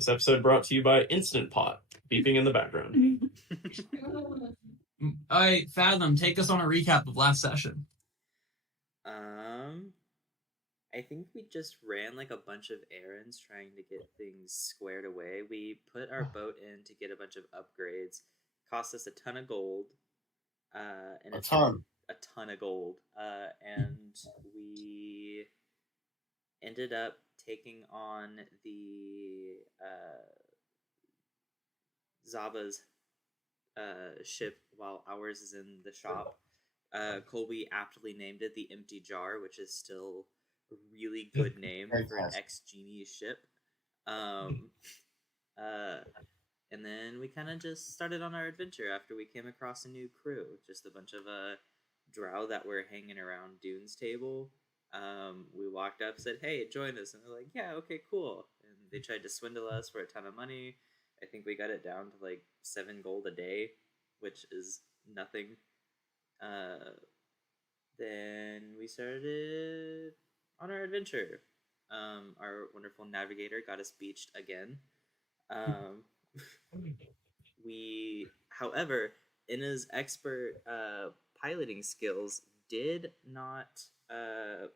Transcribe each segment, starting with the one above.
This episode brought to you by Instant Pot, beeping in the background. All right, Fathom, take us on a recap of last session. I think we just ran like a bunch of errands trying to get things squared away. We put our boat in to get a bunch of upgrades. Cost us a ton of gold. A ton of gold. And we ended up taking on the Zaba's ship while ours is in the shop. Colby aptly named it the Empty Jar, which is still a really good name for an ex-genie ship. And then we kind of just started on our adventure after we came across a new crew. Just a bunch of Drow that were hanging around Dune's table. We walked up, said, "Hey, join us," and they're like, "Yeah, okay, cool." And they tried to swindle us for a ton of money. I think we got it down to like 7 gold a day, which is nothing. Then we started on our adventure. Our wonderful navigator got us beached again. However, in his expert piloting skills, did not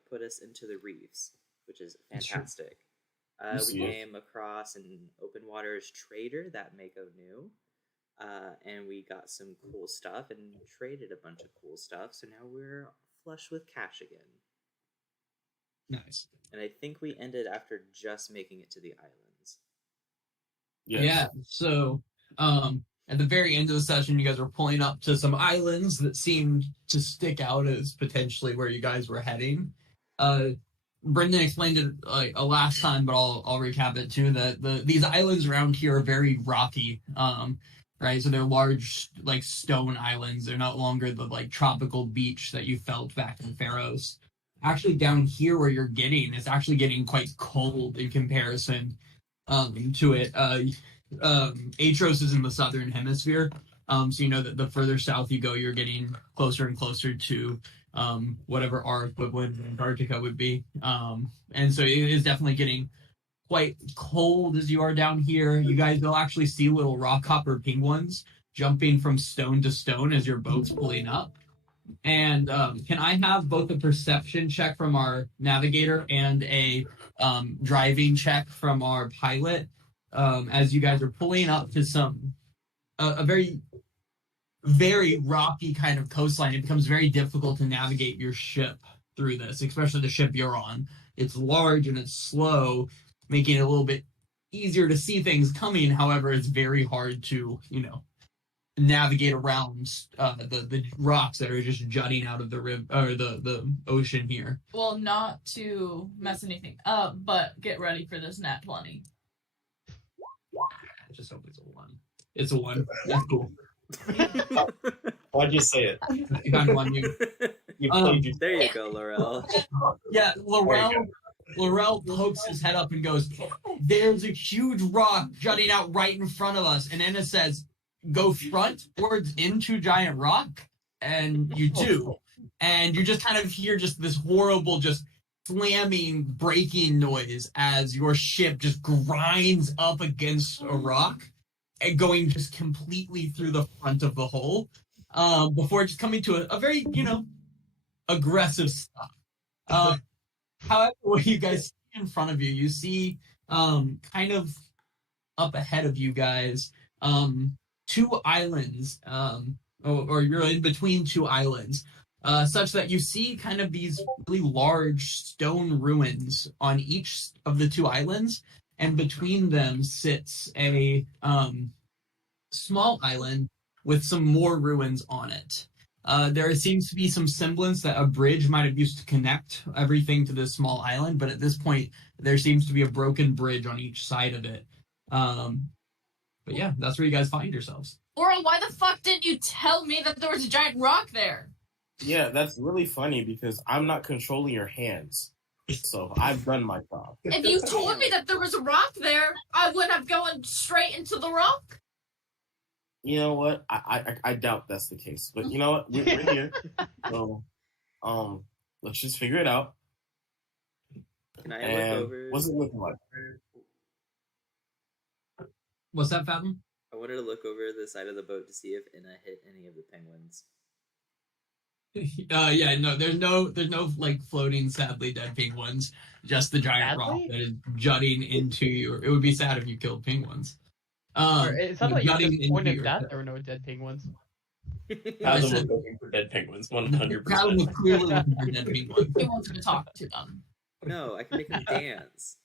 put us into the reefs, which is fantastic. We came across an open waters trader that Mako knew, and we got some cool stuff and traded a bunch of cool stuff, so now we're flush with cash again. Nice. And I think we ended after just making it to the islands. Yes. Yeah, so at the very end of the session, you guys were pulling up to some islands that seemed to stick out as potentially where you guys were heading. Brendan explained it like last time, but I'll recap it too. That these islands around here are very rocky, right? So they're large, like stone islands. They're no longer the like tropical beach that you felt back in Pharos. Actually, down here where you're getting, it's actually getting quite cold in comparison to it. Aetros is in the southern hemisphere, so you know that the further south you go, you're getting closer and closer to whatever our equivalent in Antarctica would be. And so it is definitely getting quite cold as you are down here. You guys will actually see little rockhopper penguins jumping from stone to stone as your boat's pulling up. And can I have both a perception check from our navigator and a driving check from our pilot as you guys are pulling up to a very, very rocky kind of coastline? It becomes very difficult to navigate your ship through this, especially the ship you're on. It's large and it's slow, making it a little bit easier to see things coming. However, it's very hard to, navigate around the rocks that are just jutting out of the the ocean here. Well, not to mess anything up, but get ready for this nat 20. I just hope it's a 1. It's a 1. That's cool. Why'd you say it? You got one. There you go, Laurel. Yeah, Laurel pokes his head up and goes, "There's a huge rock jutting out right in front of us." And Enna says, "Go frontwards into giant rock," and you do, and you just kind of hear just this horrible, just slamming, breaking noise as your ship just grinds up against a rock and going just completely through the front of the hull, before just coming to a very, aggressive stop. However, what you guys see in front of you, you see kind of up ahead of you guys, 2 islands, or you're in between 2 islands, such that you see kind of these really large stone ruins on each of the 2 islands, and between them sits a small island with some more ruins on it. There seems to be some semblance that a bridge might have used to connect everything to this small island, but at this point, there seems to be a broken bridge on each side of it. But yeah, that's where you guys find yourselves. Laurel, why the fuck didn't you tell me that there was a giant rock there? Yeah, that's really funny because I'm not controlling your hands. So I've done my job. If you told me that there was a rock there, I would have gone straight into the rock. You know what? I doubt that's the case. But you know what? We're here. So let's just figure it out. Can I look over? What's it looking like? What's that, Fathom? I wanted to look over the side of the boat to see if Inna hit any of the penguins. Yeah, no, there's no like floating, sadly dead penguins. Just the giant rock Sadly? that is jutting into you. It would be sad if you killed penguins. It sounded like at jutting this into point of your- death there were no dead penguins. Fathom said- was looking for dead penguins, Fathom 100%. was clearly looking for dead penguins. He wanted to talk to them. No, I can make them dance.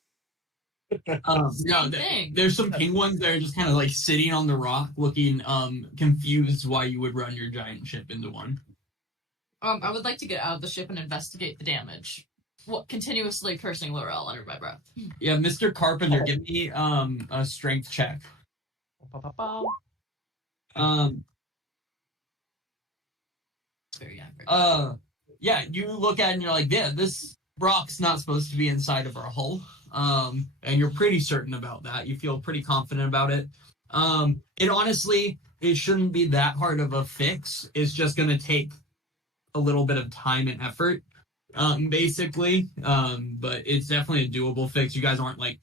No, Same thing. there's some penguins that are just kind of like sitting on the rock, looking confused why you would run your giant ship into one. I would like to get out of the ship and investigate the damage. Continuously cursing Laurel under my breath. Yeah, Mr. Carpenter, give me a strength check. It's very accurate. Yeah, you look at it and you're like, yeah, this rock's not supposed to be inside of our hull. And you're pretty certain about that. You feel pretty confident about it. It honestly, it shouldn't be that hard of a fix. It's just going to take a little bit of time and effort, basically. But it's definitely a doable fix. You guys aren't like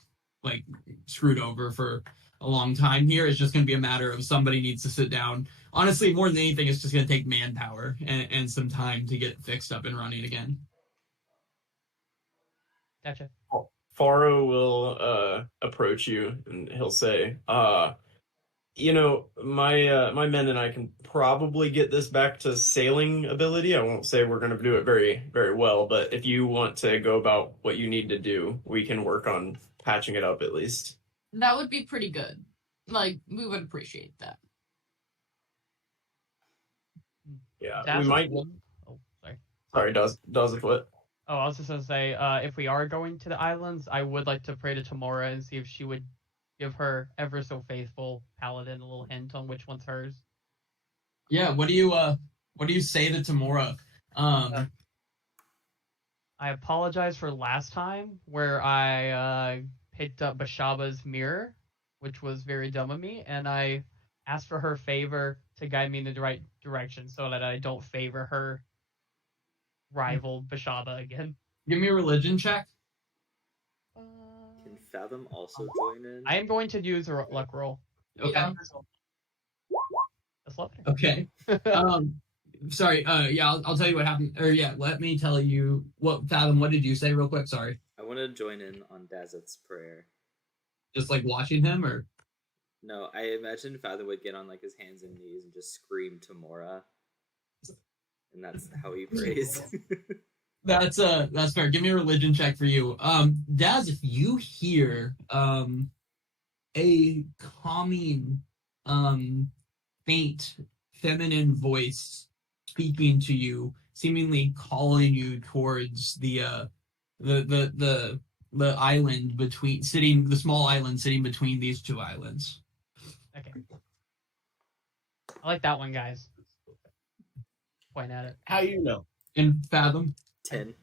screwed over for a long time here. It's just going to be a matter of somebody needs to sit down. Honestly, more than anything, it's just going to take manpower and some time to get it fixed up and running again. Gotcha. Faro will approach you and he'll say, you know, my men and I can probably get this back to sailing ability. I won't say we're going to do it very, very well, but if you want to go about what you need to do, we can work on patching it up at least. That would be pretty good. Like, we would appreciate that. Yeah, That's we might. Oh, sorry. Sorry, does it what? Oh, I was just gonna say, if we are going to the islands, I would like to pray to Tamora and see if she would give her ever so faithful paladin a little hint on which one's hers. Yeah, what do you say to Tamora? I apologize for last time where I picked up Bashaba's mirror, which was very dumb of me, and I asked for her favor to guide me in the right direction so that I don't favor her rival Bashaba again. Give me a religion check. Can Fathom also join in? I am going to use a luck roll. Okay. That's lovely. Okay. Sorry. Yeah, I'll tell you what happened. Or yeah, let me tell you what Fathom. What did you say, real quick? Sorry. I want to join in on Dazeth's prayer. Just like watching him, or No, I imagine Fathom would get on like his hands and knees and just scream Tamora, and that's how he prays. that's fair. Give me a religion check for you. Daz, if you hear a calming, faint, feminine voice speaking to you, seemingly calling you towards the island the small island sitting between these two islands. Okay. I like that one, guys. Point at it. How you know? And Fathom. 10.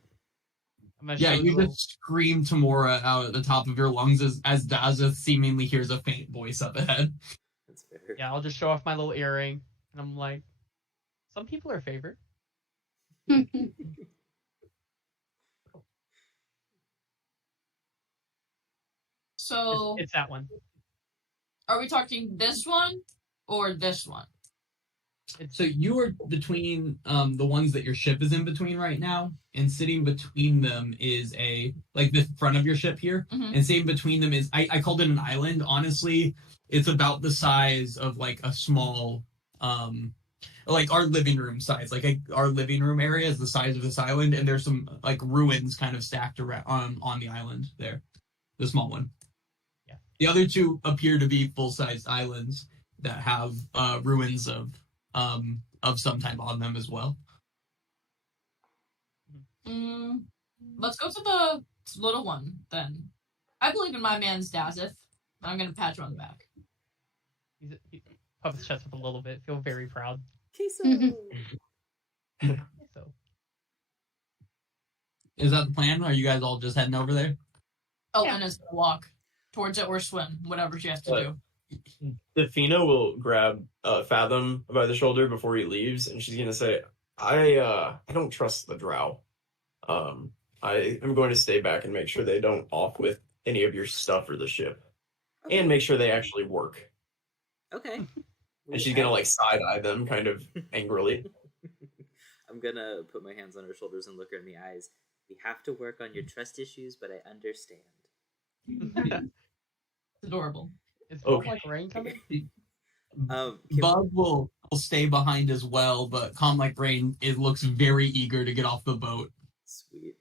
I'm gonna Yeah, show you the just scream Tamora out at the top of your lungs as Dazeth seemingly hears a faint voice up ahead. That's fair. Yeah, I'll just show off my little earring, and I'm like, some people are favored. So, It's that one. are we talking this one or this one? So you are between the ones that your ship is in between right now, and sitting between them is the front of your ship here, Mhm. and sitting between them is I called it an island. Honestly, it's about the size of like a small like our living room size. Our living room area is the size of this island, and there's some like ruins kind of stacked around on the island there. The small one. Yeah. The other two appear to be full-sized islands that have ruins of some type on them as well. Let's go to the little one then. I believe in my man's Dazeth. I'm gonna pat you on the back. He puffs his chest up a little bit. Feel very proud. Queso! So Is that the plan? Are you guys all just heading over there? Elena's gonna walk towards it or swim, whatever she has to do. Defina will grab Fathom by the shoulder before he leaves, and she's gonna say, I don't trust the Drow. I am going to stay back and make sure they don't off with any of your stuff or the ship. And make sure they actually work. Okay. And she's gonna like side eye them kind of angrily. I'm gonna put my hands on her shoulders and look her in the eyes. We have to work on your trust issues, but I understand. It's adorable. Is Calm Like Rain coming? Bug will stay behind as well, but Calm Like Rain, it looks very eager to get off the boat. Sweet.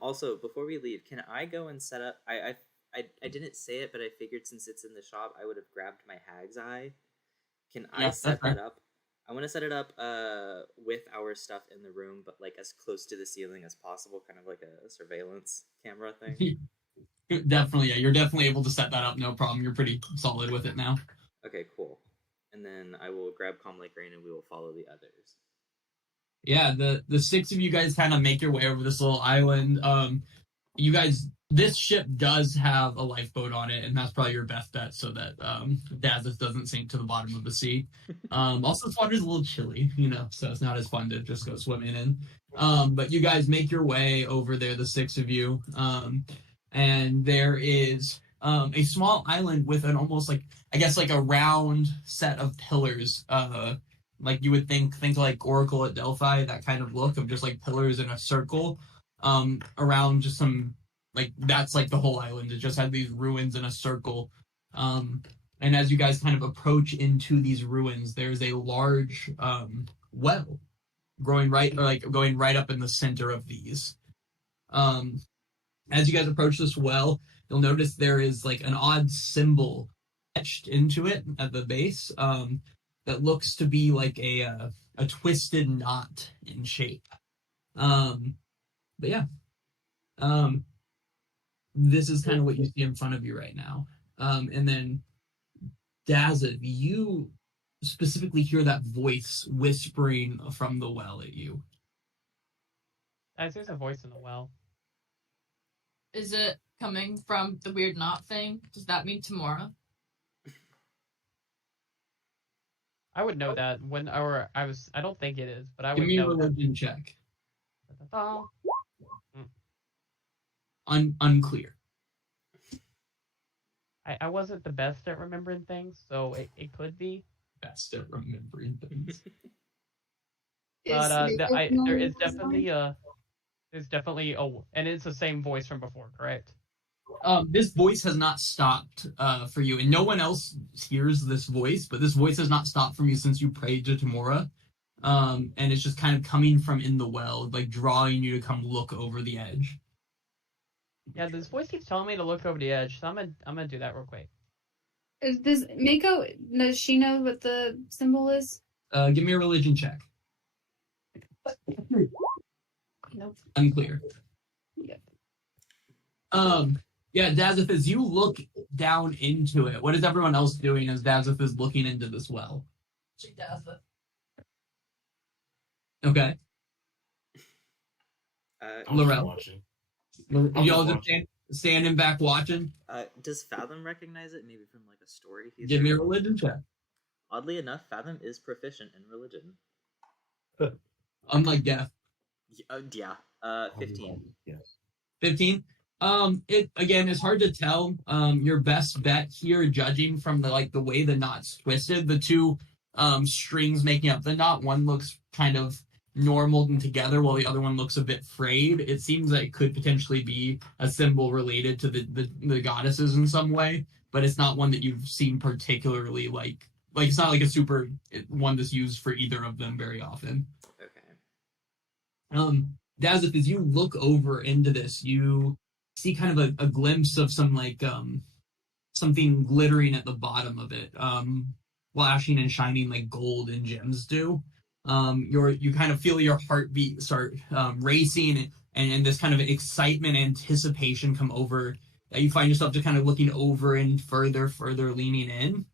Also, before we leave, can I go and set up? I didn't say it, but I figured since it's in the shop, I would have grabbed my Hag's Eye. Can I set that up? I want to set it up with our stuff in the room, but like as close to the ceiling as possible, kind of like a surveillance camera thing. Definitely, yeah. You're definitely able to set that up, no problem. You're pretty solid with it now. Okay, cool. And then I will grab Calm Like Rain and we will follow the others. Yeah, the six of you guys kind of make your way over this little island. You guys, this ship does have a lifeboat on it, and that's probably your best bet so that Dazeth doesn't sink to the bottom of the sea. Also, this water's a little chilly, so it's not as fun to just go swimming in. But you guys make your way over there, the six of you, and there is a small island with an almost like a round set of pillars. Like you would think like Oracle at Delphi, that kind of look of just like pillars in a circle. Around just some, like, that's like the whole island. It just had these ruins in a circle. And as you guys kind of approach into these ruins, there's a large well going right up in the center of these. As you guys approach this well, you'll notice there is like an odd symbol etched into it at the base that looks to be like a twisted knot in shape. But yeah, this is kind of what you see in front of you right now. And then, Dazeth, you specifically hear that voice whispering from the well at you. As there's a voice in the well. Is it coming from the weird knot thing? Does that mean Tamora? I would know that I don't think it is, but I would Give me a know religion check. that. Unclear. I wasn't the best at remembering things, so it could be. Best at remembering things. But there's definitely and it's the same voice from before, correct? This voice has not stopped for you, and no one else hears this voice, but this voice has not stopped from you since you prayed to Tamora. And it's just kind of coming from in the well, like drawing you to come look over the edge. Yeah, this voice keeps telling me to look over the edge, so I'm gonna do that real quick. Does she know what the symbol is? Give me a religion check. Nope. Unclear. Yep. Yeah, Dazeth, as you look down into it, what is everyone else doing as Dazeth is looking into this well? Dazeth. Okay. Laurel. Y'all just standing back watching? Does Fathom recognize it? Maybe from like a story? Give me a religion check. Oddly enough, Fathom is proficient in religion. Unlike Death. Yeah. 15. Yes. 15? It again, it's hard to tell. Your best bet here, judging from the way the knot's twisted, the two strings making up the knot, one looks kind of normal and together while the other one looks a bit frayed. It seems like it could potentially be a symbol related to the goddesses in some way, but it's not one that you've seen particularly like it's not like a super one that's used for either of them very often. Okay. Dazeth, as you look over into this, you see kind of a glimpse of some something glittering at the bottom of it, flashing and shining like gold and gems do. You kind of feel your heartbeat start racing, and this kind of excitement, anticipation come over. That you find yourself just kind of looking over and further leaning in.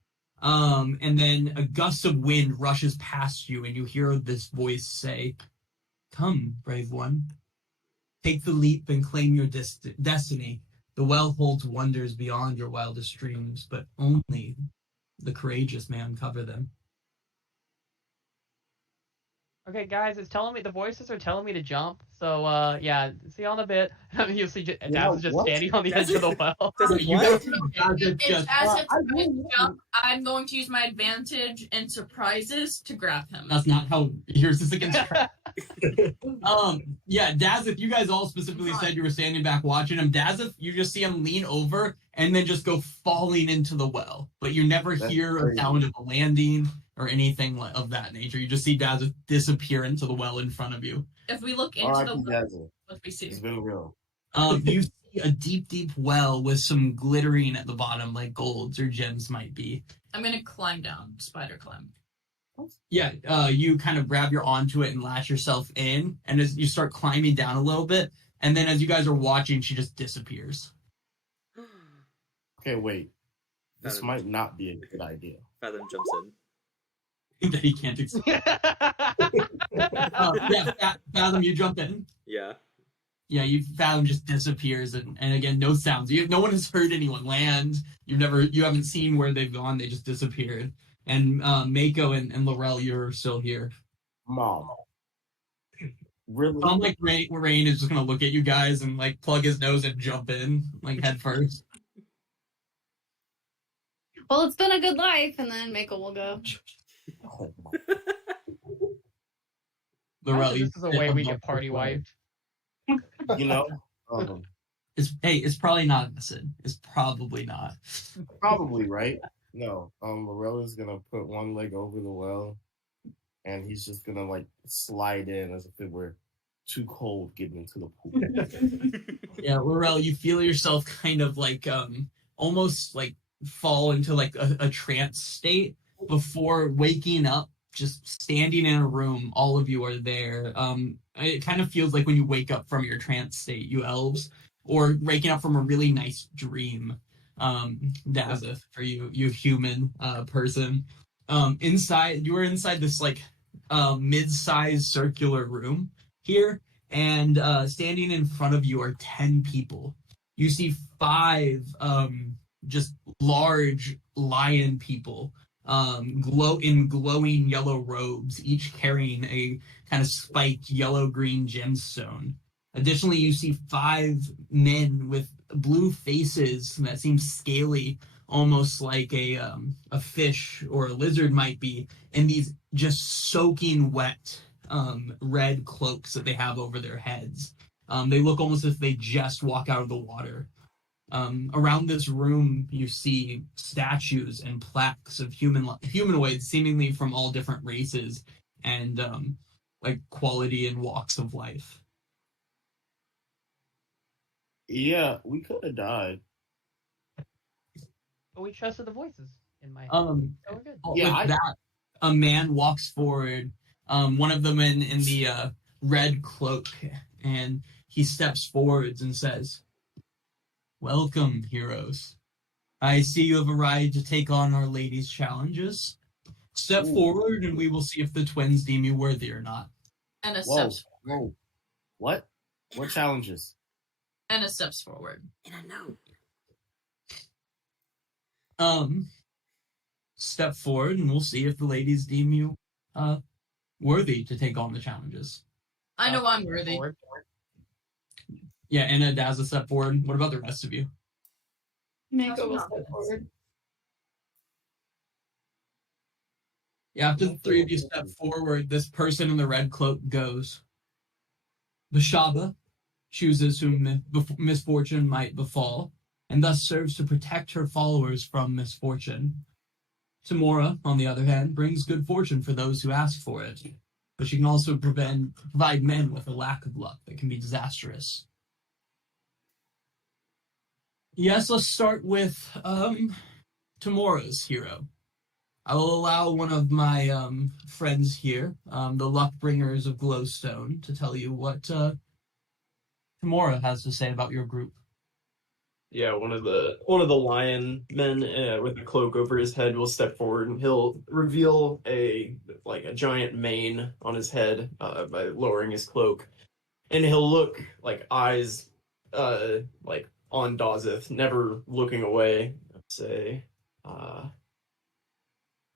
And then a gust of wind rushes past you, and you hear this voice say, "Come, brave one. Take the leap and claim your destiny. The well holds wonders beyond your wildest dreams, but only the courageous may uncover them." Okay, guys, the voices are telling me to jump. So, yeah, see you on a bit. You'll see Daz is just what? standing on the edge of the well. You guys see Daz is It's just as it's trying to jump. I'm going to use my advantage and surprises to grab him. That's not how yours is against. Yeah, Dazith, you guys all specifically said you were standing back watching him. Dazith, you just see him lean over and then just go falling into the well, but you never hear a sound of a landing or anything of that nature. You just see Dazith disappear into the well in front of you. If we look into the well, what we see? It's been real. You see a deep, deep well with some glittering at the bottom, like golds or gems might be. I'm gonna climb down, spider climb. Yeah, you kind of grab your onto it and latch yourself in, and as you start climbing down a little bit, and then as you guys are watching, she just disappears. Okay, wait. This might not be a good idea. Fathom jumps in. That he can't explain. Yeah, Fathom, you jump in. Yeah. Yeah, Fathom just disappears, and again, no sounds. No one has heard anyone land. You haven't seen where they've gone. They just disappeared. And Mako and Laurel, you're still here. Mom. Really? Like Rain is just gonna look at you guys and like plug his nose and jump in like head first. Well, it's been a good life, and then Mako will go. Oh, Laurel, This is a way we get party wiped. you know, it's probably not acid. It's probably not. probably right. No, Morella's gonna put one leg over the well, and he's just gonna like slide in as if it were too cold getting into the pool. Yeah, Laurel, you feel yourself kind of like almost like fall into like a trance state before waking up, just standing in a room. All of you are there. It kind of feels like when you wake up from your trance state, you elves, or waking up from a really nice dream. Dazith, for you human person. You are inside this like mid-sized circular room here, and standing in front of you are 10 people. You see 5 just large lion people, glowing yellow robes, each carrying a kind of spiked yellow-green gemstone. Additionally, you see 5 men with blue faces that seem scaly, almost like a fish or a lizard might be, and these just soaking wet red cloaks that they have over their heads. They look almost as if they just walk out of the water. Around this room, you see statues and plaques of humanoids, seemingly from all different races and like quality and walks of life. Yeah, we could have died. But we trusted the voices in my head. So we're good. Yeah, that, a man walks forward, one of them in the red cloak, and he steps forwards and says, "Welcome, heroes. I see you have arrived to take on Our Lady's challenges. Step forward, and we will see if the twins deem you worthy or not." And a Whoa, steps whoa. What? What challenges? and a steps forward. And a no. Step forward, and we'll see if the ladies deem you worthy to take on the challenges. I know I'm worthy. Forward. Yeah, Anna, Daz, a step forward. What about the rest of you? Mako will step forward. Yeah, after the 3 of you step forward, this person in the red cloak goes. Bashaba chooses whom misfortune might befall, and thus serves to protect her followers from misfortune. Tamora, on the other hand, brings good fortune for those who ask for it, but she can also provide men with a lack of luck that can be disastrous. Yes, let's start with Tamora's hero. I will allow one of my friends here, the luck bringers of Glowstone, to tell you what Tamora has to say about your group. Yeah, one of the lion men with a cloak over his head will step forward, and he'll reveal a giant mane on his head by lowering his cloak, and he'll look like eyes like on Dazith, never looking away. Say,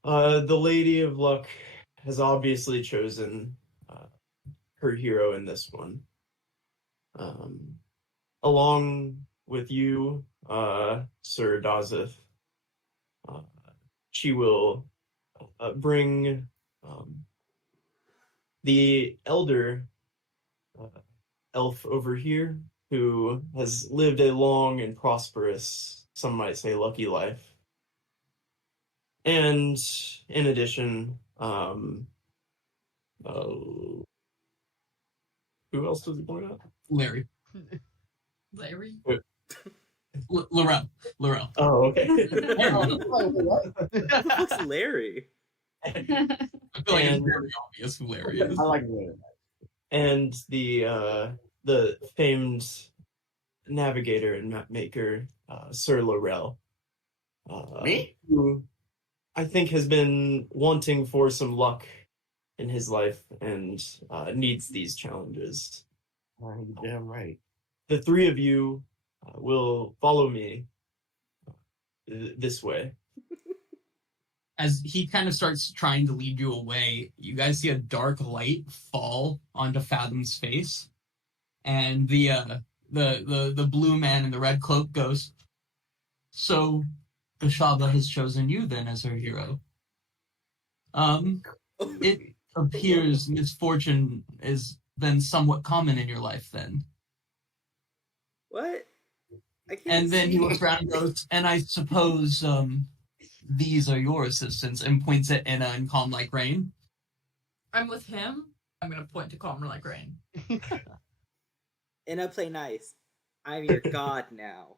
the Lady of Luck has obviously chosen her hero in this one. Along with you, Sir Dazeth, she will bring the elder elf over here, who has lived a long and prosperous, some might say lucky life. And in addition, who else does he point out? Larry. Larry? Laurel. Oh, okay. What's Larry? I feel like it's very obvious who Larry is. I like Larry. And the famed navigator and map maker, Sir Laurel. Me? Who I think has been wanting for some luck in his life and needs these challenges. You're damn right. The three of you will follow me this way. As he kind of starts trying to lead you away, you guys see a dark light fall onto Fathom's face, and the blue man in the red cloak goes, "So, Bashaba has chosen you then as her hero. It appears misfortune has been somewhat common in your life then." What? I can't And then see. he looks around and goes, "And I suppose these are your assistants," and points at Anna and Calm Like Rain. I'm with him. I'm gonna point to Calmer Like Rain. Inna, play nice. I'm your god now.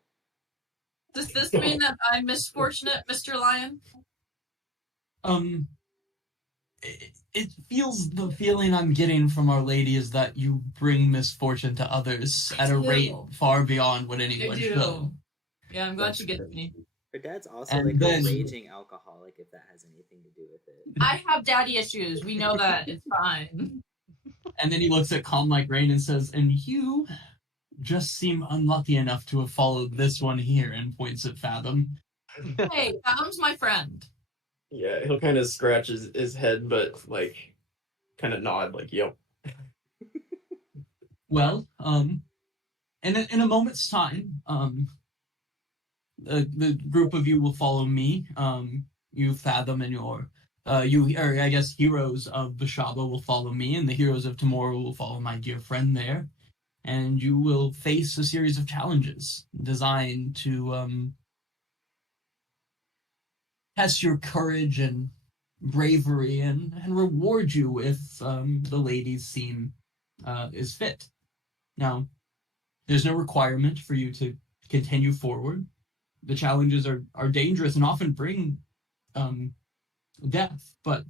Does this mean that I'm misfortunate, Mr. Lion? It feels, the feeling I'm getting from Our Lady is that you bring misfortune to others at a rate far beyond what anyone should. Yeah, I'm glad you get me. Her dad's also And like then- a raging alcoholic, if that has anything to do with it. I have daddy issues. We know that. It's fine. And then he looks at Calm Like Rain and says, "And you just seem unlucky enough to have followed this one here," and points at Fathom. Hey, Adam's my friend. Yeah, he'll kind of scratch his head, but like kind of nod, like, "Yep." Well, in a moment's time, the group of you will follow me. You, Fathom, and heroes of Bashaba will follow me, and the heroes of tomorrow will follow my dear friend there. And you will face a series of challenges designed to test your courage and bravery and reward you if the ladies seem is fit. Now, there's no requirement for you to continue forward. The challenges are dangerous and often bring death, but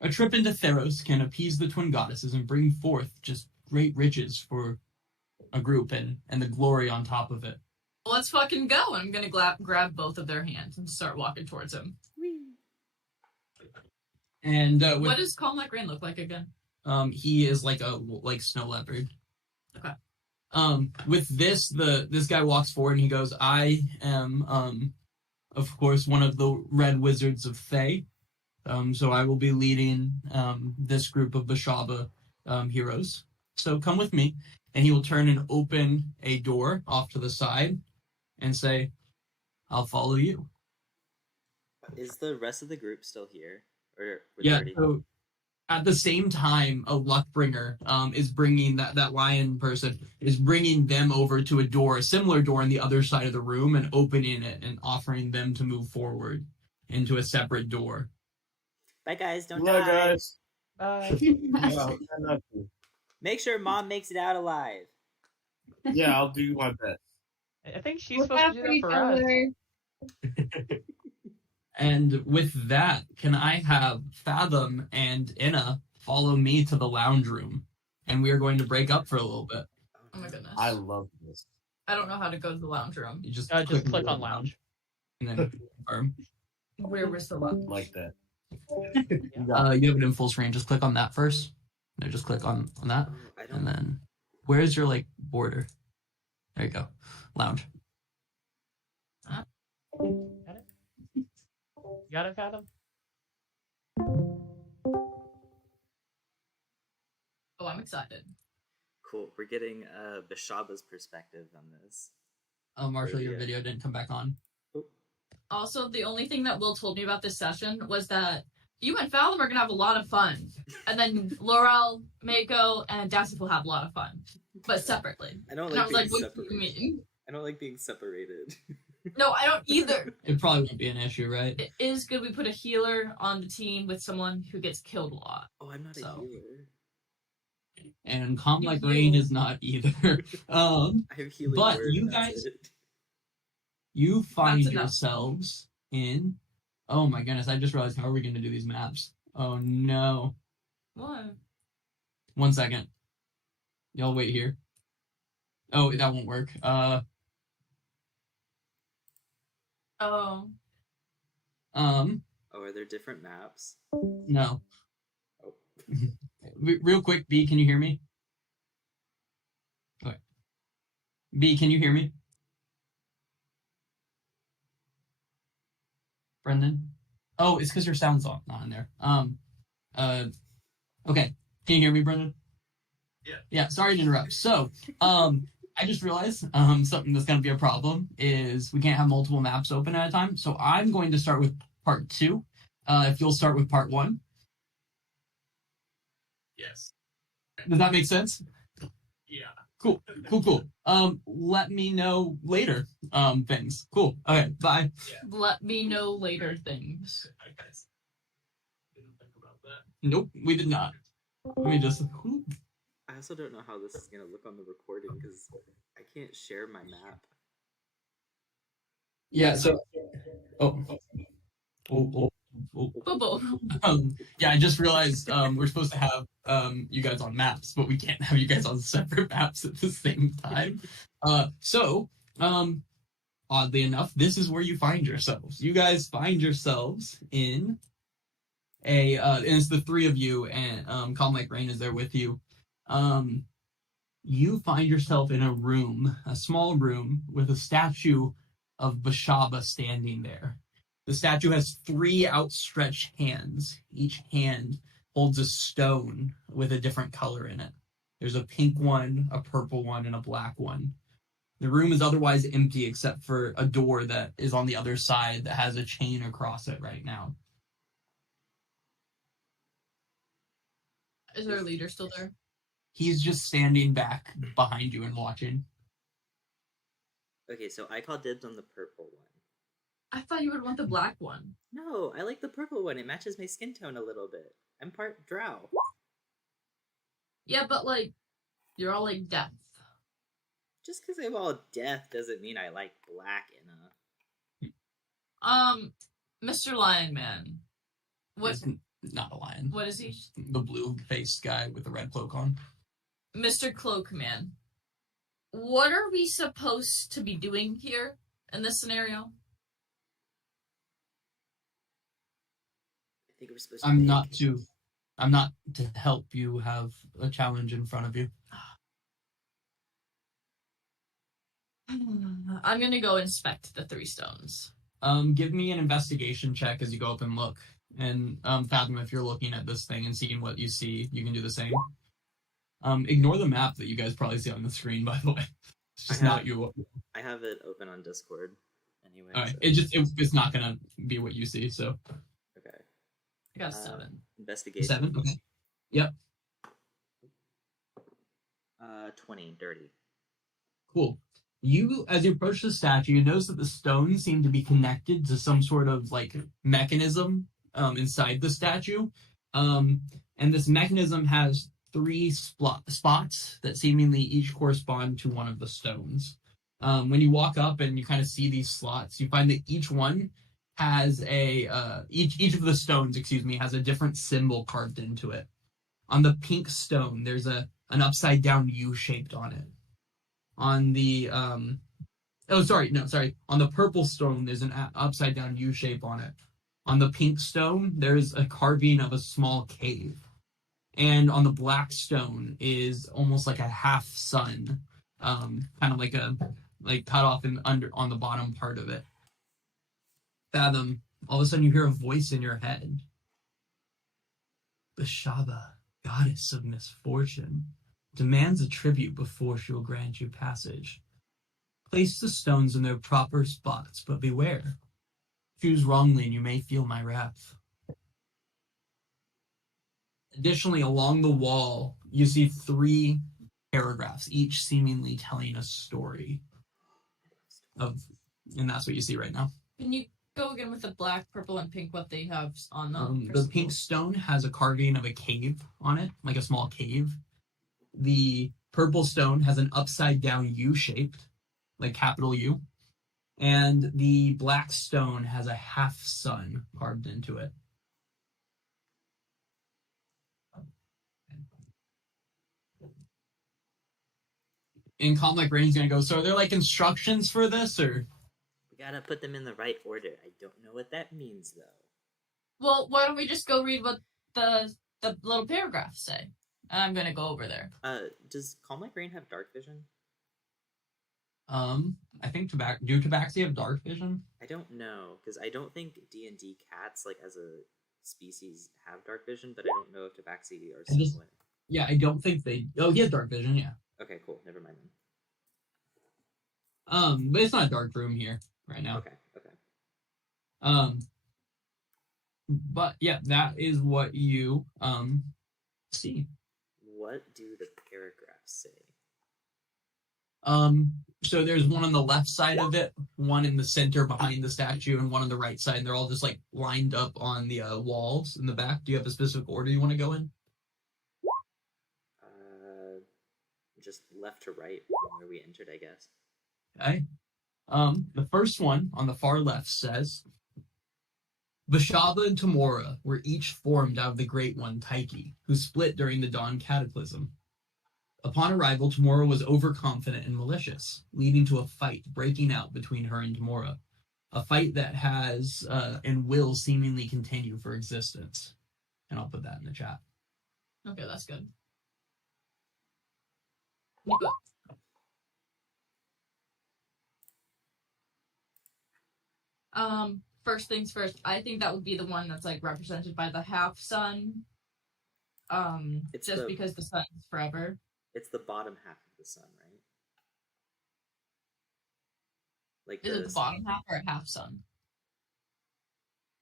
a trip into Theros can appease the twin goddesses and bring forth just great riches for a group and the glory on top of it. Let's fucking go. I'm gonna grab both of their hands and start walking towards him. And what does Calm Like Rain look like again? He is like snow leopard. Okay. With this guy walks forward and he goes, "I am of course one of the red wizards of Thay. So I will be leading this group of Bashaba heroes. So come with me." And he will turn and open a door off to the side and say, "I'll follow you." Is the rest of the group still here? Or Yeah, so at the same time, a Luckbringer is bringing that lion person, is bringing them over to a similar door on the other side of the room and opening it and offering them to move forward into a separate door. Bye, guys. Don't Hello, die. guys. Yeah. Make sure Mom makes it out alive. Yeah, I'll do my best. I think she's Look supposed out to for do that each for us. other. And with that, can I have Fathom and Inna follow me to the lounge room? And we are going to break up for a little bit. Oh my goodness. I love this. I don't know how to go to the lounge room. You just Click on lounge. and then confirm. Where was the lounge? Like that. You have it in full screen. Just click on that first. No, just click on that. I don't And then, where's your border? There you go. Lounge. Got it? You got it, Fathom? Oh, I'm excited. Cool. We're getting Bashaba's perspective on this. Oh, Marshall, your video didn't come back on. Also, the only thing that Will told me about this session was that you and Fallon are going to have a lot of fun. And then Laurel, Mako, and Dasif will have a lot of fun. But separately. I don't and I like was being like, what separated. do you mean? I don't like being separated. No, I don't either. It probably won't be an issue, right? It is good we put a healer on the team with someone who gets killed a lot. Oh, I'm not a healer. And Calm Like Rain is not either. I have healing but word, you and that's guys, it. you find That's enough. yourselves in. Oh my goodness! I just realized, how are we going to do these maps? Oh no! What? 1 second. Y'all wait here. Oh, that won't work. Oh. Oh, are there different maps? No. Oh. Real quick, B, can you hear me? Okay. B, can you hear me? Brendan? Oh, it's because your sound's not in there. Okay. Can you hear me, Brendan? Yeah. Yeah, sorry to interrupt. So, I just realized something that's going to be a problem is we can't have multiple maps open at a time. So I'm going to start with part 2. If you'll start with part 1. Yes. Does that make sense? Yeah. Cool. Let me know later things. Cool. Okay, bye. Let me know later things. I guess. Didn't think about that. Nope, we did not. Let me just... I also don't know how this is going to look on the recording because I can't share my map. Yeah, so... Oh. Bubble. Yeah, I just realized we're supposed to have you guys on maps, but we can't have you guys on separate maps at the same time. So, oddly enough, this is where you find yourselves. You guys find yourselves in and it's the 3 of you, and Calm Like Rain is there with you. You find yourself in a room, a small room, with a statue of Bashaba standing there. The statue has 3 outstretched hands. Each hand holds a stone with a different color in it. There's a pink one, a purple one, and a black one. The room is otherwise empty except for a door that is on the other side that has a chain across it right now. Is our leader still there? He's just standing back behind you and watching. Okay, so I call dibs on the purple one. I thought you would want the black one. No, I like the purple one. It matches my skin tone a little bit. I'm part Drow. Yeah, but like, you're all like death. Just because I'm all death doesn't mean I like black enough. Mr. Lion Man. What? He's not a lion. What is he? The blue-faced guy with the red cloak on. Mr. Cloak Man. What are we supposed to be doing here in this scenario? I think we're supposed to. I'm not to help you have a challenge in front of you. I'm gonna go inspect the 3 stones. Give me an investigation check as you go up and look. And Fathom, if you're looking at this thing and seeing what you see, you can do the same. Ignore the map that you guys probably see on the screen, by the way. It's just not you. I have it open on Discord anyway. All right. So. It's not gonna be what you see, so. Okay. I got 7. Investigation. 7? Okay. Yep. 20, dirty. Cool. As you approach the statue, you notice that the stones seem to be connected to some sort of like mechanism inside the statue. And this mechanism has 3 spots that seemingly each correspond to one of the stones. When you walk up and you kind of see these slots, you find that each one has each of the stones, has a different symbol carved into it. On the pink stone, there's an upside down U shaped on it. On the on the purple stone, there's an upside down U shape on it. On the pink stone, there's a carving of a small cave. And on the black stone is almost like a half sun, kind of like cut off on the bottom part of it. Fathom, all of a sudden you hear a voice in your head. Bashaba, goddess of misfortune, demands a tribute before she will grant you passage. Place the stones in their proper spots, but beware. Choose wrongly and you may feel my wrath. Additionally, along the wall, you see 3 paragraphs, each seemingly telling a story of, and that's what you see right now. Can you go again with the black, purple, and pink, what they have on them? The pink stone has a carving of a cave on it, like a small cave. The purple stone has an upside down U-shaped, like capital U. And the black stone has a half sun carved into it. And Comlek Rain's gonna go, so are there like instructions for this, or? We gotta put them in the right order. I don't know what that means, though. Well, why don't we just go read what the little paragraphs say? I'm gonna go over there. Does Calm Like Rain have dark vision? I think do Tabaxi have dark vision? I don't know, because I don't think D&D cats, like, as a species, have dark vision, but I don't know if Tabaxi are similar. Yeah, I don't think they... Oh, he has dark vision, yeah. Okay, cool. Never mind then. But it's not a dark room here right now. Okay. But, yeah, that is what you, see. What do the paragraphs say? So there's one on the left side of it, one in the center behind the statue, and one on the right side, and they're all just like lined up on the walls in the back. Do you have a specific order you want to go in? Just left to right from where we entered, I guess. Okay. The first one on the far left says, Vashaba and Tamora were each formed out of the Great One, Taiki, who split during the Dawn Cataclysm. Upon arrival, Tamora was overconfident and malicious, leading to a fight breaking out between her and Tamora. A fight that has and will seemingly continue for existence. And I'll put that in the chat. Okay, that's good. First things first, I think that would be the one that's like represented by the half sun. It's just because the sun's forever. It's the bottom half of the sun, right? Like is it the bottom half or a half sun?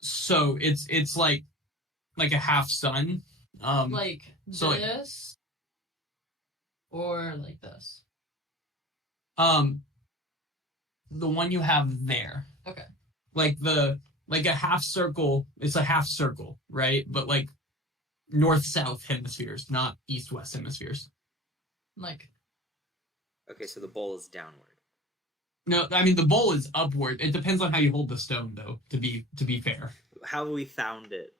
So it's like a half sun. Like so this, or like this. The one you have there. Okay. Like a half circle. It's a half circle, right? But like north-south hemispheres, not east-west hemispheres. Like. Okay, so the bowl is downward. No, I mean the bowl is upward. It depends on how you hold the stone, though. To be fair. How we found it,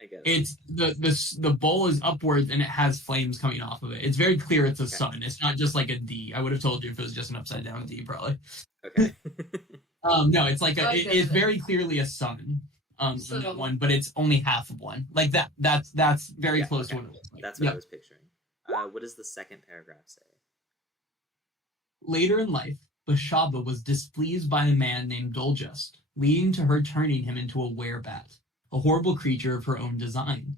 I guess. It's the bowl is upwards and it has flames coming off of it. It's very clear it's a sun. It's not just like a D. I would have told you if it was just an upside down D, probably. Okay. No, it's like it's very clearly a sun. So, that one, but it's only half of one. Like that. That's very close to what it looks like. That's what I was picturing. What does the second paragraph say? Later in life, Bashaba was displeased by a man named Doljust, leading to her turning him into a werebat, a horrible creature of her own design.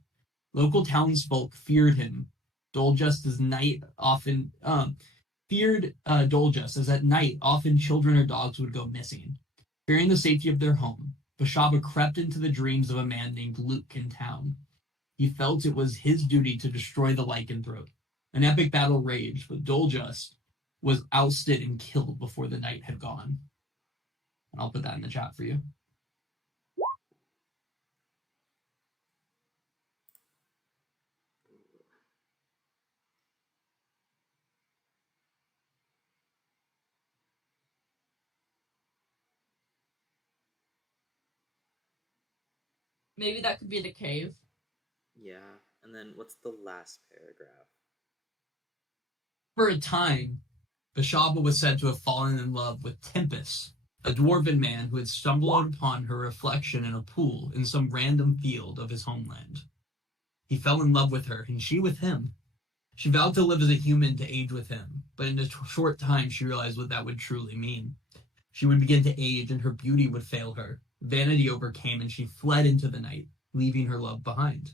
Local townsfolk feared him. Doljust as night often feared Doljust as at night often children or dogs would go missing. Fearing the safety of their home, Bashaba crept into the dreams of a man named Luke in town. He felt it was his duty to destroy the lycanthrope. An epic battle raged, but Doljust was ousted and killed before the night had gone. And I'll put that in the chat for you. Maybe that could be the cave. Yeah, and then what's the last paragraph? For a time, Bashaba was said to have fallen in love with Tempest, a dwarven man who had stumbled upon her reflection in a pool in some random field of his homeland. He fell in love with her, and she with him. She vowed to live as a human to age with him, but in a short time she realized what that would truly mean. She would begin to age, and her beauty would fail her. Vanity overcame, and she fled into the night, leaving her love behind.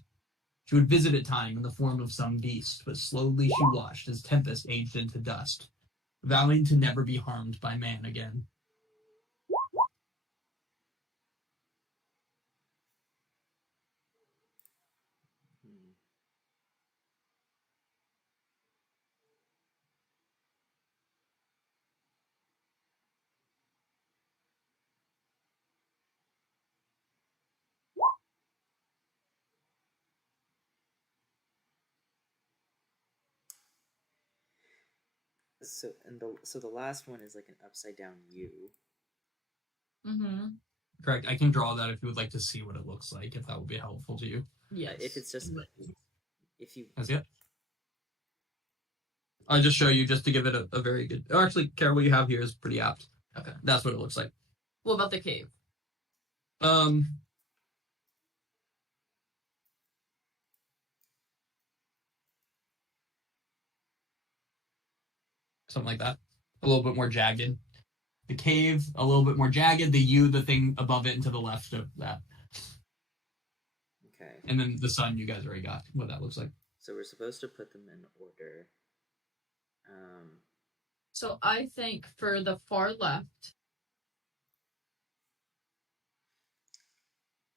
She would visit at time in the form of some beast, but slowly she watched as Tempest aged into dust, vowing to never be harmed by man again. So the last one is like an upside down U. Mm-hmm. Correct. I can draw that if you would like to see what it looks like, if that would be helpful to you. Yes. If it's just if you That's it. I'll just show you just to give it a very good. Oh, actually, Kara, what you have here is pretty apt. Okay. That's what it looks like. What about the cave? Something like that. A little bit more jagged. The cave, a little bit more jagged. The U, the thing above it and to the left of that. Okay. And then the sun, you guys already got what that looks like. So we're supposed to put them in order. So I think for the far left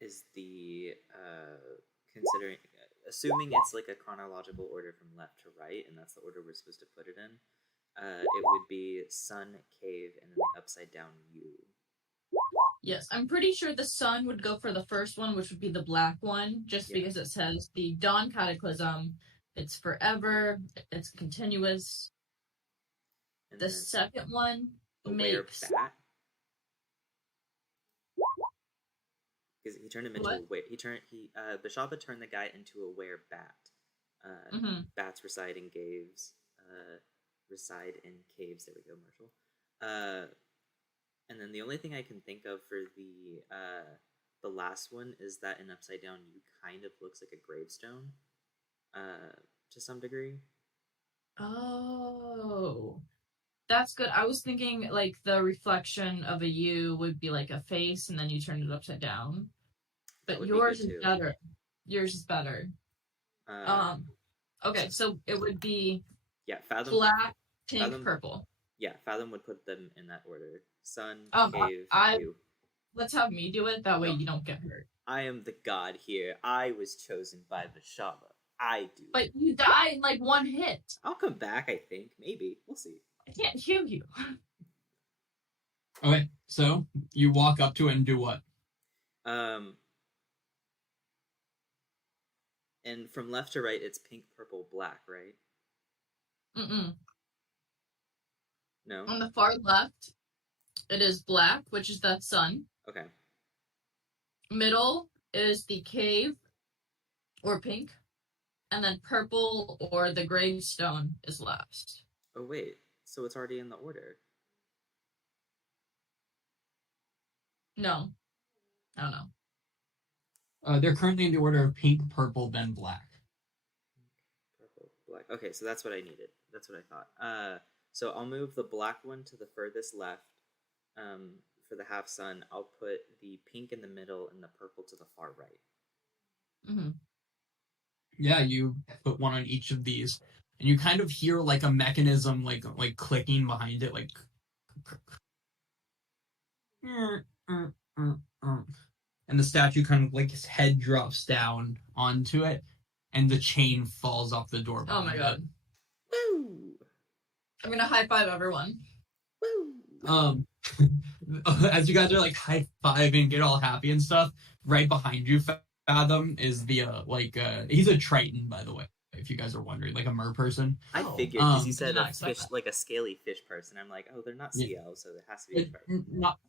is the assuming it's like a chronological order from left to right, and that's the order we're supposed to put it in. It would be sun, cave, and then the upside down U. Yes, I'm pretty sure the sun would go for the first one, which would be the black one, just because it says the dawn cataclysm. It's forever. It's continuous. And The second one makes bat. Because he turned him into Bashaba turned the guy into a were bat. Bats reside in caves. There we go, Marshall. And then the only thing I can think of for the last one is that an upside down U kind of looks like a gravestone, to some degree. Oh, that's good. I was thinking like the reflection of a U would be like a face, and then you turn it upside down. But yours is better. Yours is better. Okay, so it would be Fathom, black, pink, purple. Yeah, Fathom would put them in that order. Sun, cave, U. Let's have me do it. That way you don't get hurt. I am the god here. I was chosen by Vashaba. I do. But you die in like one hit. I'll come back, I think. Maybe. We'll see. I can't heal you. Okay, so you walk up to it and do what? And from left to right, it's pink, purple, black, right? Mm-mm. No? On the far left, it is black, which is that sun. Okay. Middle is the cave, or pink. And then purple or the gravestone is last. Oh, wait. So it's already in the order. No. I don't know. They're currently in the order of pink, purple, then black. Purple, black. Okay, so that's what I needed. That's what I thought. So I'll move the black one to the furthest left. For the half sun, I'll put the pink in the middle and the purple to the far right. Mm-hmm. Yeah, you put one on each of these, and you kind of hear like a mechanism, like clicking behind it, like. And the statue kind of like his head drops down onto it, and the chain falls off the door. Oh my god! Woo! I'm gonna high five everyone. Woo! As you guys are like high fiving, get all happy and stuff. Right behind you, Fathom is the he's a Triton, by the way. If you guys are wondering, like a mer person. I figured because you said a fish, like a scaly fish person. I'm like, oh, they're not sea elves, so it has to be a Triton. Not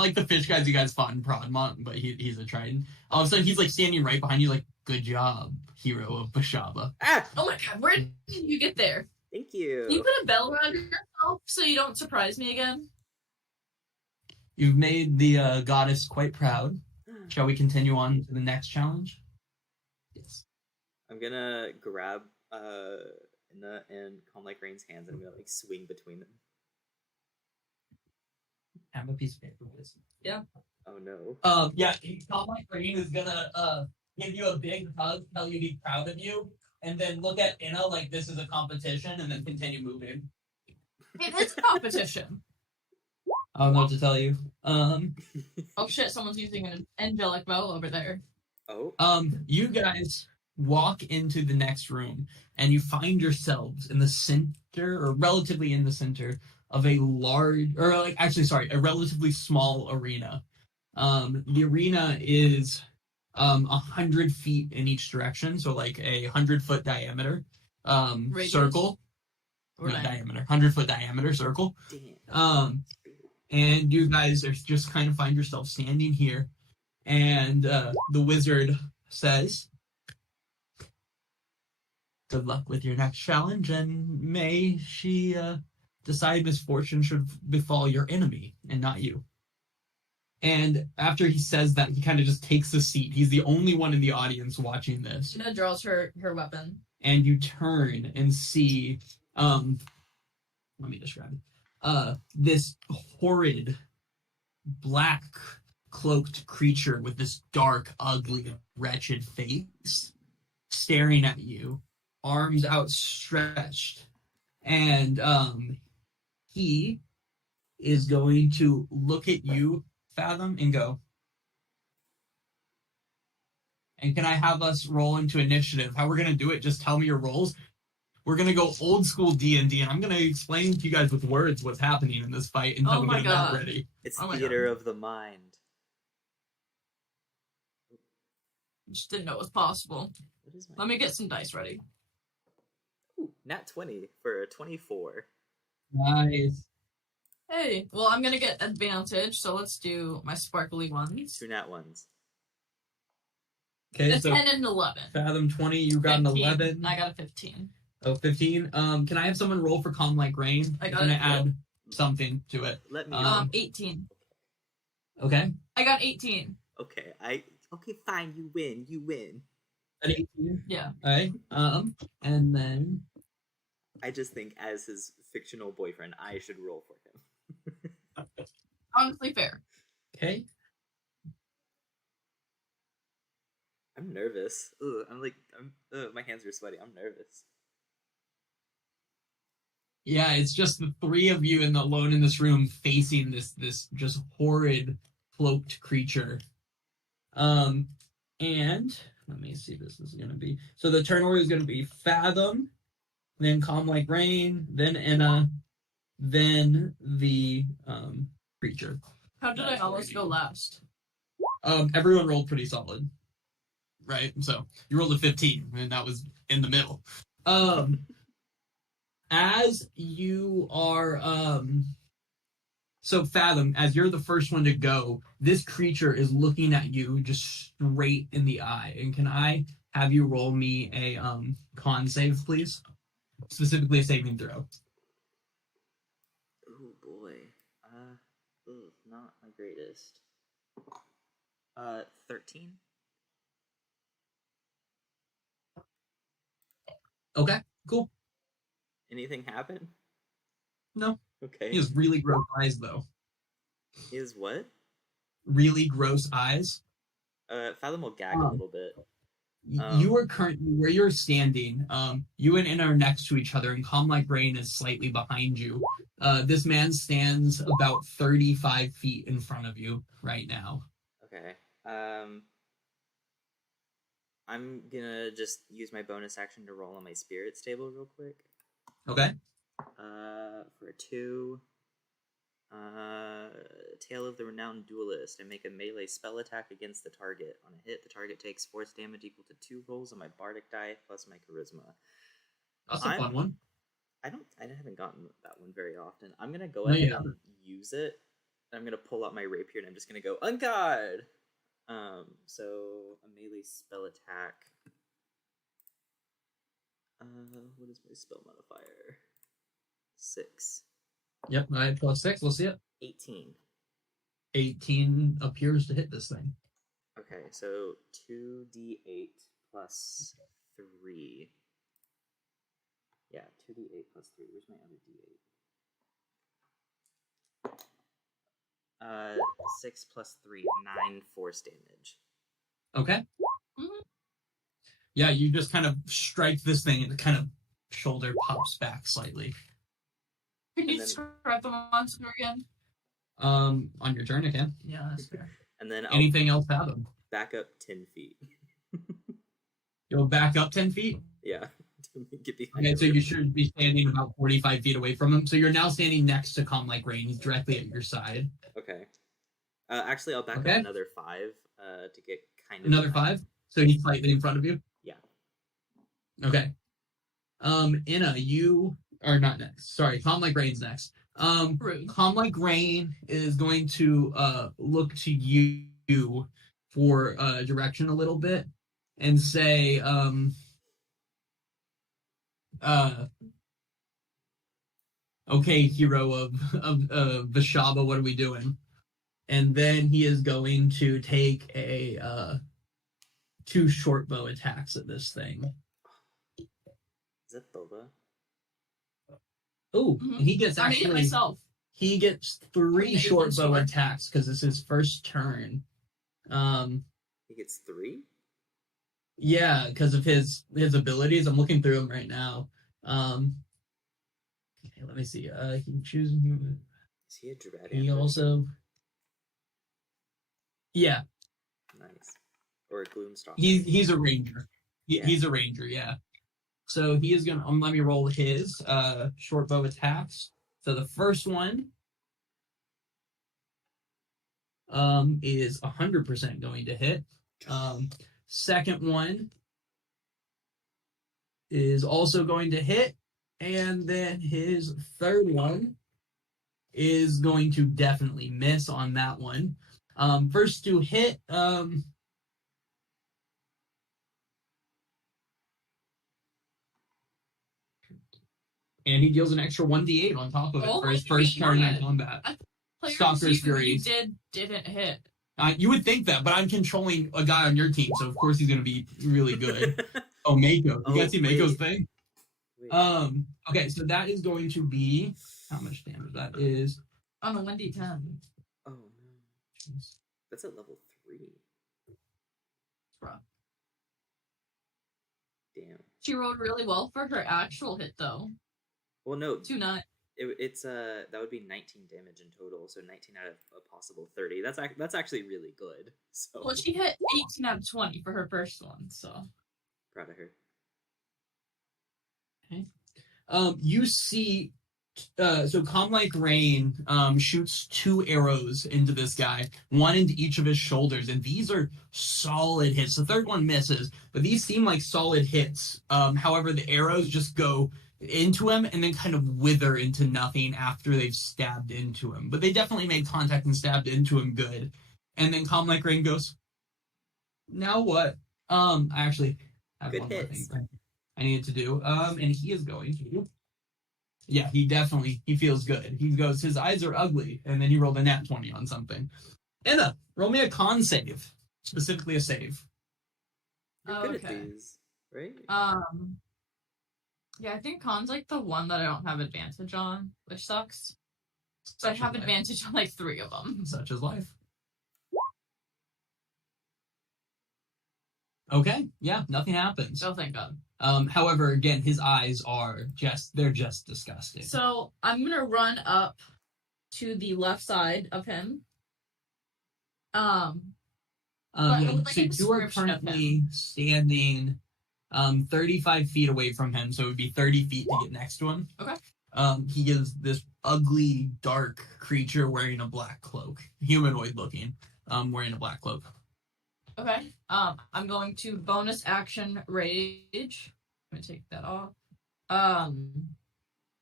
like the fish guys you guys fought in Prodmont, but he's a Triton. All of a sudden, he's like standing right behind you, like, good job, hero of Bashaba. Ah! Oh my god, where did you get there? Thank you. Can you put a bell around yourself so you don't surprise me again? You've made the goddess quite proud. Shall we continue on to the next challenge? Yes. I'm gonna grab Inna and Calm Like Rain's hands, and I'm gonna like swing between them. Have a piece of paper, please. Yeah. Oh no. Yeah, Calm Like Rain is gonna give you a big hug, tell you he's proud of you, and then look at Inna like this is a competition, and then continue moving. It is a competition. I don't know what to tell you. Oh shit, someone's using an angelic bow over there. Oh. You guys walk into the next room, and you find yourselves in the center, or relatively in the center, of a a relatively small arena. The arena is 100 feet in each direction, so like a 100-foot diameter Radius? circle. Or Not diameter? diameter, 100-foot diameter circle. Damn. And you guys are just kind of find yourself standing here, and the wizard says, "Good luck with your next challenge, and may she decide misfortune should befall your enemy and not you." And after he says that, he kind of just takes a seat. He's the only one in the audience watching this. Inna draws her weapon. And you turn and see, let me describe it. This horrid black cloaked creature with this dark, ugly, wretched face staring at you, arms outstretched. And he is going to look at you, Fathom, and go, "And can I have us roll into initiative?" How we're going to do it, just tell me your rolls. We're going to go old school D&D, and I'm going to explain to you guys with words what's happening in this fight until we get a map ready. It's Oh my theater God. of the mind. Just didn't know it was possible. What is my Let me get some dice ready. Ooh, nat 20 for a 24. Nice. Hey, well, I'm gonna get advantage, so let's do my sparkly ones. 2 nat 1s. Okay, A so 10 and 11. Fathom 20, you got 15. an 11. I got a 15. Oh, 15. Can I have someone roll for Calm Like Rain? I I'm got going to it. add something to it. Let me 18. Okay. I got 18. Okay, fine, you win. An 18. Yeah. All right. And then I just think as his fictional boyfriend, I should roll for him. Honestly fair. okay. I'm nervous. My hands are sweaty. I'm nervous. Yeah, it's just the three of you alone in this room facing this just horrid cloaked creature. And let me see, this is gonna be so the turn order is gonna be Fathom, then Calm Like Rain, then Enna, then the creature. How did I almost go last? Everyone rolled pretty solid. Right? So you rolled a 15, and that was in the middle. As you are so Fathom, as you're the first one to go, this creature is looking at you just straight in the eye. And can I have you roll me a con save, please? Specifically a saving throw. Oh boy. Not my greatest. 13. Okay, cool. Anything happen? No. Okay. He has really gross eyes, though. He has what? Really gross eyes. Fathom will gag a little bit. You are currently where you're standing. You and Inna are next to each other, and Calm Like Rain is slightly behind you. This man stands about 35 feet in front of you right now. Okay. I'm gonna just use my bonus action to roll on my spirits table real quick. Okay. For a 2. Tale of the Renowned Duelist. I make a melee spell attack against the target. On a hit, the target takes force damage equal to 2 rolls on my bardic die plus my charisma. That's a fun one. I haven't gotten that one very often. I'm gonna go ahead and use it. I'm gonna pull out my rapier and I'm just gonna go Unguard. So a melee spell attack. What is my spell modifier? 6. Yep, all right, plus 6. We'll see it. 18. 18 appears to hit this thing. Okay, so 2d8 plus 3. Yeah, 2d8 plus 3. Where's my other d8? 6 plus 3, 9 force damage. Okay. Yeah, you just kind of strike this thing and the kind of shoulder pops back slightly. Can you describe the monster again? On your turn again. Yeah, that's fair. And then Anything else happen? Back up 10 feet. You'll back up 10 feet? Yeah. Get behind Okay, so you should be standing about 45 feet away from him. So you're now standing next to Calm Like Rain. He's directly at your side. Okay. Actually, I'll back up another 5 to get kind of... Another 5? So he's slightly in front of you? Yeah. Okay. Inna, you are not next. Sorry, Calm Like Rain's next. Calm Like Rain is going to look to you for direction a little bit and say, okay, hero of Vashaba, what are we doing? And then he is going to take a 2 short bow attacks at this thing. Is that Boba? Oh, he gets I made it myself. He gets 3 short bow attacks because it's his first turn. He gets 3? Yeah, because of his abilities. I'm looking through them right now. Okay, let me see. He can choose. Is he a Dread? He also. Yeah. Nice. Or a Gloomstalker. He's a ranger. He's a ranger. Yeah. So he is gonna. Let me roll his short bow attacks. So the first one is 100% going to hit. Second one is also going to hit, and then his third one is going to definitely miss on that one. First to hit, and he deals an extra 1d8 on top of it for his first turn in combat. Stalker's Fury. Didn't hit. You would think that, but I'm controlling a guy on your team, so of course he's going to be really good. Oh, Mako. You guys see Mako's thing? Okay, so that is going to be... How much damage that is? On a 1d10. Oh, no. Jeez. That's at level 3. Rough. Damn. She rolled really well for her actual hit, though. Well, no. 2-9. It's that would be 19 damage in total, so 19 out of a possible 30. That's actually really good. So. Well, she hit 18 out of 20 for her first one, so. Proud of her. Okay. You see, so Calm Like Rain shoots 2 arrows into this guy, one into each of his shoulders, and these are solid hits. The third one misses, but these seem like solid hits. However, the arrows just go into him and then kind of wither into nothing after they've stabbed into him. But they definitely made contact and stabbed into him good. And then Calm Like Rain goes, now what? I actually have good one hits. more thing I needed to do. And he is going to. Yeah, he feels good. He goes, his eyes are ugly, and then he rolled a nat 20 on something. Inna, roll me a con save. Specifically a save. You're good at these, right? Yeah, I think con's like the one that I don't have advantage on, which sucks. So I have advantage on like 3 of them. Such is life. Okay, yeah, nothing happens. Oh, thank God. However, again, his eyes are they're just disgusting. So I'm gonna run up to the left side of him. So you are currently standing 35 feet away from him, so it would be 30 feet to get next to him. Okay. He is this ugly, dark creature wearing a black cloak. Humanoid looking, wearing a black cloak. Okay. I'm going to bonus action rage. I'm gonna take that off. And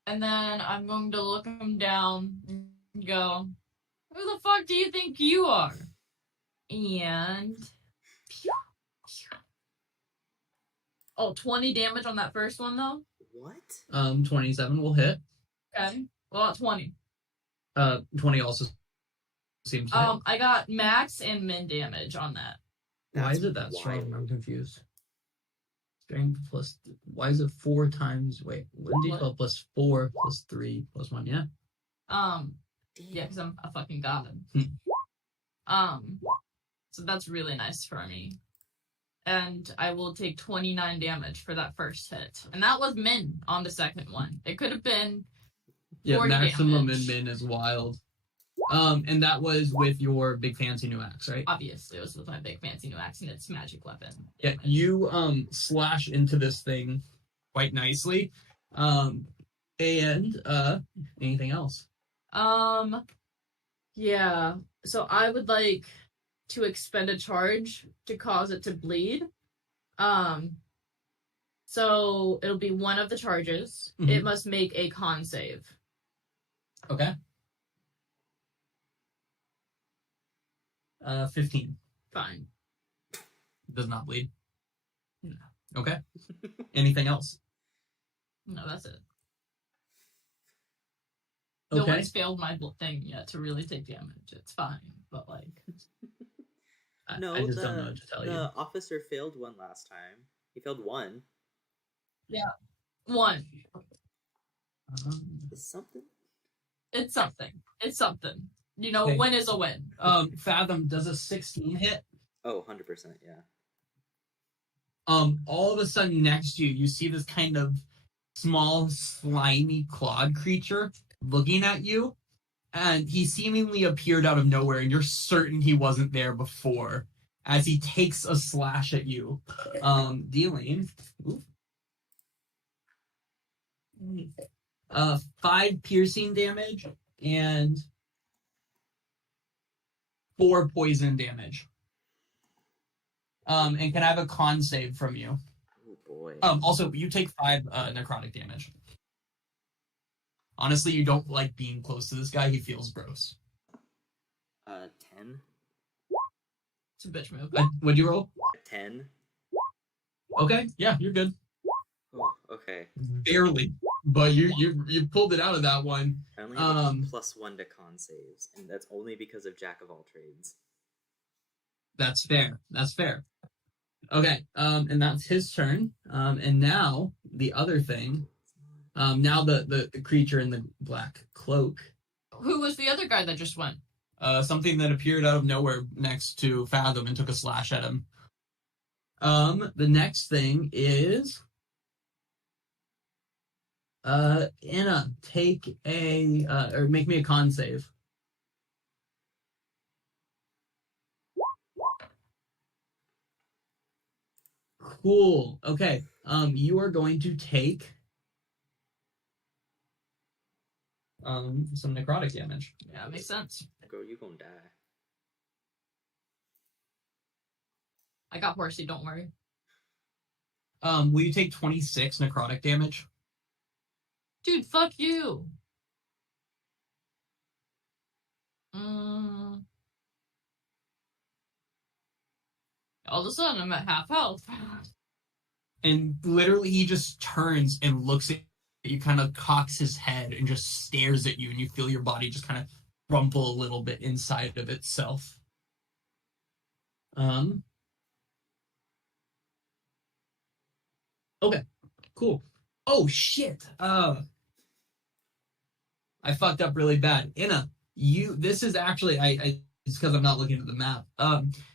then I'm going to look him down and go, who the fuck do you think you are? And 20 damage on that first one though. What? 27 will hit. Okay. Well, 20. 20 also seems to hit. I got max and min damage on that. Why is it that strong? I'm confused. Strength plus... Why is it 4 times... Wait, 1d12 plus 4 plus 3 plus 1, yeah? Yeah, because I'm a fucking god. So that's really nice for me. and I will take 29 damage for that first hit. And that was min on the second one. It could have been 40 maximum damage. min is wild. And that was with your big fancy new axe, right? Obviously, it was with my big fancy new axe and its magic weapon. Yeah, you slash into this thing quite nicely. And anything else? Yeah. So I would like to expend a charge to cause it to bleed. So it'll be one of the charges. Mhm. It must make a con save. Okay. 15. Fine. Does not bleed. No. Okay. Anything else? No, that's it. No Okay. one's failed my thing yet to really take damage. It's fine, but like, No, I just don't know what to tell you. The officer failed one last time. He failed one. one. Is something? It's something. It's something. You know, Okay. win is a win. Fathom, does a 16 hit? Oh, 100%, yeah. All of a sudden next to you, you see this kind of small, slimy clawed creature looking at you, and he seemingly appeared out of nowhere, and you're certain he wasn't there before, as he takes a slash at you, dealing 5 piercing damage and 4 poison damage. And can I have a con save from you? Oh boy. Also, you take 5 necrotic damage. Honestly, you don't like being close to this guy. He feels gross. 10. It's a bitch move. What'd you roll? 10. Okay, yeah, you're good. Oh, okay. Barely, but you pulled it out of that one. I only have a +1 to con saves, and that's only because of Jack of all trades. That's fair. That's fair. Okay, and that's his turn. And now the other thing. Now the creature in the black cloak. Who was the other guy that just went? Something that appeared out of nowhere next to Fathom and took a slash at him. The next thing is Anna, take a or make me a con save. Cool. Okay. You are going to take some necrotic damage. Yeah, makes sense. Girl, you gonna die. I got horsey, don't worry. Will you take 26 necrotic damage? Dude, fuck you. All of a sudden, I'm at half health. And literally, he just turns and looks at you, kind of cocks his head and just stares at you, and you feel your body just kind of crumple a little bit inside of itself. Okay, cool. Oh shit. I fucked up really bad. Inna, this is actually it's because I'm not looking at the map.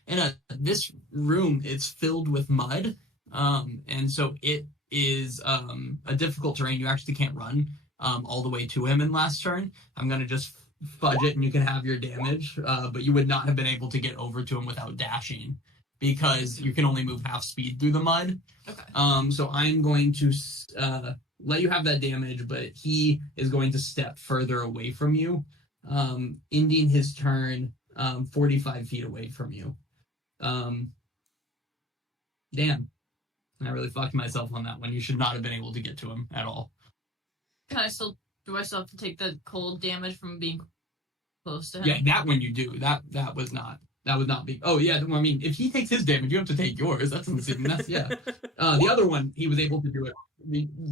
Inna, this room is filled with mud. And so it is a difficult terrain. You actually can't run all the way to him in last turn. I'm gonna just fudge it and you can have your damage, but you would not have been able to get over to him without dashing because you can only move half speed through the mud. Okay. So I'm going to let you have that damage, but he is going to step further away from you, ending his turn 45 feet away from you. Damn. I really fucked myself on that one. You should not have been able to get to him at all. Do I still have to take the cold damage from being close to him? Yeah, that one you do. That would not be. Oh yeah, I mean, if he takes his damage, you have to take yours. That's insane. Yeah. The other one, he was able to do it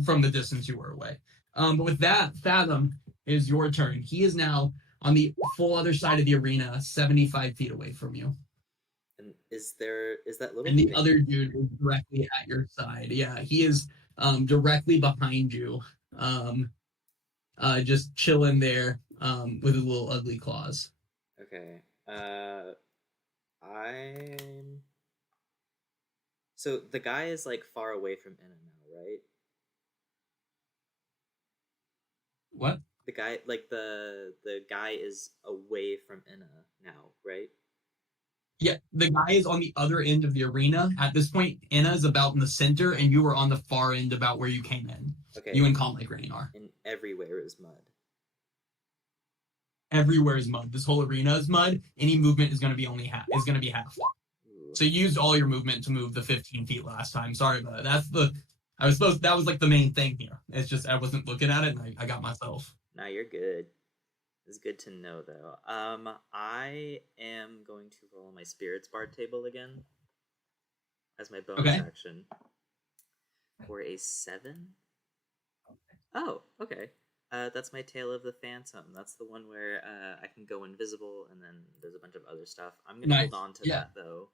from the distance you were away. But with that, Fathom is your turn. He is now on the full other side of the arena, 75 feet away from you. And is that little? And the thing? other dude is directly at your side. Yeah, he is directly behind you, just chilling there with his little ugly claws. Okay. So the guy is like far away from Inna now, right? What? The guy, like the guy is away from Inna now, right? Yeah, the guy is on the other end of the arena. At this point, Inna is about in the center, and you are on the far end about where you came in. Okay. You and Calm Lake Rain are. And everywhere is mud. Everywhere is mud. This whole arena is mud. Any movement is going to be half. Ooh. So you used all your movement to move the 15 feet last time. Sorry about it. That was like the main thing here. It's just I wasn't looking at it, and I got myself. Nah, you're good. It's good to know, though. I am going to roll my Spirits Bard table again as my bonus action for a 7. Oh, okay. That's my Tale of the Phantom. That's the one where I can go invisible, and then there's a bunch of other stuff. I'm gonna hold on to that though,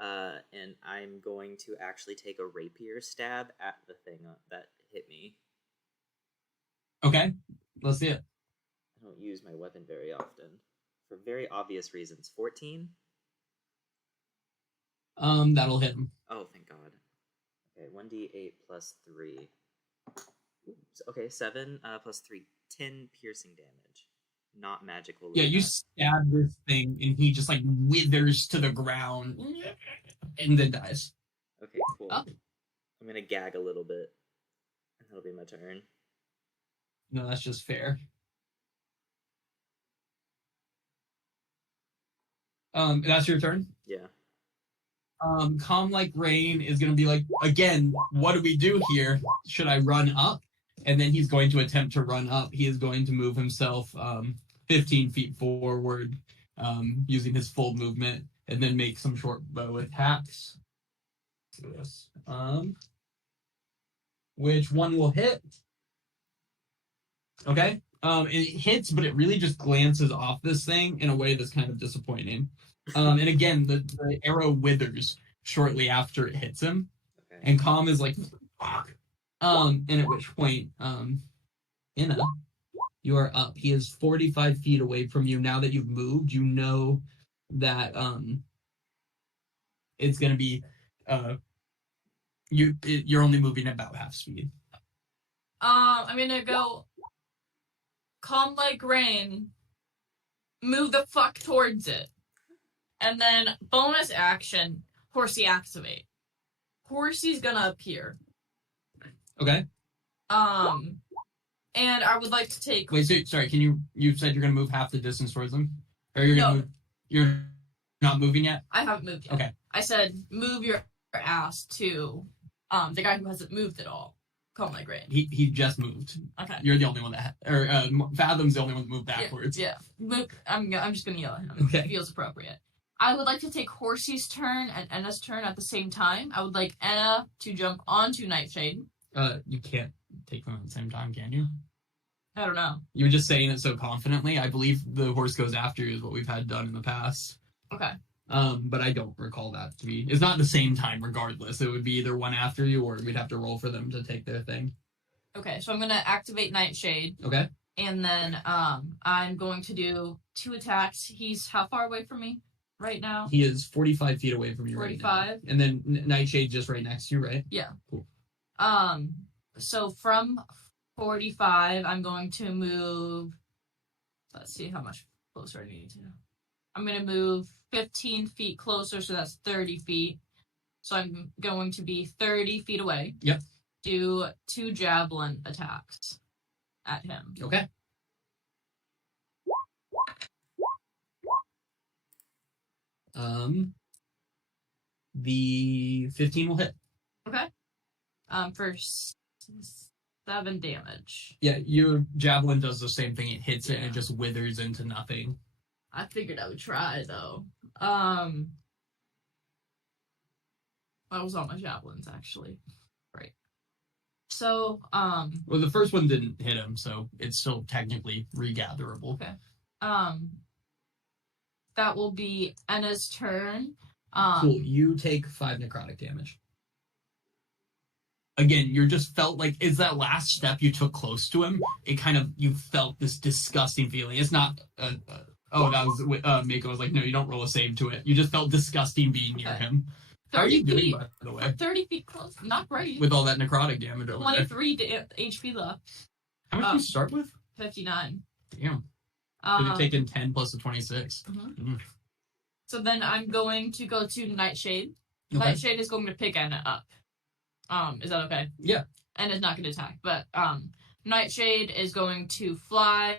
and I'm going to actually take a rapier stab at the thing that hit me. Okay, let's see it. I don't use my weapon very often for very obvious reasons. 14. That'll hit him. Oh, thank God. Okay, 1d8 plus 3. Oops. Okay, 7 plus 3, 10 piercing damage. Not magical. Yeah, you stab this thing, and he just like withers to the ground, and then dies. Okay, cool. Oh. I'm gonna gag a little bit, and that'll be my turn. No, that's just fair. That's your turn? Yeah. Calm Like Rain is going to be like, again, what do we do here? Should I run up? And then he's going to attempt to run up. He is going to move himself 15 feet forward using his full movement and then make some short bow attacks. Which one will hit? Okay. It hits, but it really just glances off this thing in a way that's kind of disappointing. And again, the arrow withers shortly after it hits him. Okay. And Calm is like, fuck. And at which point, Inna, you are up. He is 45 feet away from you. Now that you've moved, you know that it's going to be you're only moving about half speed. I'm gonna go Calm Like Rain, move the fuck towards it, and then bonus action, Horsey activate. Horsey's gonna appear. Okay. And I would like to take. Wait, so, sorry. You said you're gonna move half the distance towards them, or you're gonna move? You're not moving yet. I haven't moved yet. Okay. I said move your ass to the guy who hasn't moved at all. Calm Like Rain. He just moved. Okay. You're the only one that Fathom's the only one that moved backwards. Yeah. Move. I'm just gonna yell at him. Okay. It feels appropriate. I would like to take Horsey's turn and Enna's turn at the same time. I would like Enna to jump onto Nightshade. You can't take them at the same time, can you? I don't know. You were just saying it so confidently. I believe the horse goes after you is what we've had done in the past. Okay. But I don't recall that to be. It's not the same time regardless. It would be either one after you or we'd have to roll for them to take their thing. Okay, so I'm gonna activate Nightshade. Okay. And then I'm going to do 2 attacks. He's how far away from me right now? He is 45 feet away from you 45? right now. And then Nightshade's just right next to you, right? Yeah. Cool. So from 45, I'm going to move. Let's see how much closer I need to. I'm going to move 15 feet closer, so that's 30 feet. So I'm going to be 30 feet away. Yep. Do 2 javelin attacks at him. Okay. The 15 will hit. Okay. For 7 damage. Yeah, your javelin does the same thing. It hits it and it just withers into nothing. I figured I would try though. That was all my javelins actually. Right. So, well, the first one didn't hit him, so it's still technically regatherable. Okay. That will be Enna's turn. Cool. You take 5 necrotic damage. Again, you just felt like, is that last step you took close to him? It kind of, you felt this disgusting feeling. It's not, that was, Mako was like, no, you don't roll a save to it. You just felt disgusting being near him. How are you 30 doing, feet. by the way? I'm 30 feet close. Not great. With all that necrotic damage over there. 23 HP left. How much do you start with? 59. Damn. So you're taking 10 plus the 26. So then I'm going to go to Nightshade. Okay. Nightshade is going to pick Anna up. Is that okay? Yeah. And it's not going to attack, but Nightshade is going to fly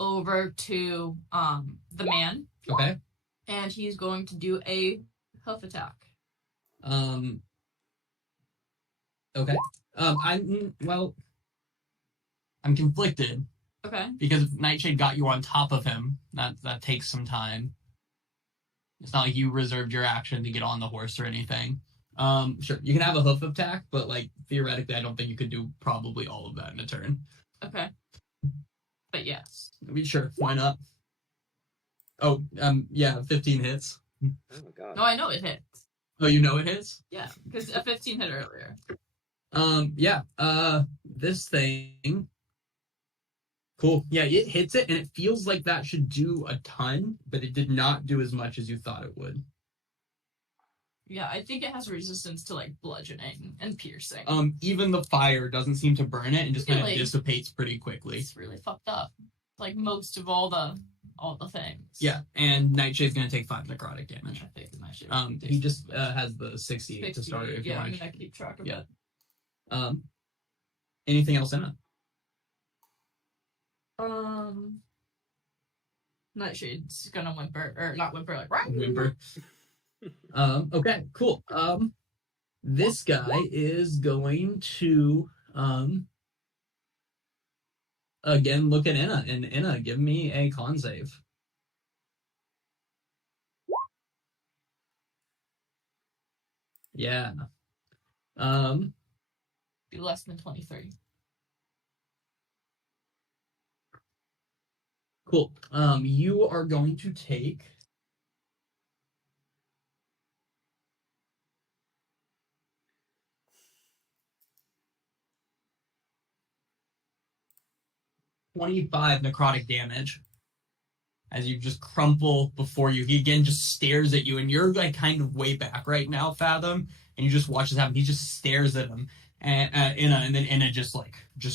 over to the man. Okay. And he's going to do a hoof attack. Okay. I'm conflicted. Okay. Because if Nightshade got you on top of him, that takes some time. It's not like you reserved your action to get on the horse or anything. Sure, you can have a hoof attack, but like theoretically, I don't think you could do probably all of that in a turn. Okay. But yes. I mean, sure, why not? Oh, yeah, 15 hits. Oh my god. No, I know it hits. Oh, you know it hits? Yeah, because a 15 hit earlier. Yeah, this thing. Cool. Yeah, it hits it, and it feels like that should do a ton, but it did not do as much as you thought it would. Yeah, I think it has resistance to like bludgeoning and piercing. Even the fire doesn't seem to burn it and just kind of Really? dissipates pretty quickly. It's really fucked up. Like most of all the things. Yeah, and Nightshade's gonna take 5 necrotic damage. I think Nightshade He just has the 68 to start it if you yeah, I'm want. gonna keep track of Yeah. it. Anything else in it? Nightshade's gonna whimper, or not whimper, like right. Whimper. Okay, cool. This guy is going to again look at Inna, and Inna, give me a con save. Yeah. Be less than 23. Cool. You are going to take 25 necrotic damage as you just crumple before you. He again just stares at you, and you're like kind of way back right now, Fathom, and you just watch this happen. He just stares at him, and and then Inna just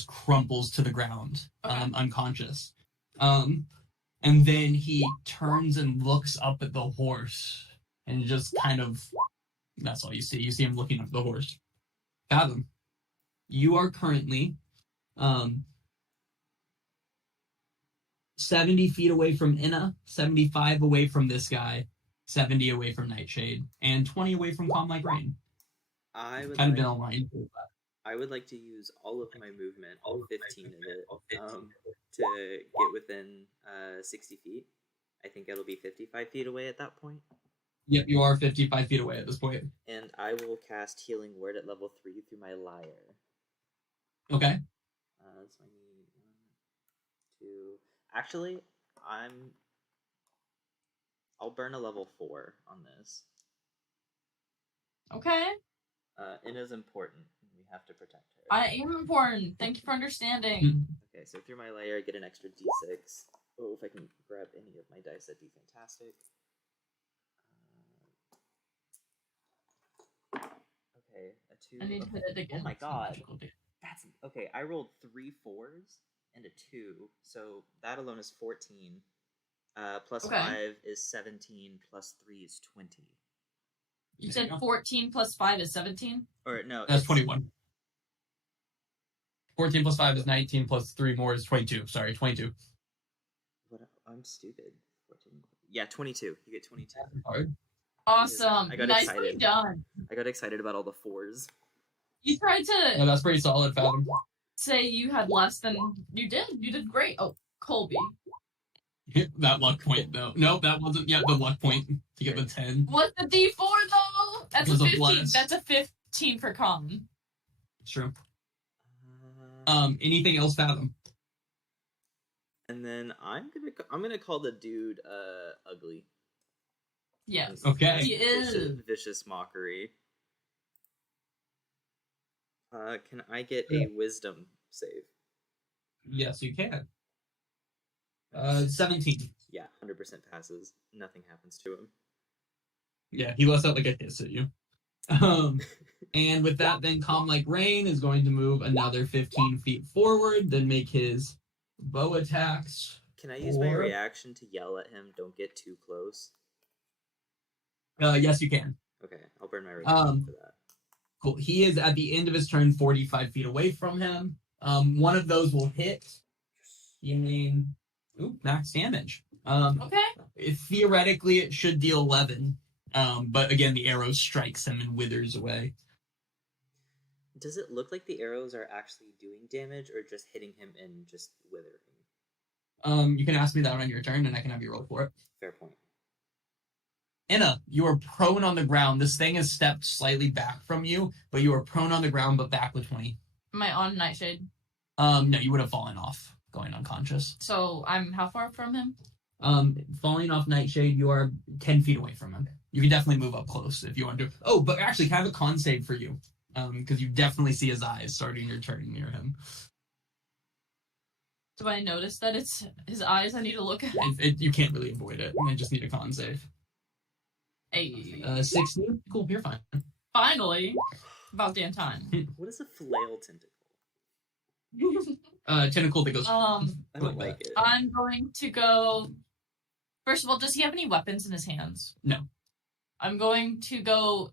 crumples to the ground, unconscious. And then he turns and looks up at the horse, and just kind of, that's all you see. You see him looking up at the horse. Fathom, you are currently 70 feet away from Inna, 75 away from this guy, 70 away from Nightshade, and 20 away from Calm Like Rain. I would Kind of like, been aligned. I would like to use all of my movement, all 15 of it, to get within 60 feet. I think it'll be 55 feet away at that point. Yep, you are 55 feet away at this point. And I will cast Healing Word at level 3 through my lyre. Okay. So I need 1, 2. Actually, I'll burn a level 4 on this. Okay. It is important. We have to protect her. I am important. Thank you for understanding. Okay, so through my layer, I get an extra d6. Oh, if I can grab any of my dice, that'd be fantastic. Okay, a 2. I need to hit it again. Oh my god. That's okay. I rolled 3 4s and a 2, so that alone is 14. Plus 5 is 17. Plus 3 is 20. You said 14 plus 5 is 17? Or no, That's 21. 14 plus 5 is 19, plus 3 more is 22. Sorry, 22. What? I'm stupid. 14. Yeah, 22. You get 22. Hard. Awesome. I got Nicely excited. done. I got excited about all the 4s. You tried No, to that's pretty solid, Fathom. say you had less than you did. You did great. Oh, Colby. That luck point, though. Nope, that wasn't yet the luck point to get the 10. What's the D4 though? That's a Was a 15. bless. That's a 15 for common. True. Anything else, Fathom? And then I'm gonna call the dude ugly. Yes. Okay. He is. Vicious mockery. Can I get a wisdom save? Yes, you can. 17. Yeah, 100% passes. Nothing happens to him. Yeah, he lets out like a hiss at you. And with that, then Calm Like Rain is going to move another 15 feet forward, then make his bow attacks. Can I use my reaction to yell at him, don't get too close? Yes, you can. Okay, I'll burn my reaction for that. Cool. He is at the end of his turn 45 feet away from him. One of those will hit. Dealing max damage. Okay. Theoretically, it should deal 11. But again, the arrow strikes him and withers away. Does it look like the arrows are actually doing damage or just hitting him and just withering? You can ask me that on your turn, and I can have you roll for it. Fair point. Inna, you are prone on the ground. This thing has stepped slightly back from you, but you are prone on the ground, but back with 20. Am I on Nightshade? No, you would have fallen off, going unconscious. So I'm how far from him? Falling off Nightshade, you are 10 feet away from him. You can definitely move up close if you want to. Oh, but actually, can I have a con save for you? Because you definitely see his eyes starting your turn near him. Do I notice that it's his eyes I need to look at? You can't really avoid it. I just need a con save. 16? Cool, you're fine. Finally. About damn time. What is a flail tentacle? Tentacle that goes... I don't like it. I'm going to go... First of all, does he have any weapons in his hands? No. I'm going to go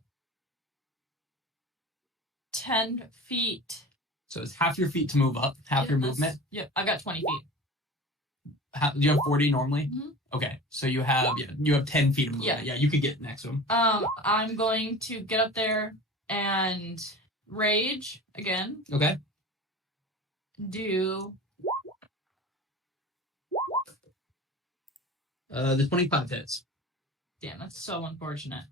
10 feet. So it's half your feet to move up, half your movement. Yep, I've got 20 feet. Do you have 40 normally? Mm-hmm. Okay, so you have 10 feet of movement. Yeah, you could get next to him. I'm going to get up there and rage again. Okay. Do the 25 hits. Damn, that's so unfortunate.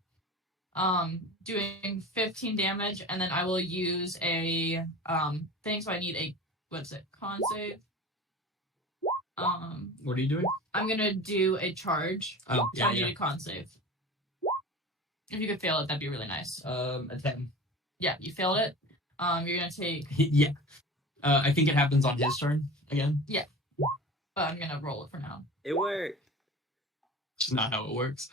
Doing 15 damage, and then I will use a thing. So I need a con save. What are you doing? I'm gonna do a charge. Oh, so I need a con save. If you could fail it, that'd be really nice. A 10. Yeah, you failed it. You're gonna take. Yeah. I think it happens on his turn again. Yeah. But I'm gonna roll it for now. It worked. It's not how it works.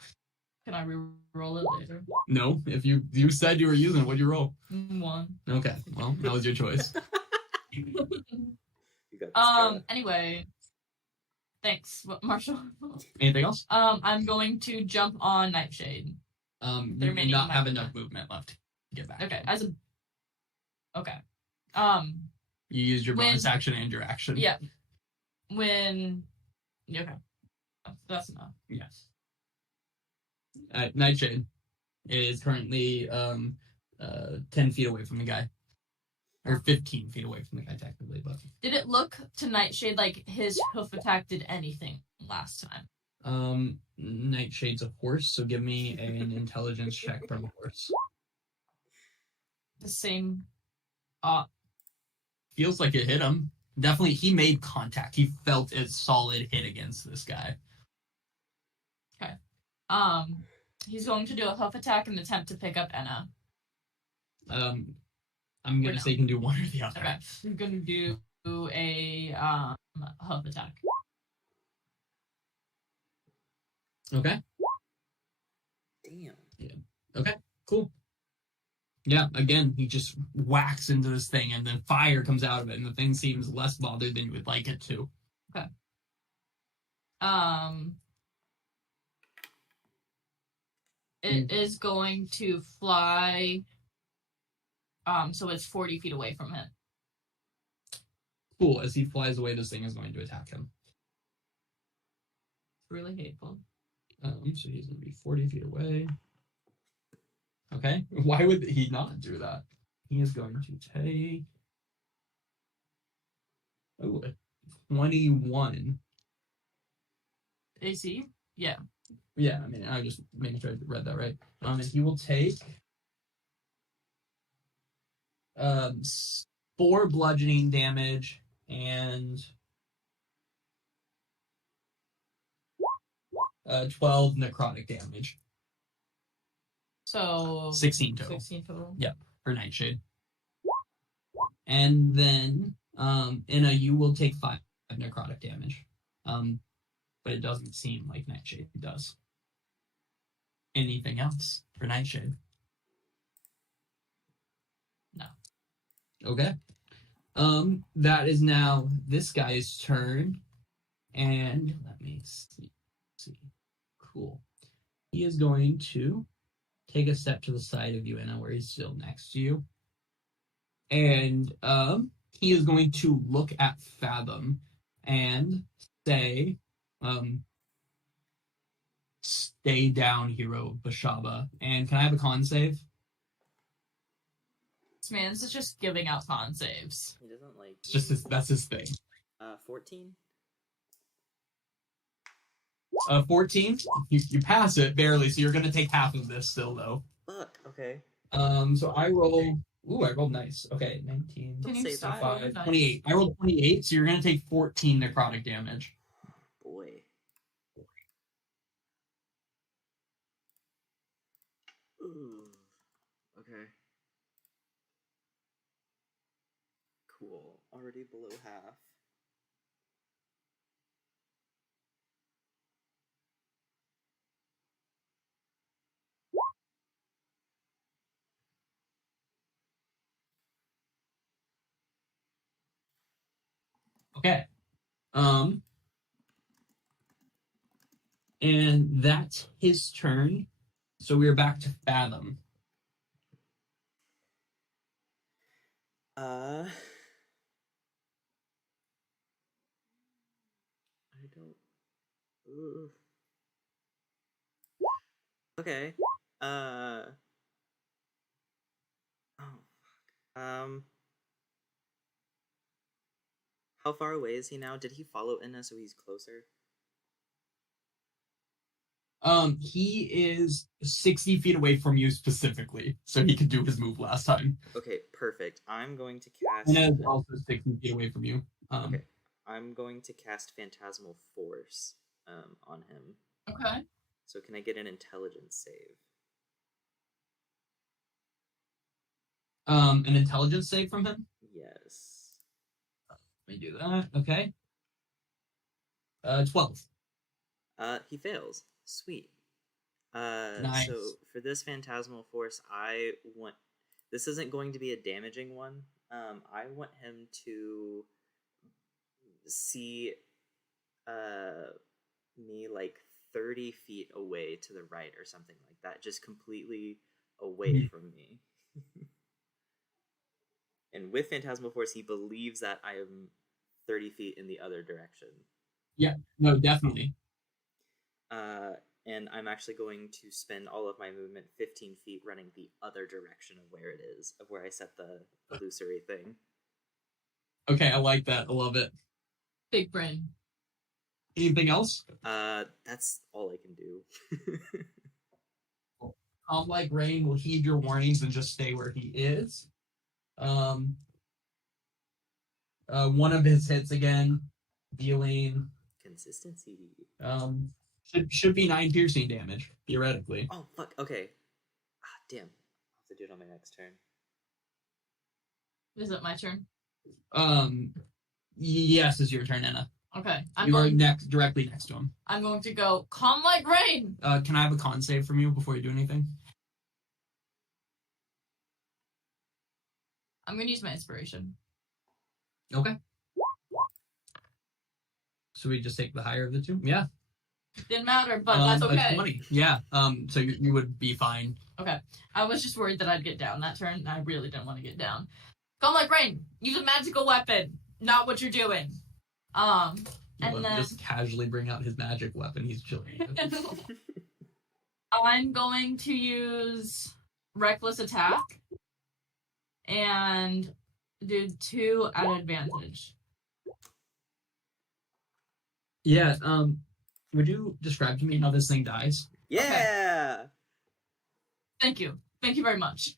Can I re-roll it later? No. If you said you were using it, what'd you roll? 1. Okay. Well, that was your choice. You got this, Anyway. Thanks, Marshall. Anything else? I'm going to jump on Nightshade. You do not have enough movement left to get back. Okay. Okay. You used your bonus action and your action. Yeah. Okay. That's enough. Yes. Nightshade is currently 10 feet away from the guy. Or 15 feet away from the guy, technically. But did it look to Nightshade like his hoof attack did anything last time? Nightshade's a horse, so give me an intelligence check from a horse. The same. Feels like it hit him. Definitely, he made contact. He felt a solid hit against this guy. Okay. He's going to do a hoof attack and attempt to pick up Enna. I'm gonna say you can do one or the other. Okay. I'm gonna do a hoof attack. Okay. Damn. Yeah. Okay. Cool. Yeah. Again, he just whacks into this thing, and then fire comes out of it, and the thing seems less bothered than you would like it to. Okay. It is going to fly. So it's 40 feet away from him. Cool. As he flies away, this thing is going to attack him. Really hateful. So he's going to be 40 feet away. Okay. Why would he not do that? He is going to take... 21. AC? Yeah. Yeah, I mean, I was just making sure I read that right. And he will take 4 bludgeoning damage and 12 necrotic damage. So 16 total. 16 total. Yep, for Nightshade. And then Inna, you will take 5 necrotic damage. But it doesn't seem like Nightshade does. anything else for Nightshade? No. Okay. That is now this guy's turn. And let me see. Cool. He is going to take a step to the side of you, Anna, where he's still next to you. And he is going to look at Fathom and say, stay down, hero Bashaba. And can I have a con save? This man's just giving out con saves. He doesn't like. It's just that's his thing. 14. 14. You pass it barely, so you're gonna take half of this still, though. Fuck. Okay. So I roll. Ooh, I rolled nice. Okay, 19. Can you Say stop? 5, Nice. 28. I rolled 28, so you're gonna take 14 necrotic damage. Boy. Ooh. Okay. Cool. Already below half. Okay. And that's his turn. So we're back to Fathom. I don't. Ooh. Okay. Oh. Fuck. How far away is he now? Did he follow Inna so he's closer? He is 60 feet away from you specifically, so he could do his move last time. Okay, perfect. I'm going to cast. And is also 60 feet away from you. Okay. I'm going to cast Phantasmal Force on him. Okay. So can I get an intelligence save? An intelligence save from him? Yes. Let me do that. Okay. 12. He fails. Sweet. Nice. So for this Phantasmal Force, I want. This isn't going to be a damaging one. I want him to see me like 30 feet away to the right or something like that, just completely away from me. And with Phantasmal Force, he believes that I am 30 feet in the other direction. Yeah, no, definitely. And I'm actually going to spend all of my movement 15 feet running the other direction of where it is, of where I set the illusory thing. Okay, I like that. I love it. Big brain. Anything else? That's all I can do. Like Rain will heed your warnings and just stay where he is. One of his hits again, dealing Consistency. Should be 9 piercing damage, theoretically. Oh fuck, okay. Damn. I'll have to do it on my next turn. Is it my turn? Yes, it's your turn, Anna. Okay. You are directly next to him. I'm going to go calm like rain. Can I have a con save from you before you do anything? I'm going to use my inspiration. Okay. So we just take the higher of the two? Yeah. Didn't matter, but that's okay. 20. Yeah. So you would be fine. Okay. I was just worried that I'd get down that turn, and I really didn't want to get down. Calm like rain. Use a magical weapon. Not what you're doing. And then just casually bring out his magic weapon. He's chilling. I'm going to use Reckless Attack and do 2 at advantage. Yeah. Would you describe to me how this thing dies? Yeah. Okay. Thank you. Thank you very much.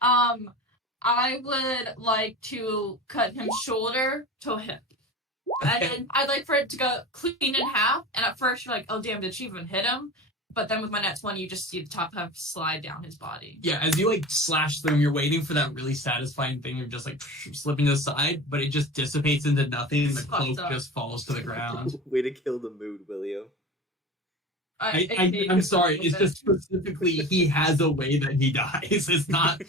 I would like to cut him shoulder to hip. And then I'd like for it to go clean in half. And at first you're like, oh damn, did she even hit him? But then with my net 20, you just see the top half slide down his body. Yeah, as you slash through, you're waiting for that really satisfying thing of just slipping to the side, but it just dissipates into nothing and the cloak just falls to the ground. Way to kill the mood, Willio. I'm sorry. It's just specifically he has a way that he dies. It's not.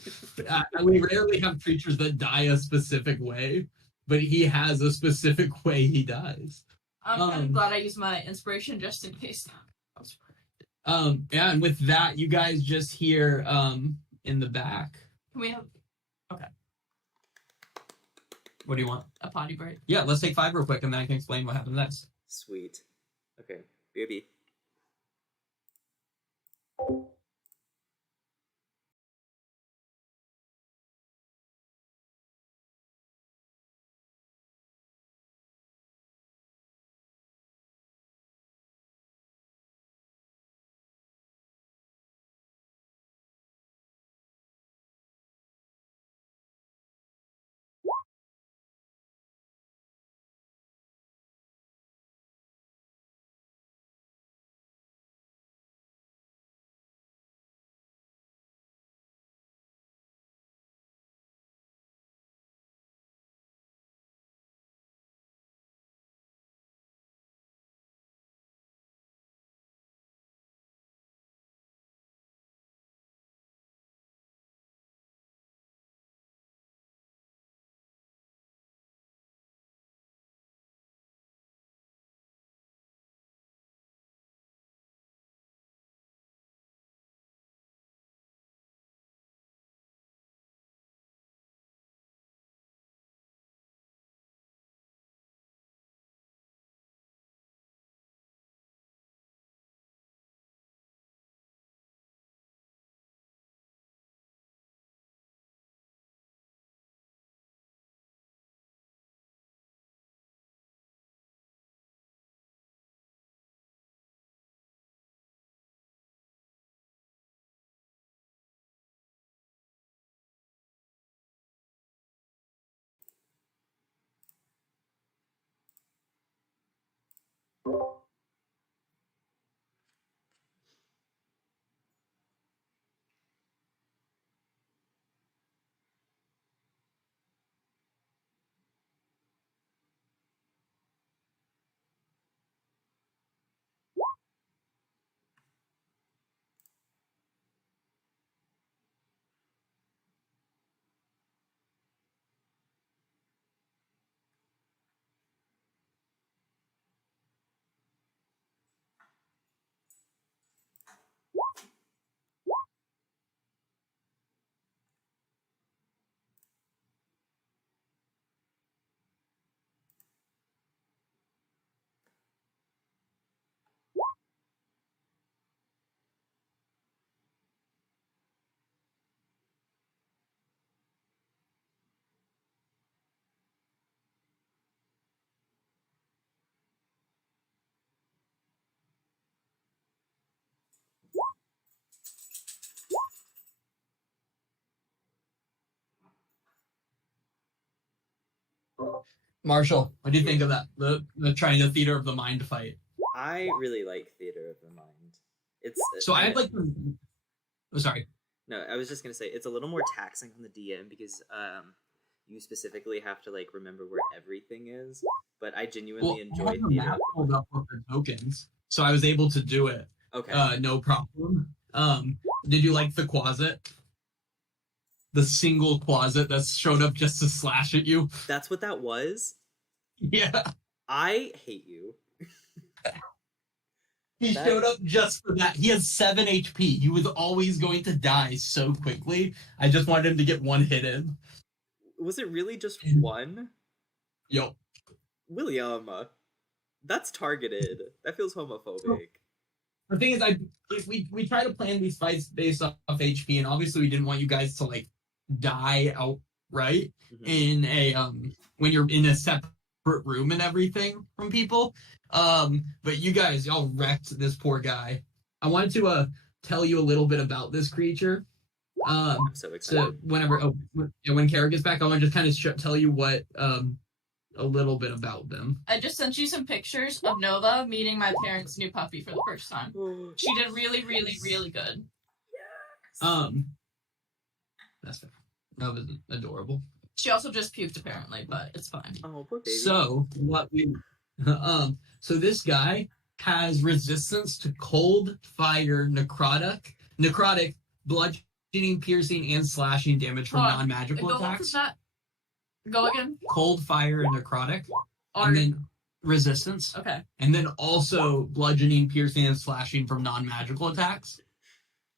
We rarely have creatures that die a specific way, but he has a specific way he dies. I'm glad I used my inspiration just in case. Yeah, and with that, you guys just hear in the back. Can we have What do you want? a potty break? Yeah, let's take 5 real quick, and then I can explain what happens next. Sweet. Okay. BOB. Marshall, what do you think of that? The trying to theater of the mind fight. I really like Theater of the Mind. It's So I have like. Oh, sorry. No, I was just gonna say it's a little more taxing on the DM because you specifically have to like remember where everything is. But I genuinely enjoy I have the Theater map of the pulled Mind. up with the tokens, so I was able to do it. Okay. No problem. Did you like the closet? The single closet that showed up just to slash at you? That's what that was? Yeah. I hate you. He showed up just for that. He has 7 HP. He was always going to die so quickly. I just wanted him to get 1 hit in. Was it really just one? Yo. William, that's targeted. That feels homophobic. The thing is, we try to plan these fights based off HP, and obviously we didn't want you guys to like die outright in a when you're in a separate room and everything from people. But you guys, y'all wrecked this poor guy. I wanted to tell you a little bit about this creature. I'm so excited. So when Kara gets back, I want to just kind of tell you what a little bit about them. I just sent you some pictures of Nova meeting my parents' new puppy for the first time. She did really, really, really good. That's fair. That was adorable. She also just puked apparently, but it's fine. Oh, poor baby. So what we so this guy has resistance to cold, fire, necrotic, bludgeoning, piercing, and slashing damage from Hold on. non-magical Go attacks. from that. Go again. Cold, fire, and necrotic, Or, and then resistance, okay. and then also bludgeoning, piercing, and slashing from non-magical attacks.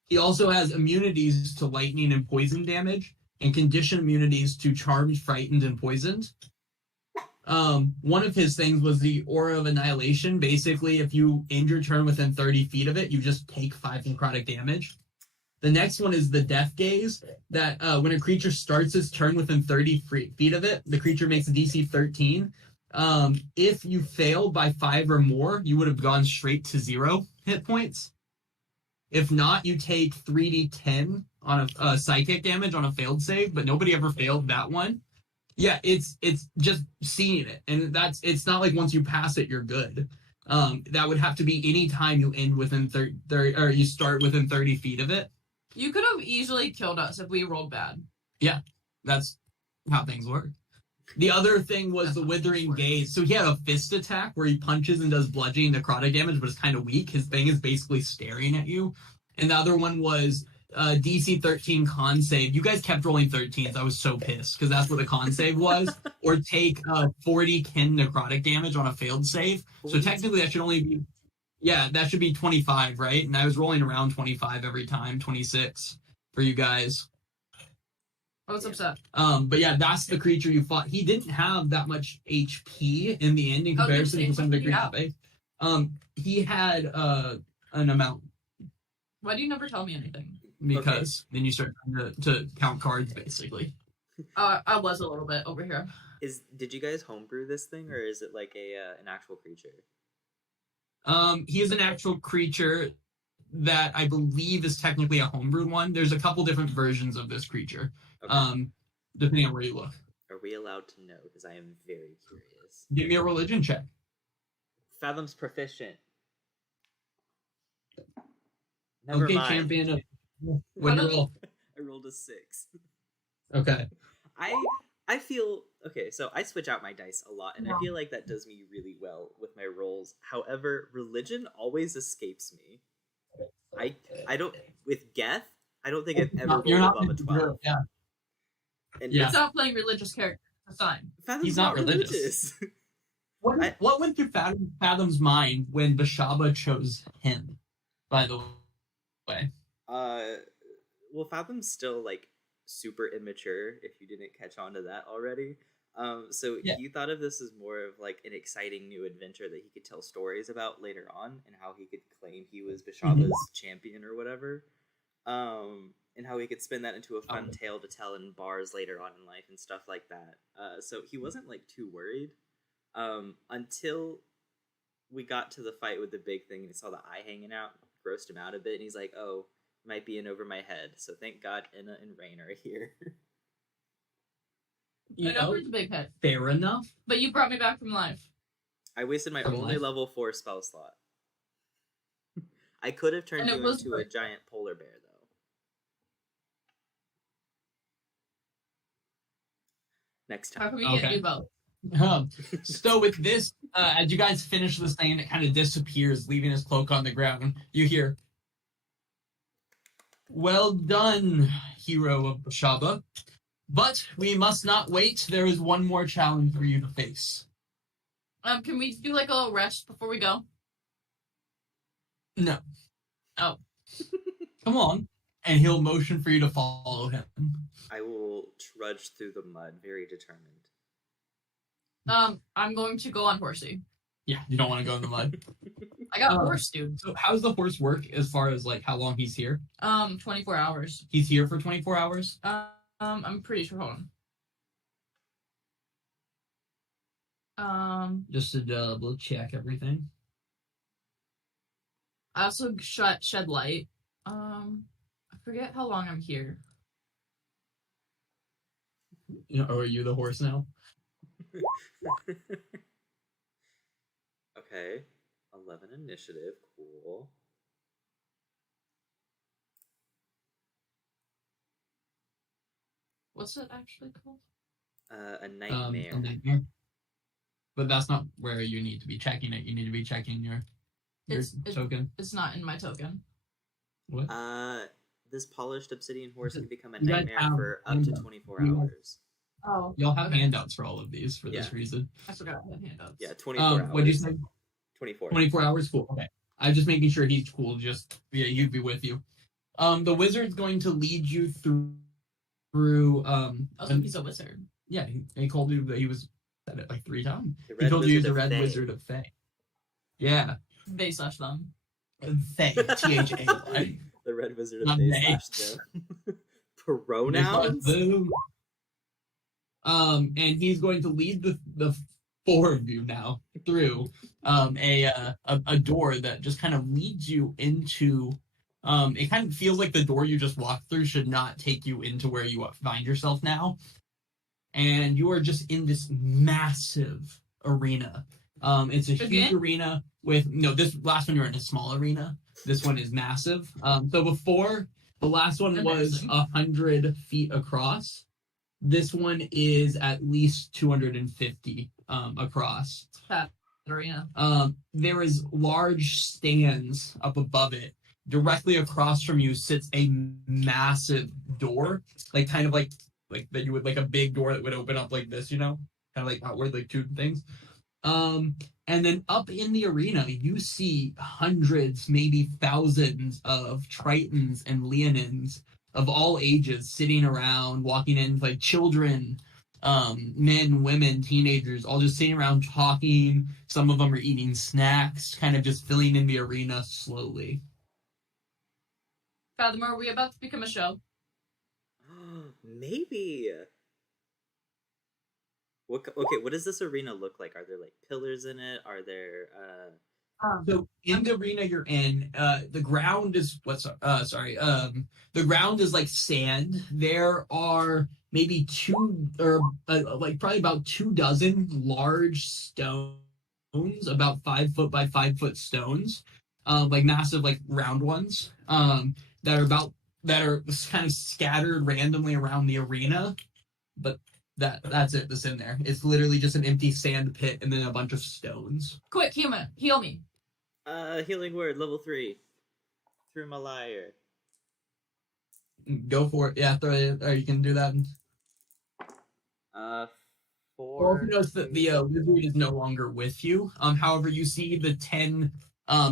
He also has immunities to lightning and poison damage, and condition immunities to charmed, frightened, and poisoned. One of his things was the Aura of Annihilation. Basically, if you end your turn within 30 feet of it, you just take 5 necrotic damage. The next one is the Death Gaze, that when a creature starts its turn within 30 feet of it, the creature makes a DC 13. If you failed by 5 or more, you would have gone straight to 0 hit points. If not, you take 3d10 on a psychic damage on a failed save, but nobody ever failed that one. Yeah, it's just seeing it, and it's not like once you pass it, you're good. That would have to be any time you end within 30 or you start within 30 feet of it. You could have easily killed us if we rolled bad. Yeah, that's how things work. The other thing was the Withering Gaze. So he had a fist attack where he punches and does bludgeoning necrotic damage, but it's kind of weak. His thing is basically staring at you. And the other one was DC 13 con save. You guys kept rolling 13s. I was so pissed because that's what the con save was. Or take 40 kin necrotic damage on a failed save. So technically that should only be, that should be 25, right? And I was rolling around 25 every time, 26 for you guys. I was upset. But yeah, that's the creature you fought. He didn't have that much HP in the end in comparison to some of the creatures. He had an amount. Why do you never tell me anything? Because then you start to count cards, basically. I was a little bit over here. Did you guys homebrew this thing, or is it like an actual creature? He is an actual creature that I believe is technically a homebrewed one. There's a couple different versions of this creature, depending on where you look. Are we allowed to know? Because I am very curious. Give me a religion check. Fathom's proficient. Never okay, mind. champion. What do you roll? I rolled a 6. Okay. I feel okay. So I switch out my dice a lot, and I feel like that does me really well with my rolls. However, religion always escapes me. I don't with Geth. I don't think I've ever rolled above a 12. Yeah. And Stop playing religious characters. That's fine. Fathom's He's not religious. What went through Fathom's mind when Bashaba chose him? By the way. Well, Fathom's still like super immature. If you didn't catch on to that already, so he thought of this as more of like an exciting new adventure that he could tell stories about later on, and how he could claim he was Bashaba's champion or whatever, and how he could spin that into a fun tale to tell in bars later on in life and stuff like that. So he wasn't like too worried until we got to the fight with the big thing and he saw the eye hanging out, grossed him out a bit, and he's like, "Oh, might be in over my head." So thank God Inna and Rain are here. I know it's a big head. Fair enough. But you brought me back from life. I wasted my only level 4 spell slot. I could have turned you into a giant polar bear, though. Next time. How can we get you both? So with this, as you guys finish this thing, it kind of disappears, leaving his cloak on the ground. You hear, "Well done, hero of Bashaba. But we must not wait. There is one more challenge for you to face." Can we do like a little rest before we go? No. Oh. Come on. And he'll motion for you to follow him. I will trudge through the mud, very determined. I'm going to go on horsey. Yeah, you don't want to go in the mud. I got a horse, dude. So how does the horse work as far as like how long he's here? 24 hours. He's here for 24 hours? I'm pretty sure. Hold on. Just to double check everything. I also shed light. I forget how long I'm here. Are you the horse now? Okay. 11 initiative. Cool. What's it actually called? A nightmare. A nightmare. But that's not where you need to be checking it. You need to be checking your token. It's not in my token. What? This polished obsidian horse can become a You guys nightmare have for up to handouts. 24 You- hours. Oh, Y'all have handouts for all of these for this Yeah. reason. I forgot I had handouts. Yeah, 24 hours. What'd you say? 24. 24 hours? Cool. Okay. I'm just making sure he's cool. He'd be with you. The wizard's going to lead you through. Also, he's a wizard. Yeah, he told you that he was said it like 3 times. The He Red told you he's Wizard the of Red Thay. Wizard of Thay. Yeah, They/them. Thay. Thay. The Red Wizard of Not Thay they. / them. Pronouns? Boom. And he's going to lead the 4 of you now through a door that just kind of leads you into. It kind of feels like the door you just walked through should not take you into where you find yourself now. And you are just in this massive arena. It's a huge arena with this last one you're in a small arena. This one is massive. So before the last one was 100 feet across. This one is at least 250 across. Fat arena. There is large stands up above it. Directly across from you sits a massive door, like kind of like that you would like a big door that would open up like this, kind of like outward, like 2 things. And then up in the arena, you see hundreds, maybe thousands of Tritons and Leonins of all ages sitting around, walking in, like children, men, women, teenagers, all just sitting around talking. Some of them are eating snacks, kind of just filling in the arena slowly. Fathom, are we about to become a show? Maybe. What does this arena look like? Are there like pillars in it? Are there So in the arena you're in, the ground is the ground is like sand. There are maybe 2 or like probably about 24 large stones, about 5 foot by 5 foot stones, like massive, like round ones, that are kind of scattered randomly around the arena, but that's it. That's in there. It's literally just an empty sand pit and then a bunch of stones. Quick, human, heal me. Healing word level 3 through my lyre. Go for it. Yeah, throw it. Or you can do that. 4. Also notice that the wizard is no longer with you. However, you see the 10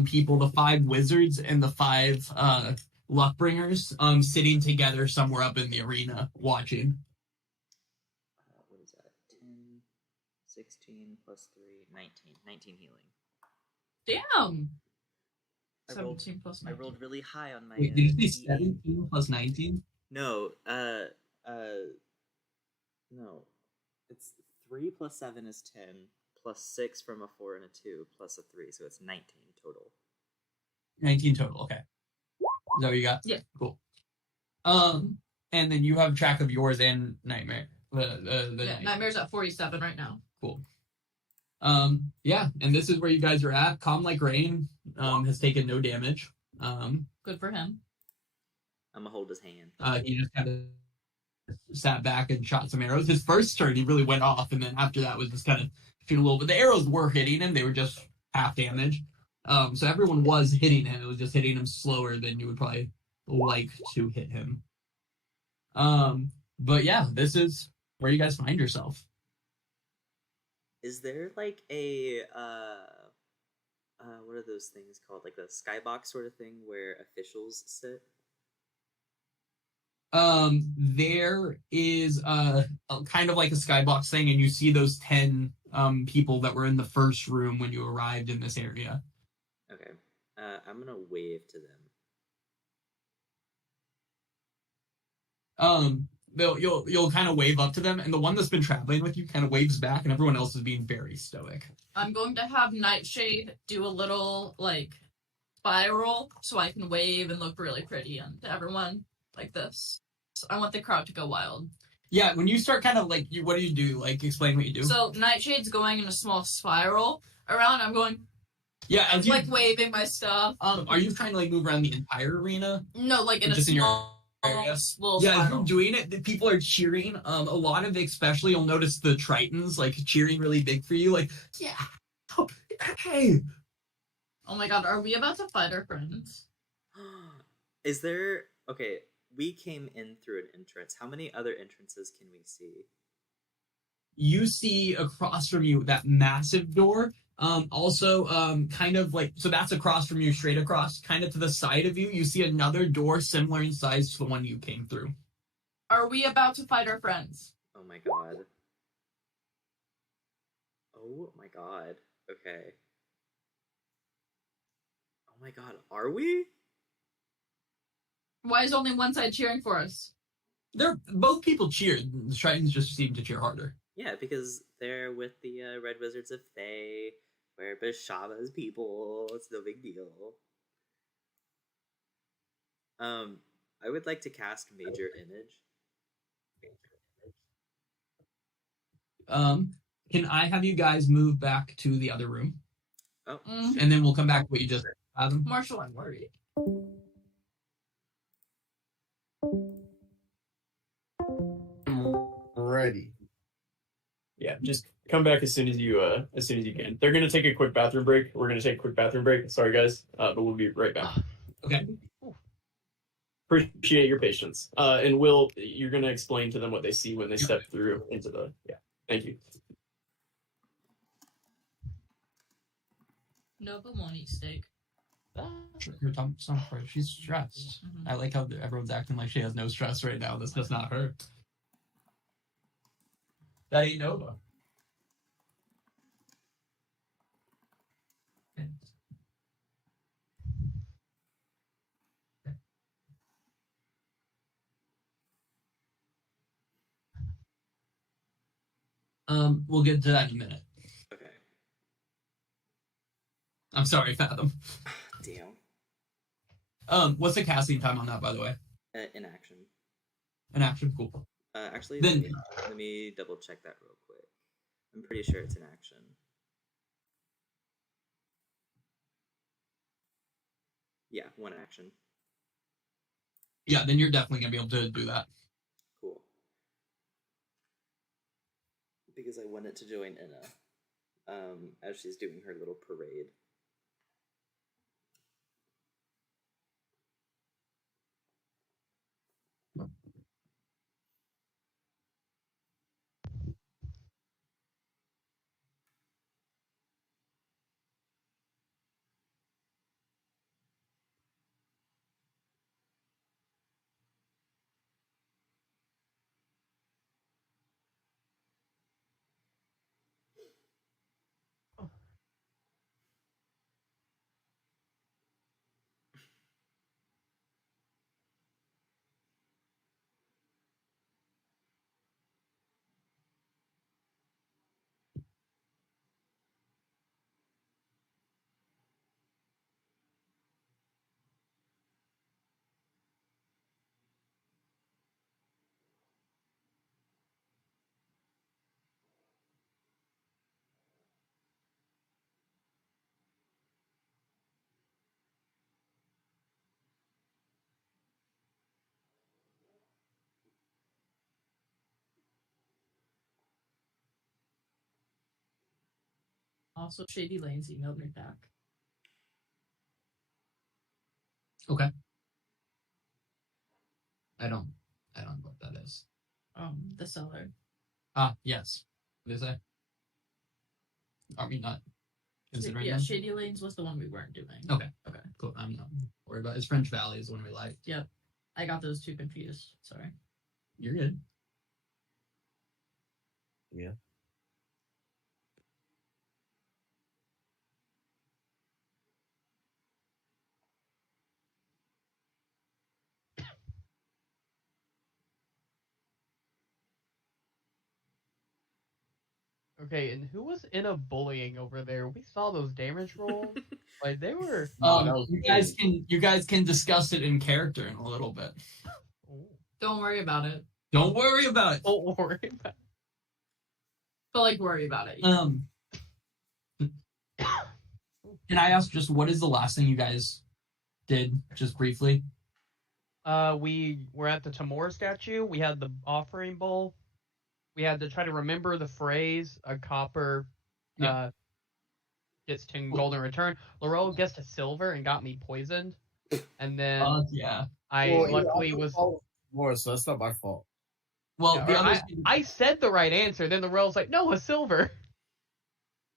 people, the 5 wizards and the 5 luckbringers, sitting together somewhere up in the arena, watching. What is that? 10, 16 plus 3, 19. 19 healing. Damn. I 17 plus 19. I rolled really high on my. Wait, did you say 17 plus 19? No, no. It's 3 plus 7 is 10, plus 6 from a 4 and a 2, plus a 3, so it's 19 total. 19 total, okay. Is that what you got? Yeah. Cool. And then you have track of yours and Nightmare. Nightmare's at 47 right now. Cool. Yeah, and this is where you guys are at. Calm Like Rain has taken no damage. Good for him. I'm gonna hold his hand. He just kind of sat back and shot some arrows. His first turn, he really went off, and then after that was just kind of shooting a little bit. The arrows were hitting him; they were just half damage. So everyone was hitting him. It was just hitting him slower than you would probably like to hit him. But yeah, this is where you guys find yourself. Is there like a what are those things called? Like a skybox sort of thing where officials sit? There is a kind of like a skybox thing, and you see those 10 people that were in the first room when you arrived in this area. Okay. I'm gonna wave to them. You'll kind of wave up to them, and the one that's been traveling with you kind of waves back, and everyone else is being very stoic. I'm going to have Nightshade do a little like spiral so I can wave and look really pretty and to everyone like this. So I want the crowd to go wild. Yeah, when you start kind of like what do you do? Like explain what you do. So Nightshade's going in a small spiral around. I'm going. Yeah, as you, like waving my stuff. Are you trying to like move around the entire arena? No, like in a just small area? little Yeah, spiral. as you're doing it, the people are cheering. A lot of, especially, you'll notice the Tritons like cheering really big for you. Like, yeah, oh, hey, Oh my god, are we about to fight our friends? Is there... Okay, we came in through an entrance. How many other entrances can we see? You see across from you that massive door. Also, kind of like, so that's across from you, straight across. Kind of to the side of you, you see another door similar in size to the one you came through. Are we about to fight our friends? Oh my god. Oh my god. Okay. Oh my god, are we? Why is only one side cheering for us? Both people cheered. The Tritons just seemed to cheer harder. Yeah, because they're with the Red Wizards of Thay. We're Bashaba's people. It's no big deal. I would like to cast Major Image. Can I have you guys move back to the other room? Oh, and then we'll come back to what you just had. Marshall, I'm worried. Ready. Yeah, just come back as soon as you can. They're gonna take a quick bathroom break. We're gonna take a quick bathroom break. Sorry guys, but we'll be right back. Okay. Appreciate your patience. And Will, you're gonna explain to them what they see when they step through into the Thank you. Nova won't eat steak. Her tummy's not for her. She's stressed. I like how everyone's acting like she has no stress right now. That's just not her. That ain't Nova. We'll get to that in a minute. okay. I'm sorry, Fathom. Damn. What's the casting time on that, by the way? In action. An action, cool. Actually, Then let me double check that real quick. I'm pretty sure it's in action. Yeah, one action. Yeah, then you're definitely gonna be able to do that. Cool. Because I wanted to join Inna, as she's doing her little parade. Also, Shady Lanes emailed me back. Okay. I don't know what that is. The seller. Yes. What did they say? Are we not considering Yeah, them? Shady Lanes was the one we weren't doing. Okay, cool. I'm not worried about it. It's French Valley is the one we like. Yep. I got those two confused. Sorry. You're good. Yeah. Okay, and who was in a bullying over there? We saw those damage rolls. Like they were. You guys can discuss it in character in a little bit. Don't worry about it. Don't worry about it. Don't worry about it. But like, worry about it. Can I ask just what is the last thing you guys did, just briefly? We were at the Tamor statue. We had the offering bowl. We had to try to remember the phrase, a copper, Yeah. gets 10 gold in return. Laurel gets to silver and got me poisoned. And then Yeah. I luckily was... More, so that's not my fault. Well, Yeah, the others... I said the right answer. Then Laurel's like, no, a silver.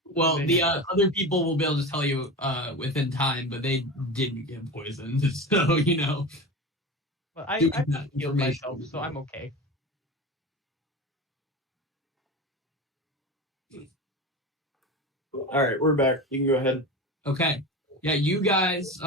Well, the other people will be able to tell you within time, but they didn't get poisoned, so, you know. But I that healed myself, information. so I'm okay. All right, we're back. You can go ahead. Okay. Yeah, you guys,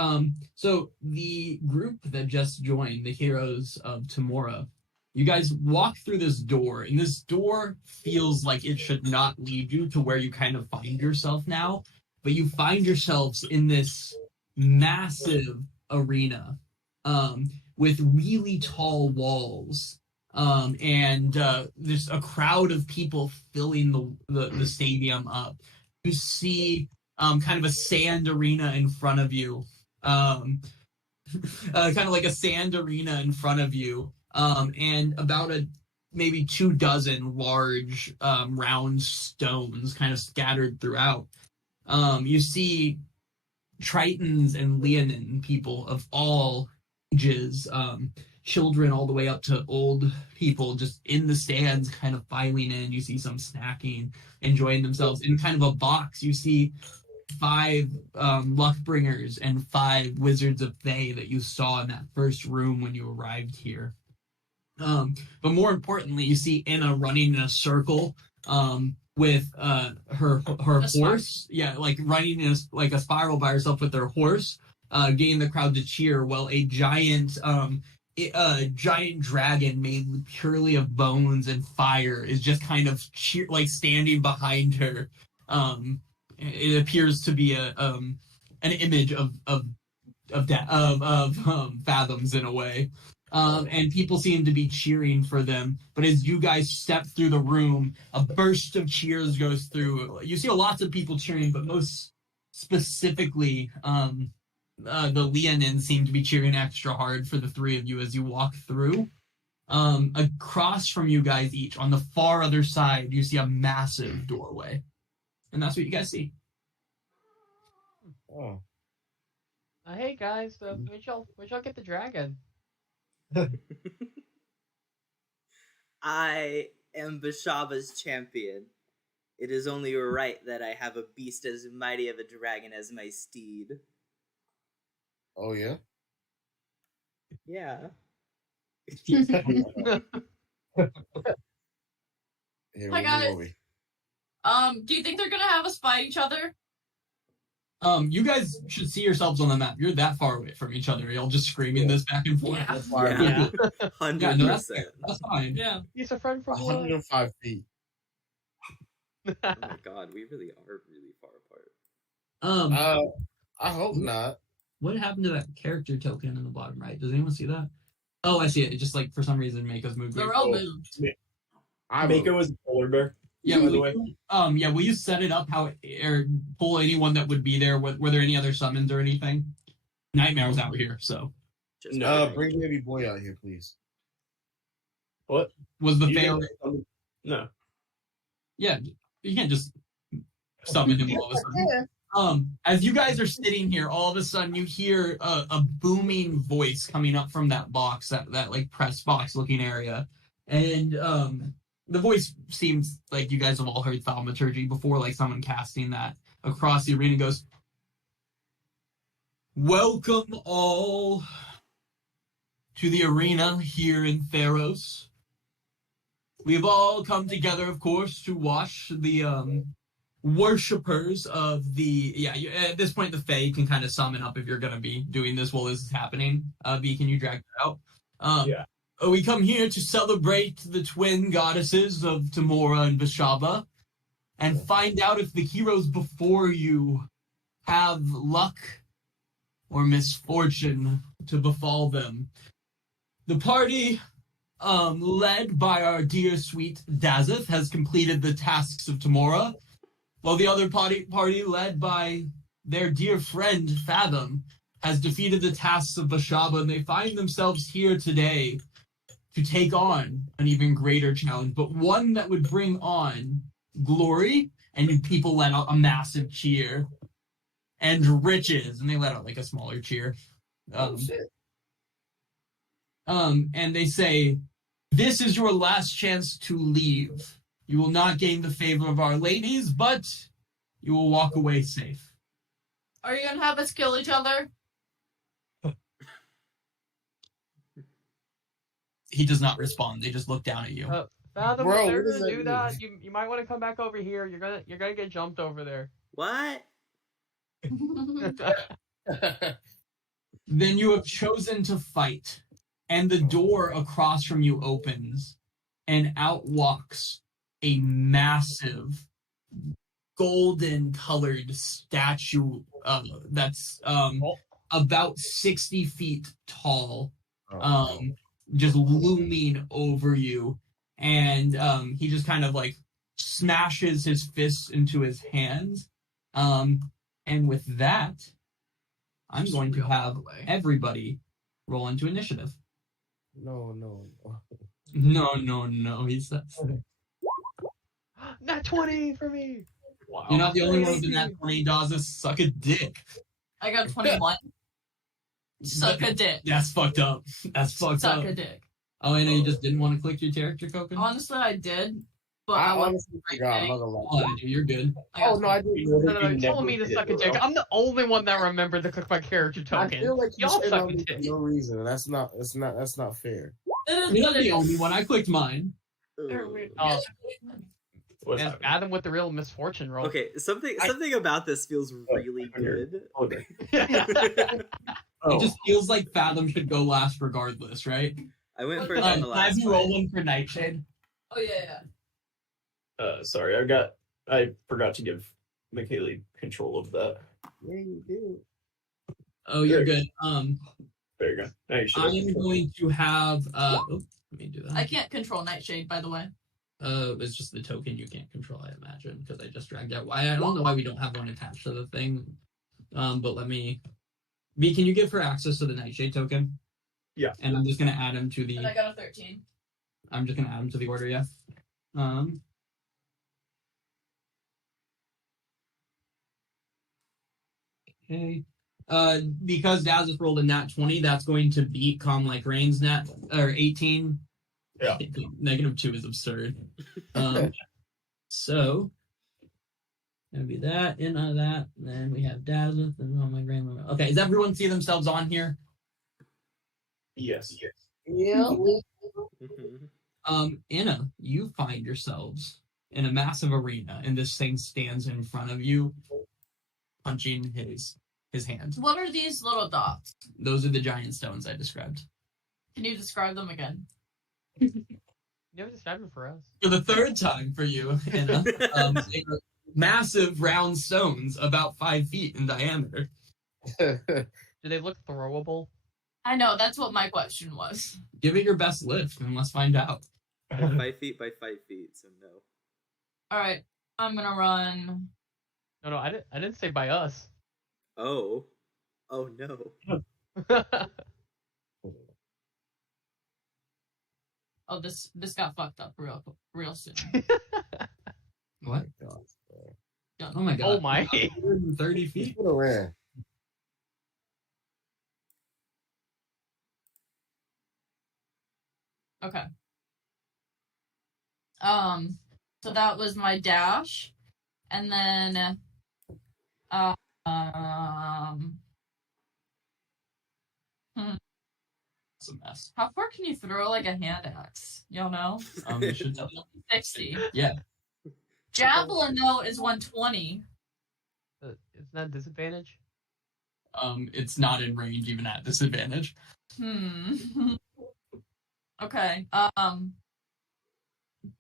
so the group that just joined, the Heroes of Tamora, you guys walk through this door, and this door feels like it should not lead you to where you kind of find yourself now, but you find yourselves in this massive arena, with really tall walls, and there's a crowd of people filling the stadium up. You see kind of a sand arena in front of you, kind of like a sand arena in front of you, and about maybe 24 large round stones kind of scattered throughout. You see Tritons and Leonin people of all ages, children all the way up to old people just in the stands kind of filing in. You see some snacking, enjoying themselves. In kind of a box, you see 5 Luckbringers and 5 Wizards of Thay that you saw in that first room when you arrived here. But more importantly, you see Anna running in a circle with her horse. Yeah, like running in a spiral by herself with her horse, getting the crowd to cheer while a giant dragon made purely of bones and fire is just kind of standing behind her. It appears to be an image of Fathoms in a way. And people seem to be cheering for them. But as you guys step through the room, a burst of cheers goes through. You see lots of people cheering, but most specifically, the Leonins seem to be cheering extra hard for the 3 of you as you walk through. Across from you guys each, on the far other side, you see a massive doorway. And that's what you guys see. Oh. Hey guys, where'd y'all get the dragon? I am Bashaba's champion. It is only right that I have a beast as mighty of a dragon as my steed. Oh, yeah? Yeah. Here, Hi, guys. where were we? Do you think they're gonna have us fight each other? You guys should see yourselves on the map. You're that far away from each other. Y'all just screaming this back and forth. Yeah. 100%. Yeah, no, that's fine. Yeah. He's a friend from 105 feet. Oh my god, we really are really far apart. I hope not. What happened to that character token in the bottom right? Does anyone see that? Oh, I see it. It just for some reason Mako's moved. They're all moved. Mako was a polar bear. Yeah, by the way. Will you set it up or pull anyone that would be there? Were there any other summons or anything? Nightmare was out here, so. Bring baby boy out here, please. What? Was the You fail? didn't- No. Yeah, you can't just summon him all of a sudden. As you guys are sitting here, all of a sudden you hear a booming voice coming up from that box, that like press box looking area, and the voice seems like you guys have all heard thaumaturgy before, like someone casting that across the arena. Goes, "Welcome all to the arena here in Theros. We've all come together, of course, to watch the worshippers of the at this point the Fae can kind of summon up if you're going to be doing this while this is happening. B, can you drag that out? Yeah. We come here to celebrate the twin goddesses of Tamora and Vashaba and find out if the heroes before you have luck or misfortune to befall them. The party led by our dear sweet Dazeth has completed the tasks of Tamora, while the other party led by their dear friend Fathom has defeated the tasks of Vashaba, and they find themselves here today to take on an even greater challenge, but one that would bring on glory, and people let out a massive cheer. and riches. And they let out like a smaller cheer. Shit. And they say, this is your last chance to leave. You will not gain the favor of our ladies, but you will walk away safe. Are you gonna have us kill each other? He does not respond. They just look down at you. Fathom, Bro, if they're what does gonna that do mean? that, you might want to come back over here. You're gonna get jumped over there. What? Then you have chosen to fight, and the door across from you opens, and out walks a massive golden-colored statue that's about 60 feet tall, just looming over you. And he just kind of like smashes his fists into his hands. And with that, I'm going to have everybody roll into initiative. No. No, he says. Nat 20 for me. Wow. You're not the only one with that 20, Dawes. Suck a dick. I got 21. Suck a dick. That's fucked up. That's fucked Suck up. a dick. Oh, I know you just didn't want to click your character token? Honestly, I did, but I I wasn't honestly forgot. I'm not gonna lie. Oh, you're good. Oh no, I didn't. No, telling me to suck a dick. I'm the only one that remembered to click my character I token. feel like you Y'all said suck on a me dick. for no reason. That's not fair. You're not the only one. I clicked mine. Oh, What's and happening? Fathom with the real misfortune roll. Okay, something about this feels really good. It just feels like Fathom should go last regardless, right? I went for Okay. it on the Have last you roll one. one for Nightshade? Oh yeah. Sorry, I forgot to give McKaylee control of that. Yeah, you do. Oh, you're good. There you go. Now you should I have am control. going to have let me do I that. can't control Nightshade, by the way. It's just the token you can't control, I imagine, because I just dragged out. I don't know why we don't have one attached to the thing. But let me. B, can you give her access to the Nightshade token? Yeah. And I'm just gonna add him to the. And I got a 13. I'm just gonna add him to the order, yeah. Okay. Because Daz has rolled a nat 20, that's going to beat Calm Like Rain's nat or 18. Yeah. -2 is absurd. So gonna be that, in that, and then we have Dazeth and Calm Like Rain. Okay, does everyone see themselves on here? Yes. Yeah. Inna, you find yourselves in a massive arena, and this thing stands in front of you, punching his hand. What are these little dots? Those are the giant stones I described. Can you describe them again? You never described it for us. For the third time for you, Inna, they are massive round stones, about 5 feet in diameter. Do they look throwable? I know, that's what my question was. Give it your best lift, and let's find out. 5 feet by 5 feet, so no. Alright, I'm gonna run. No, I didn't say by us. Oh no. Oh, this got fucked up real soon. What? Done. Oh my god. Oh my. 130 feet? Could have ran. Okay. So that was my dash, and then, It's a mess. how far can you throw like a hand axe? Y'all know? You should know. 60. Yeah. Javelin though is 120. Isn't that a disadvantage? It's not in range even at disadvantage. Okay.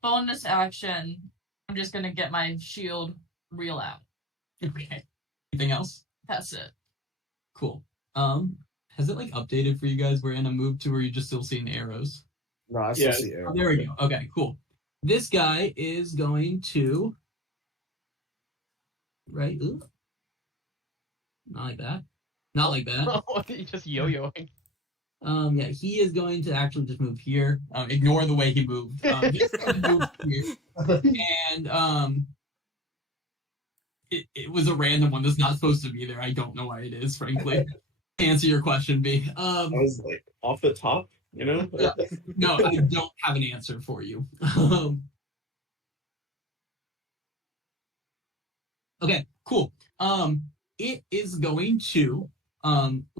Bonus action. I'm just gonna get my shield reel out. Okay. Anything else? That's it. Cool. Has it like updated for you guys where Anna moved to, or are you just still seeing arrows? No, I still Yeah. see Oh, arrows. there we go. Okay, cool. This guy is going to right. Ooh. Not like that. Not like that. You just yo-yoing. Yeah, he is going to actually just move here. Ignore the way he moved. He's going to move here. And it was a random one that's not supposed to be there. I don't know why it is, frankly. To answer your question, B. I was like off the top, you know? Yeah. No, I don't have an answer for you. Okay, cool. It is going to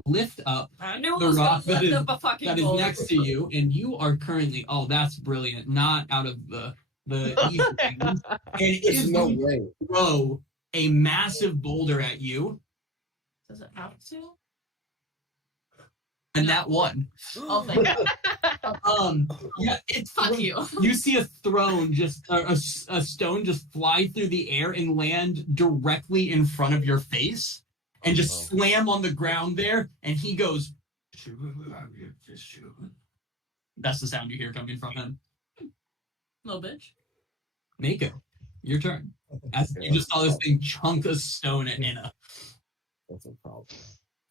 lift up I knew it the was rock gonna that lift is up a fucking that is boulder. next to you, and you are currently. Oh, that's brilliant! Not out of the easy things. And it There's is no going to way. throw a massive boulder at you, Does it have to? and that one. Oh, thank you. Yeah, it's Fuck you. You see a throne just a stone just fly through the air and land directly in front of your face, and just slam on the ground there. And he goes, that's the sound you hear coming from him. Little bitch. Mako, your turn. As you just saw this thing chunk a stone at Anna. That's a problem.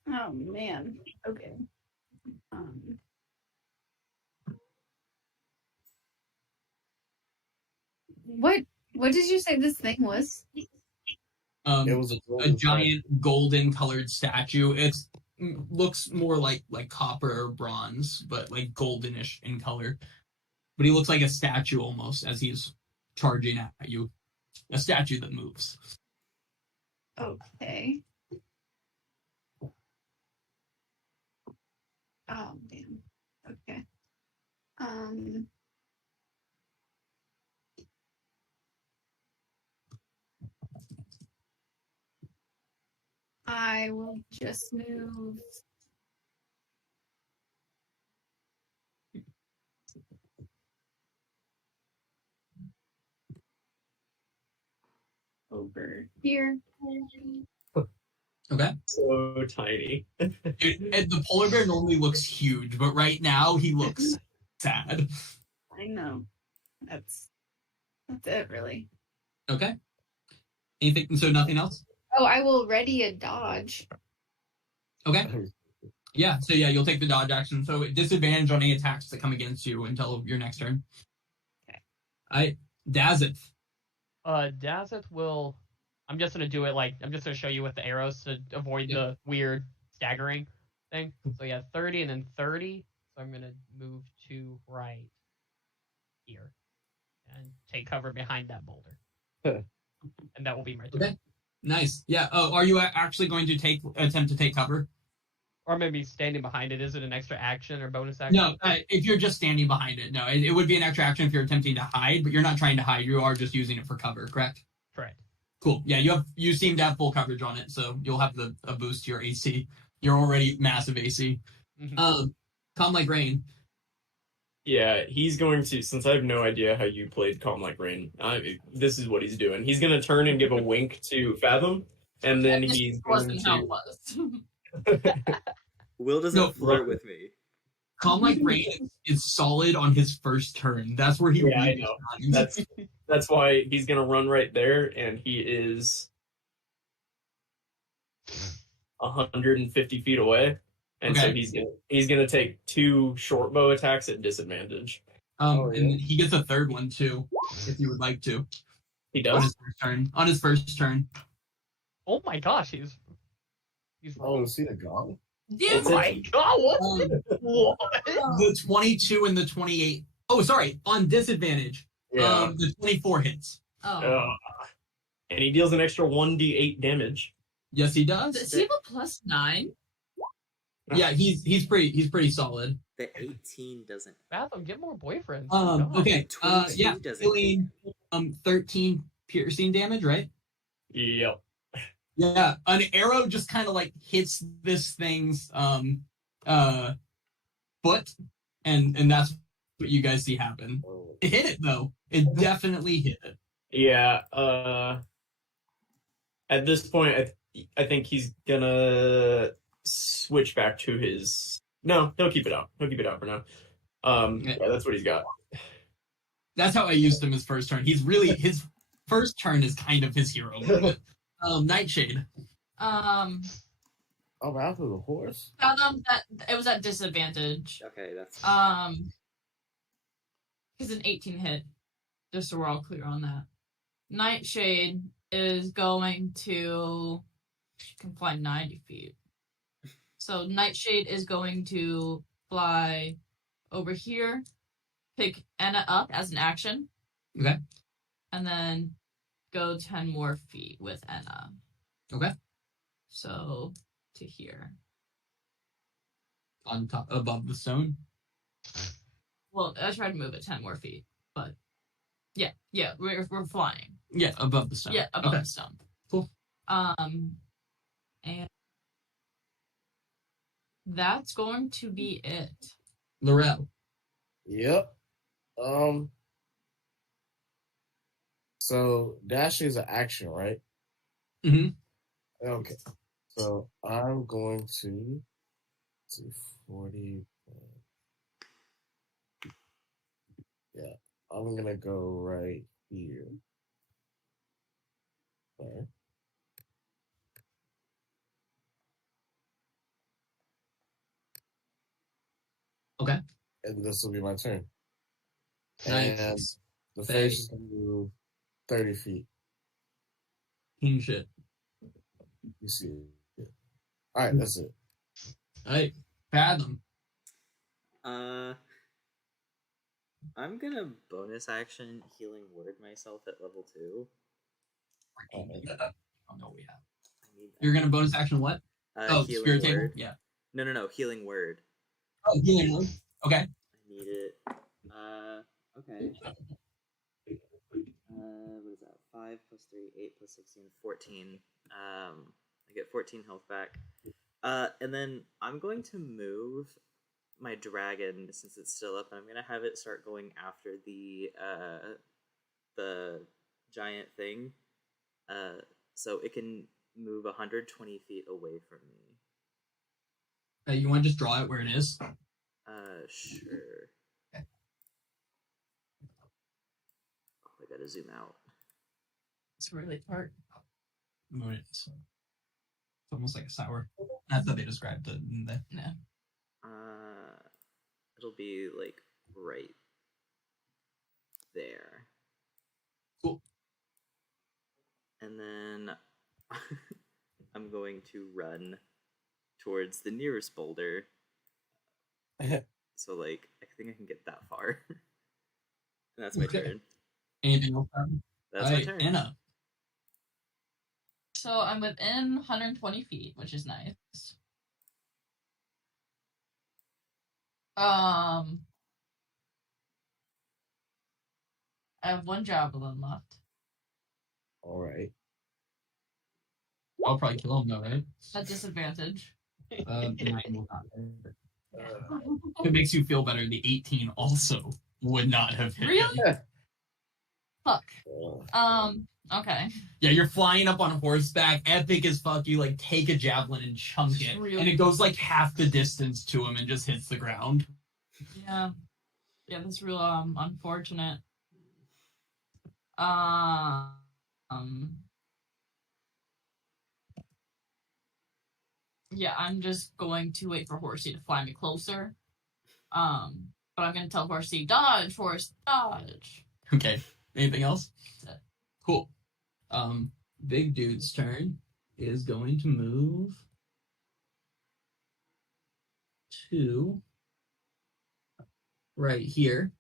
Oh man. Okay. What did you say this thing was? It It was a giant golden colored statue. It looks more like copper or bronze, but like goldenish in color. But he looks like a statue almost as he's charging at you. A statue that moves. Okay. Oh damn. Okay. I will just move over here. Okay. So tiny. And the polar bear normally looks huge, but right now he looks sad. I know. That's it really. Okay. Anything? So nothing else? Oh, I will ready a dodge. Okay. Yeah. So yeah, you'll take the dodge action. So disadvantage on any attacks that come against you until your next turn. Okay. All right. Dazith. Dazeth will. I'm just gonna do it like I'm just gonna show you with the arrows to avoid the weird staggering thing. So yeah, 30 and then 30. So I'm gonna move to right here and take cover behind that boulder. And that will be my turn. Okay. Nice. Yeah. Oh, are you actually going to attempt to take cover? Or maybe standing behind it. Is it an extra action or bonus action? No. If you're just standing behind it, no. It would be an extra action if you're attempting to hide, but you're not trying to hide. You are just using it for cover, correct? Correct. Cool. Yeah, you seem to have full coverage on it, so you'll have a boost to your AC. You're already massive AC. Mm-hmm. Calm like rain. Yeah, he's going to, since I have no idea how you played Calm Like Rain, this is what he's doing. He's going to turn and give a wink to Fathom, and then he's going Wasn't how it to... was. Will doesn't flirt with me. Calm like rain is solid on his first turn. That's where he I know. That's why he's going to run right there, and he is 150 feet away. And so he's gonna take 2 short bow attacks at disadvantage. And he gets a third one too, if you would like to. He does on his first turn. Oh my gosh, he's Oh, is he the gong? Dude, oh my god, what? The 22 and the 28. Oh, sorry, on disadvantage. Yeah. The 24 hits. oh. And he deals an extra 1d8 damage. Yes, he does. Does he have a +9? Yeah, he's pretty solid. The 18 doesn't. Fathom, get more boyfriends. Okay. 22 Yeah, doesn't. dealing 13 piercing damage, right? Yep. Yeah, an arrow just kind of like hits this thing's foot, and that's what you guys see happen. It hit it though. It definitely hit it. Yeah. At this point, I think he's gonna switch back to his. No, he'll keep it out. He'll keep it out for now. Yeah, that's what he's got. That's how I used him his first turn. His first turn is kind of his hero moment. Nightshade. Oh, after the horse. Fathom that it was at disadvantage. Okay, that's. Because an 18 hit. Just so we're all clear on that. Nightshade is going to. She can fly 90 feet. So Nightshade is going to fly over here, pick Enna up as an action. Okay. And then go 10 more feet with Enna. Okay. So to here. On top, above the stone. Well, I tried to move it 10 more feet, but yeah, we're flying. Yeah, above the stone. Yeah, above the stone. Cool. And that's going to be it. Laurel. Yep. So dash is an action, right? Mm-hmm. Okay. So I'm going to do 40. Yeah, I'm gonna go right here. Okay. Okay. And this will be my turn. Nice. And the Thay. face is gonna move 30 feet. King shit. You see it. Alright, that's it. Alright. Fathom. I'm gonna bonus action healing word myself at level 2. Oh no, we have. I need You're gonna bonus action what? healing spirit table? word. Yeah. No, healing word. Oh, healing word. Okay. I need it. Okay. What is that? 5 plus 3, 8 plus 16, 14. I get 14 health back. And then I'm going to move my dragon since it's still up, and I'm gonna have it start going after the giant thing. So it can move 120 feet away from me. You want to just draw it where it is? Sure. Okay. Oh, I gotta zoom out. It's really hard. It's almost like a sour. That's how they described it. Yeah. It'll be like right there. Cool. And then I'm going to run towards the nearest boulder. So, like, I think I can get that far. And that's my turn. Anything else? That's my turn. Anna. So I'm within 120 feet, which is nice. I have one javelin left. Alright. I'll probably kill him though, right? At disadvantage. 9 will not hit. If it makes you feel better, the 18 also would not have hit. Really? him. Fuck. Okay. Yeah, you're flying up on horseback, epic as fuck. You like take a javelin and chunk it, Really? and it goes like half the distance to him and just hits the ground. Yeah. Yeah, that's real unfortunate. Yeah, I'm just going to wait for Horsey to fly me closer. But I'm gonna tell Horsey, dodge, horse, dodge. Okay. Anything else? That's it. Cool. Big dude's turn is going to move to right here.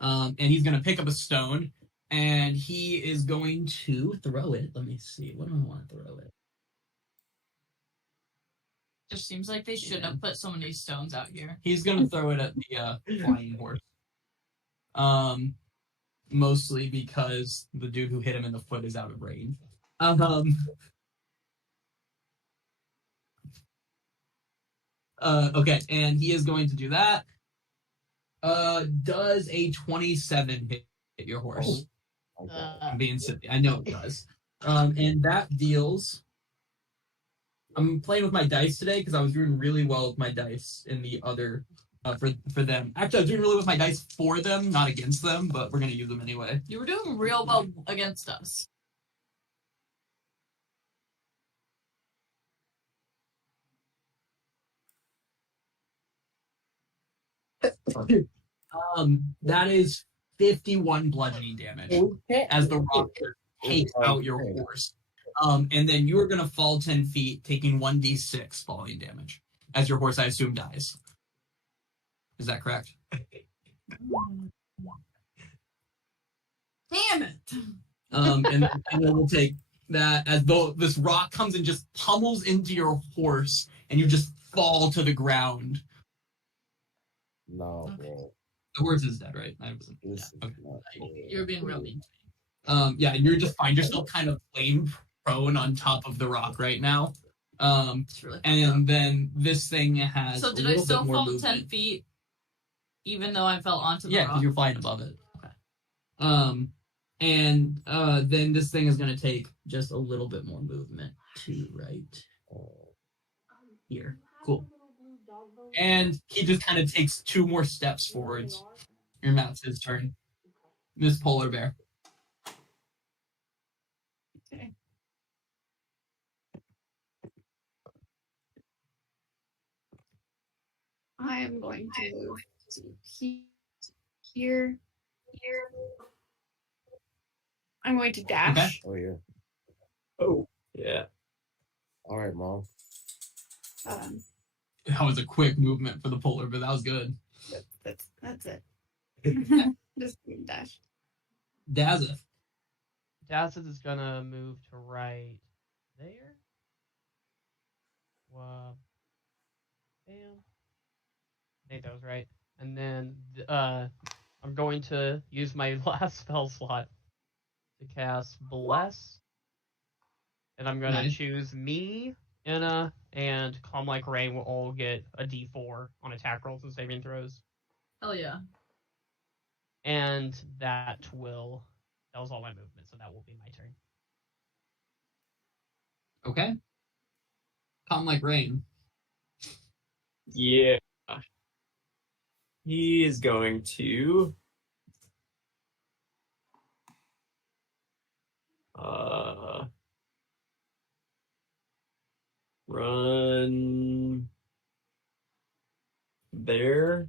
And he's gonna pick up a stone and he is going to throw it. Let me see. What do I want to throw it? Just seems like they shouldn't have put so many stones out here. He's gonna throw it at the flying horse. Mostly because the dude who hit him in the foot is out of range. Okay, and he is going to do that. Does a 27 hit your horse? I'm being silly. I know it does. And that deals. I'm playing with my dice today because I was doing really well with my dice in the other for them. Actually, I was doing really well with my dice for them, not against them, but we're gonna use them anyway. You were doing real well against us. That is 51 bludgeoning damage Okay. as the rock takes out your horse. And then you are going to fall 10 feet, taking 1d6 falling damage as your horse, I assume, dies. Is that correct? Damn it! And then we'll take that as though this rock comes and just pummels into your horse, and you just fall to the ground. No, bro. The horse is dead, right? I wasn't. This Yeah, is okay. not cool. You're being real mean. Yeah, and you just find yourself kind of laying prone on top of the rock right now. It's really And then this thing has So a did I little still bit more fall movement. 10 feet even though I fell onto the Yeah, rock? because you're flying above it. And then this thing is going to take just a little bit more movement to right here. Cool. And he just kind of takes 2 more steps forwards. Your Matt's his turn. Miss Polar Bear. Okay. I am going to move to here. I'm going to dash. Oh yeah. Oh, yeah. All right, Mom. That was a quick movement for the Polar Bear. That was good. That's it. Just dash. Dazeth. Dazeth is gonna move to right there. Bam. I think that was right. And then I'm going to use my last spell slot to cast Bless. And I'm gonna Nice. choose me, Anna, and Calm Like Rain will all get a D4 on attack rolls and saving throws. Hell yeah. And that was all my movement, so that will be my turn. Okay. Calm like rain. Yeah. He is going to run there.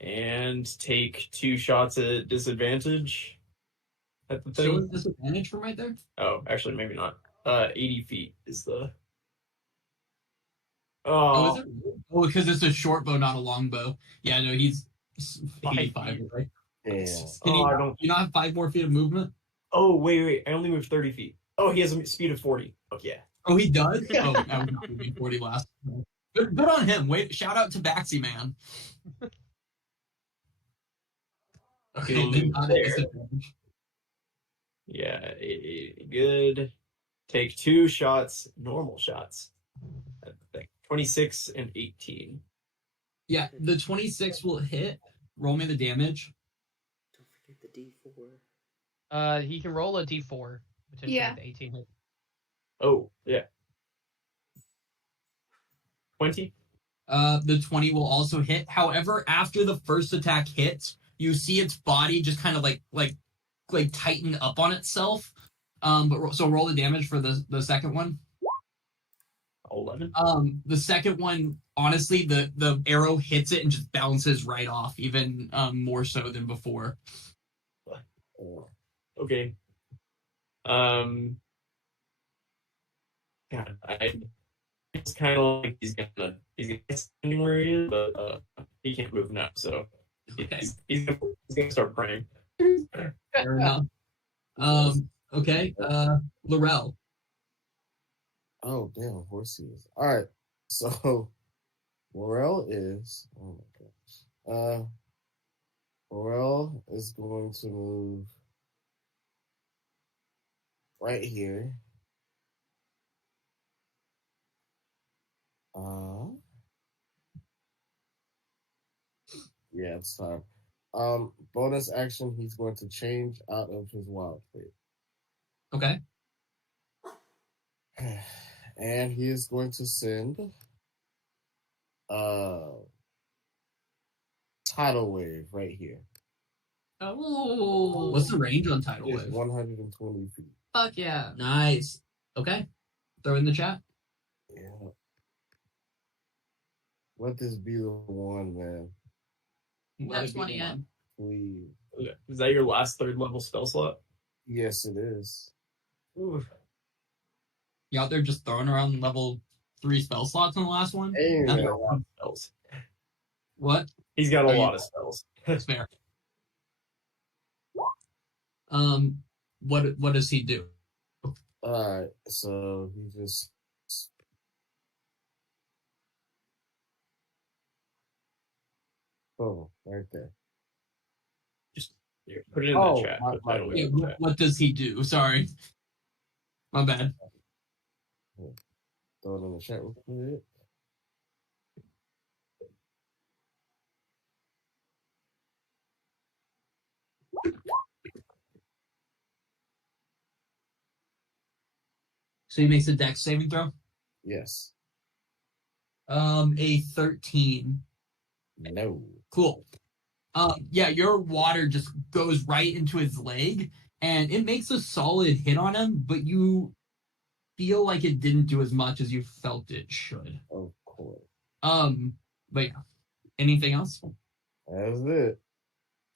And take 2 shots at disadvantage at the Show thing. disadvantage from right there? Oh, actually, maybe not. 80 feet is the. Oh, Oh, is it? Oh, because it's a short bow, not a long bow. Yeah, no, he's 85, 5 feet. right? Damn. Can I don't. you not have 5 more feet of movement? Oh, wait. I only moved 30 feet. Oh, he has a speed of 40. Oh, yeah. Oh, he does? Oh, I was not moving 40 last. Good on him. Wait, shout out to Baxi Man. Okay, He'll then move not at there. disadvantage. Yeah, good. Take 2 shots, normal shots. At the thing. 26 and 18. Yeah, the 26 will hit. Roll me the damage. Don't forget the D4. He can roll a D4 potentially Yeah. with 18 hit. Oh, yeah. 20? The 20 will also hit. However, after the first attack hits, you see its body just kind of like tighten up on itself. So roll the damage for the second one. 11? The second one, honestly, the arrow hits it and just bounces right off, even more so than before. Okay. God, it's kind of like he's gonna standing where he is, but he can't move now, so he's gonna start praying. Fair enough. Okay. Laurel. Oh damn, horses. All right, so Morel is. Oh my gosh. Morel is going to move right here. Yeah, it's time. Bonus action, he's going to change out of his wild shape. Okay. And he is going to send tidal wave right here. Oh. What's the range on tidal It's wave? 120 feet. Fuck yeah. Nice. Okay. Throw it in the chat. Yeah. Let this be the one, man. Let That's it be 20 the yet. one. believe. Okay. Is that your last 3rd level spell slot? Yes, it is. Ooh. You out there just throwing around level 3 spell slots on the last one? Hey, He's got man. a lot of spells. What? He's got a Are you- lot of spells. That's fair. What does he do? Alright, so he just. Oh, right there. Just put it in Oh, the chat. my- Put that away Yeah, in the chat. what does he do? Sorry. My bad. Throw it in the chat real quick. So he makes a dex saving throw? Yes. A 13. No. Cool. Yeah, your water just goes right into his leg, and it makes a solid hit on him, but you feel like it didn't do as much as you felt it should. Of course. But yeah. Anything else? That's it.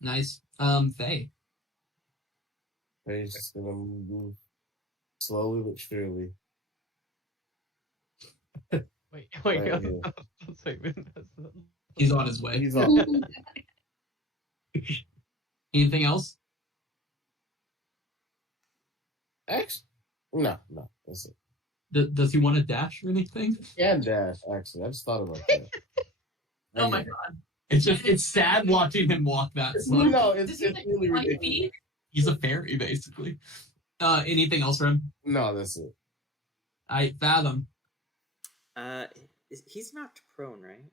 Nice. Thay. He's just gonna move slowly but surely. Wait. Right here. Let's wait. He's on his way. He's on. Anything else? Actually, no. That's it. Does he want to dash or anything? And dash. Actually, I just thought about that. Oh my god. It's sad watching him walk that slow. No, Does it's he like really 20 ridiculous. feet? He's a fairy, basically. Anything else for him? No, that's it. I fathom. He's knocked prone, right?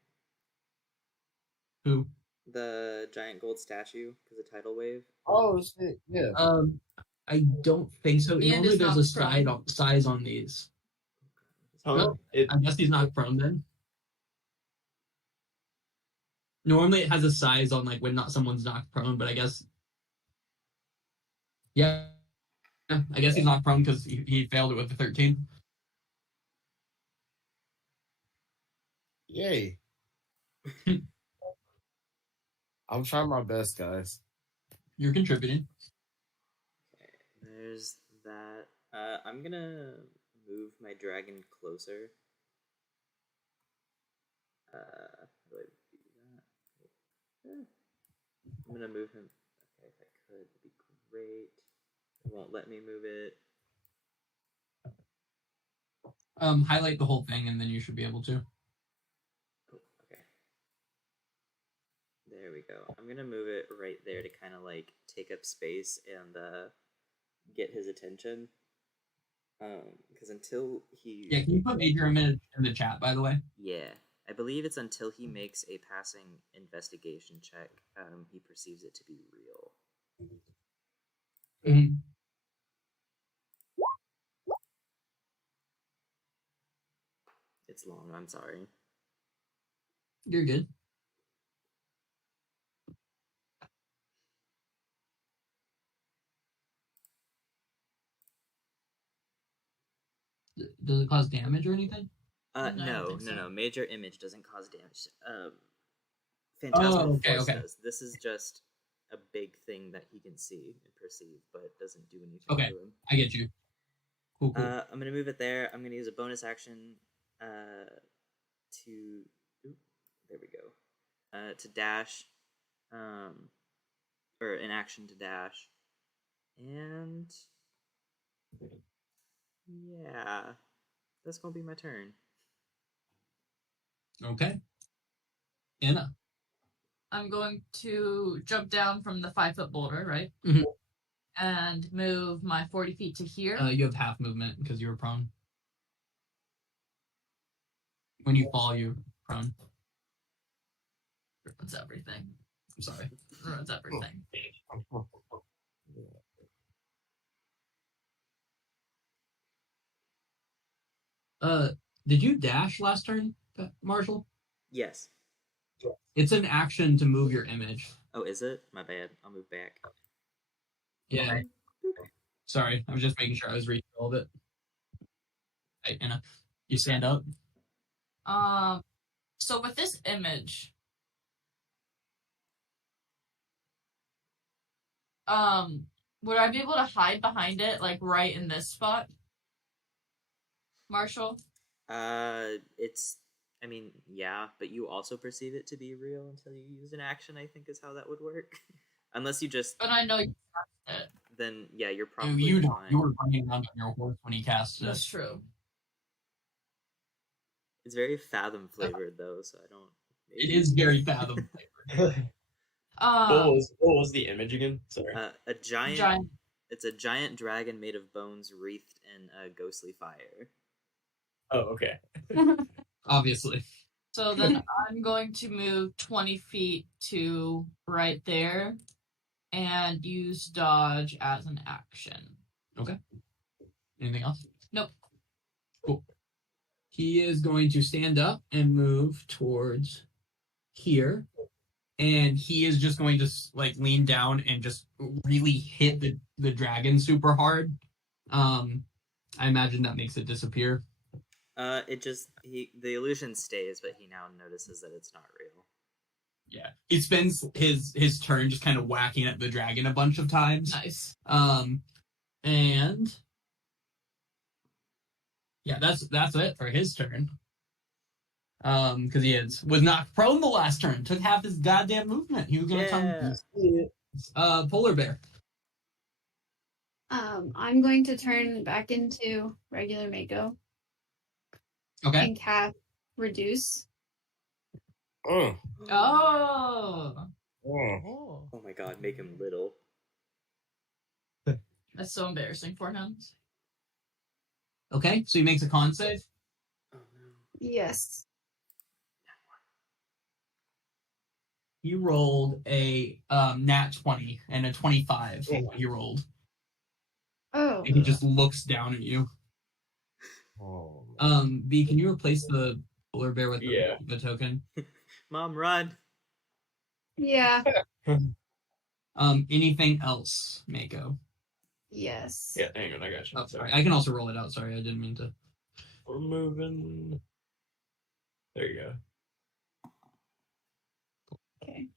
Who? The giant gold statue because of tidal wave. Oh shit! Yeah. I don't think so. And Normally is there's not a prone. size on these. Huh? It, I guess he's not prone then. Normally it has a size on like when not someone's knocked prone, but I guess. Yeah. I guess he's not prone because he failed it with the 13. Yay. I'm trying my best, guys. You're contributing. Okay, there's that. I'm gonna move my dragon closer. How do I do that? I'm gonna move him. Okay, if I could, that'd be great. It won't let me move it. Highlight the whole thing and then you should be able to. Oh, okay. There we go. I'm gonna move it right there to kind of like take up space and get his attention. Because until he Yeah, can you put Major image in the chat, by the way? Yeah, I believe it's until he makes a passing investigation check, he perceives it to be real. Mm-hmm. It's long. I'm sorry. You're good. Does it cause damage or anything? No, I don't No. think so. Major image doesn't cause damage. Phantasmal okay, Force okay. does. This is just a big thing that he can see and perceive, but doesn't do anything Okay. to him. I get you. Cool. I'm gonna move it there. I'm gonna use a bonus action to. Oop, there we go. To dash, or an action to dash, and yeah, that's gonna be my turn. Okay. Anna. I'm going to jump down from the 5-foot boulder, right? Mhm. And move my 40 feet to here. You have half movement because you were prone. When you fall, you're prone. Ruins everything. I'm sorry. Ruins everything. Did you dash last turn, Marshall? Yes. It's an action to move your image. Oh, is it? My bad. I'll move back. Yeah. Sorry, I was just making sure I was reading all of it. Hey, Anna, you stand up. So with this image, would I be able to hide behind it, like right in this spot, Marshall? It's. I mean, yeah, but you also perceive it to be real until you use an action. I think is how that would work. Unless you just. But I know you cast it. Then yeah, you're probably You don't. fine. You were running around on your horse when he cast it. That's true. It's very Fathom flavored though, so I don't. It is very Fathom flavored. What was the image again? Sorry. A giant. It's a giant dragon made of bones wreathed in a ghostly fire. Oh, okay. Obviously. So then I'm going to move 20 feet to right there and use dodge as an action. Okay. Anything else? Nope. Cool. He is going to stand up and move towards here. And he is just going to like lean down and just really hit the dragon super hard. I imagine that makes it disappear. The illusion stays, but he now notices that it's not real. Yeah. He spends his turn just kind of whacking at the dragon a bunch of times. Nice. And yeah, that's it for his turn. Because he was knocked prone the last turn. Took half his goddamn movement. He was gonna come. Polar bear. I'm going to turn back into regular Mako Okay. and cast reduce. Oh. Oh my god, make him little. That's so embarrassing for him. Okay, so he makes a con save. Oh no. Yes. He rolled a nat 20 and a 25 for what he rolled. Oh. And he just looks down at you. Oh. B, can you replace the polar bear with the token? Mom, run. Yeah. Anything else, Mako? Yes. Yeah, hang on, I got you. Oh, sorry. I can also roll it out. Sorry, I didn't mean to. We're moving. There you go. Okay.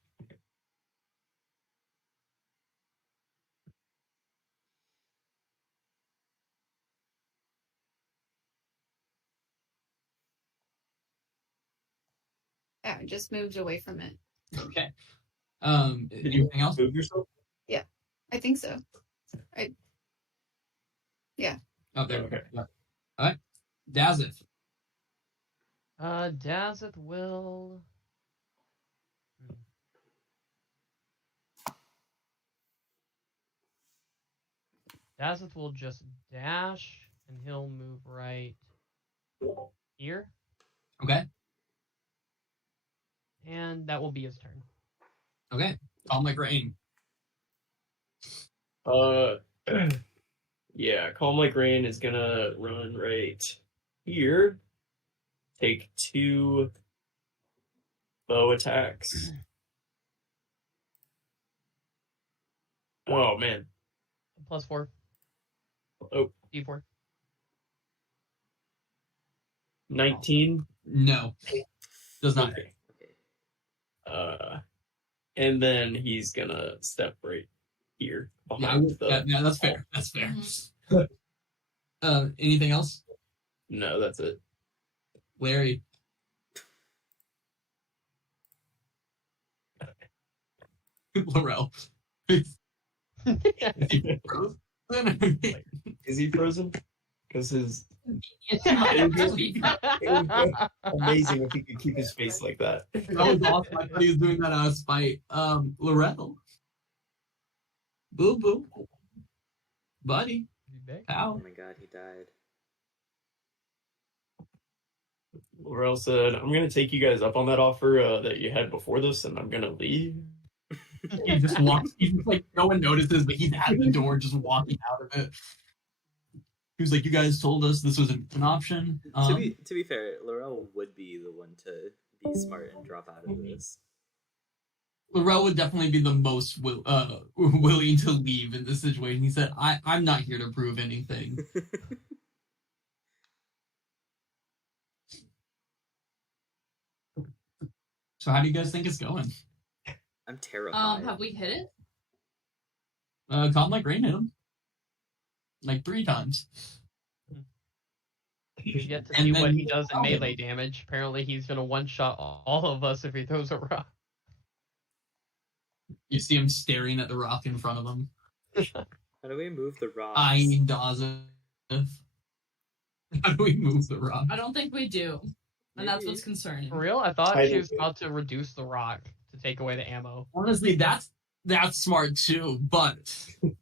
Yeah, I just moved away from it. Okay. Did you Anything else? move yourself? I think so. Oh, there. Okay. Yeah. All right. Dazith. Dazith will. Dazith will just dash, and he'll move right here, Okay. and that will be his turn. Okay. Calm like rain. Yeah, Calm Like Rain is gonna run right here. Take 2 bow attacks. Oh man. +4. Oh. D4. 19. No. Does not. Okay. And then he's gonna step right here behind Yeah, that's fair. That's fair. Anything else? No, that's it. Larry. Laurel. Is he frozen? Is he frozen? Because his Amazing amazing if he could keep his face like that. That was awesome. I thought he was doing that out of spite. Laurel. Boo boo. Buddy. Oh Pal. my god, he died. Laurel said, I'm gonna take you guys up on that offer that you had before this, and I'm gonna leave. He just walks. He's just like, no one notices, but he's at the door just walking out of it. He was like, you guys told us this was an option. To be fair, Laurel would be the one to be smart and drop out of this. Laurel would definitely be the most willing to leave in this situation. He said, I'm not here to prove anything. So how do you guys think it's going? I'm terrified. Have we hit it? Calm like rain hit him. Like 3 times. We've yet to And see then what he does in Drow hit melee him. damage. Apparently, he's gonna one-shot all of us if he throws a rock. You see him staring at the rock in front of him. How do we move the rocks? Eyeing Dazif. How do we move the rock? I don't think we do. And that's what's concerning. For real? I thought she was about to reduce the rock to take away the ammo. Honestly, that's smart too, but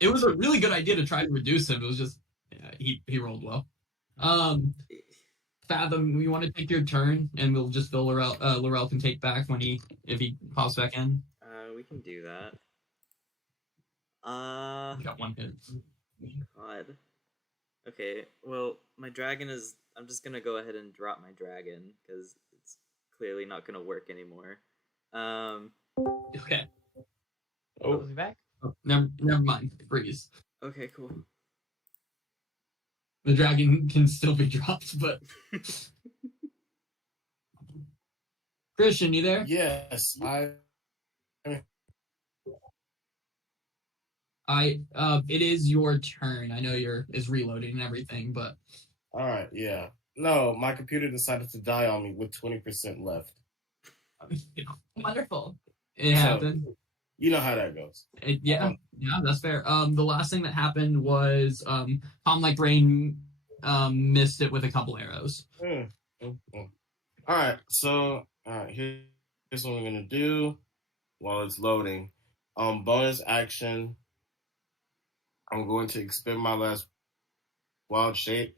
it was a really good idea to try to reduce him. It was just he rolled well. Fathom, you want to take your turn, and we'll just fill Laurel can take back if he pops back in. We can do that. You got 1 hit. God. Okay, well, my dragon is... I'm just gonna go ahead and drop my dragon, because it's clearly not gonna work anymore. Okay. Oh, is he back? Oh, never mind. Freeze. Okay, cool. The dragon can still be dropped, but... Christian, you there? Yes, It is your turn. I know is reloading and everything, but... all right, yeah. No, my computer decided to die on me with 20% left. Wonderful. It happened. You know how that goes. Yeah, that's fair. The last thing that happened was Calm Like Rain missed it with a couple arrows. All right, so here's what I'm gonna do while it's loading. Bonus action. I'm going to expend my last wild shape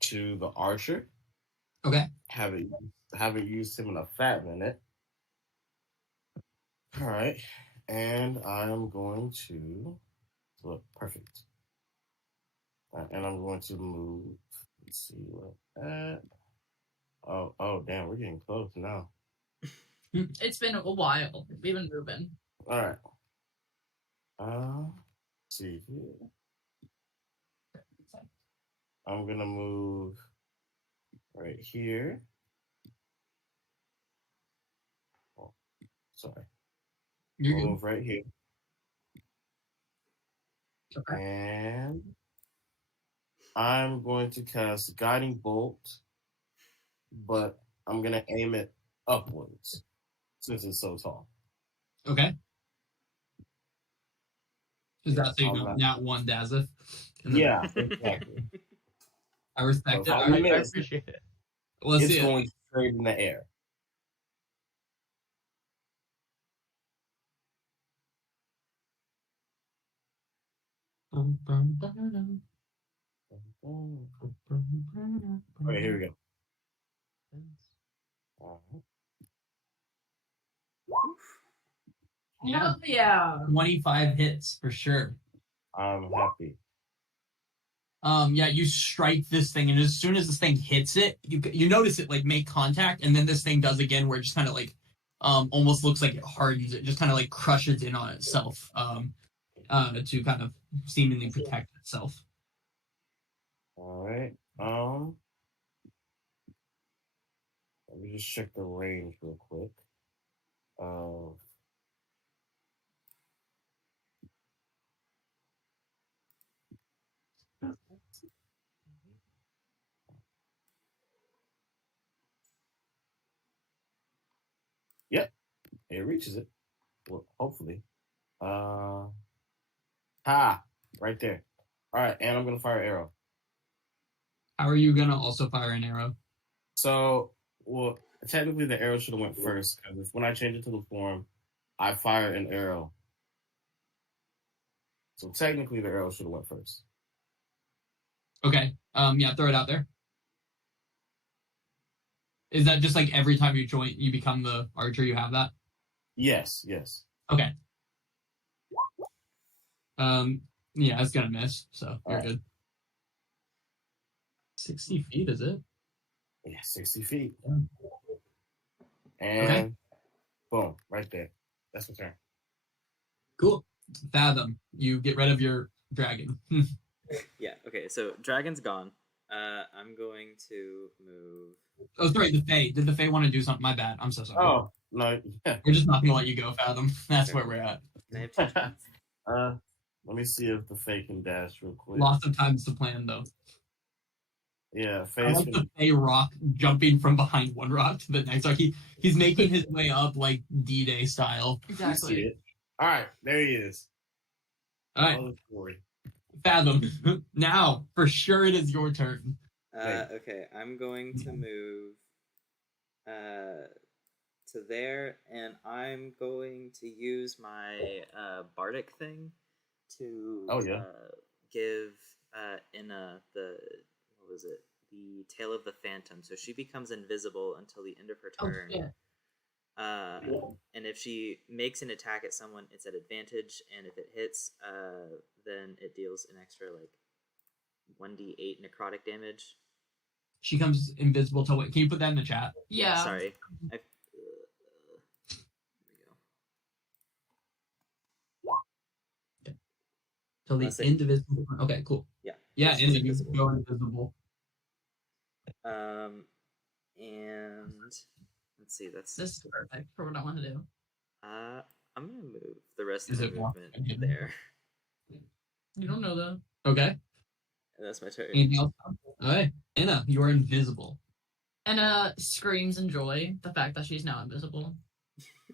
to the archer. Okay. Haven't used him in a fat minute. All right, and I'm going to look perfect. And I'm going to move. Let's see what that. Oh, damn, we're getting close now. It's been a while. We've been moving. All right. Let's see here. I'm gonna move right here. Oh, sorry. You're I'll good. move right here. Okay. And I'm going to cast Guiding Bolt, but I'm going to aim it upwards since it's so tall. Okay. Is that so you got nat 1 Dazif? Yeah, exactly. I respect So it. I appreciate it. Let's It's see going straight in the air. Okay, here we go. Yeah. Hell yeah. 25 hits for sure. I'm happy. Yeah, you strike this thing, and as soon as this thing hits it, you notice it like make contact, and then this thing does again, where it just kind of like, almost looks like it hardens. It just kind of like crushes in on itself, to kind of seemingly protect itself. All right. Let me just check the range real quick. Yep, it reaches it. Well, hopefully. Right there. All right, and I'm gonna fire an arrow. How are you gonna also fire an arrow? So, well, technically the arrow should have went first because when I change it to the form, I fire an arrow. So technically the arrow should have went first. Okay. Yeah, throw it out there. Is that just like every time you become the archer, you have that? Yes. Okay. Yeah, it's gonna miss, so you're good. 60 feet, is it? Yeah, 60 feet. Yeah. And boom, right there. That's my turn. Cool. Fathom, you get rid of your dragon. Yeah, okay, so dragon's gone. I'm going to move... Oh, sorry, the Thay. Did the Thay want to do something? My bad. I'm so sorry. Oh, no. Yeah. We're just not going to let you go, Fathom. That's where we're at. Can I have 2 turns? Let me see if the Fae can dash real quick. Lots of times to plan, though. Yeah, I Fae's like can. the Thay rock jumping from behind one rock to the next. Like he's making his way up like D-Day style. You see Exactly. it. All right, there he is. All right, Oh, story. Fathom. Now, for sure, it is your turn. Okay, I'm going to move to there, and I'm going to use my bardic thing to give Inna what was it? The Tail of the Phantom. So she becomes invisible until the end of her turn. And if she makes an attack at someone, it's at advantage, and if it hits, then it deals an extra 1d8 necrotic damage. She comes invisible till what? Can you put that in the chat? Yeah. Sorry. Here we go. Till the indivisible. Okay, cool. Yeah. Yeah, and then you invisible. go invisible. And let's see. That's This is perfect for what I want to do. I'm gonna move the rest Is of it my movement there. You don't know that. Okay. And that's my turn. Anything else? All right, Inna, you are invisible. And screams in joy the fact that she's now invisible.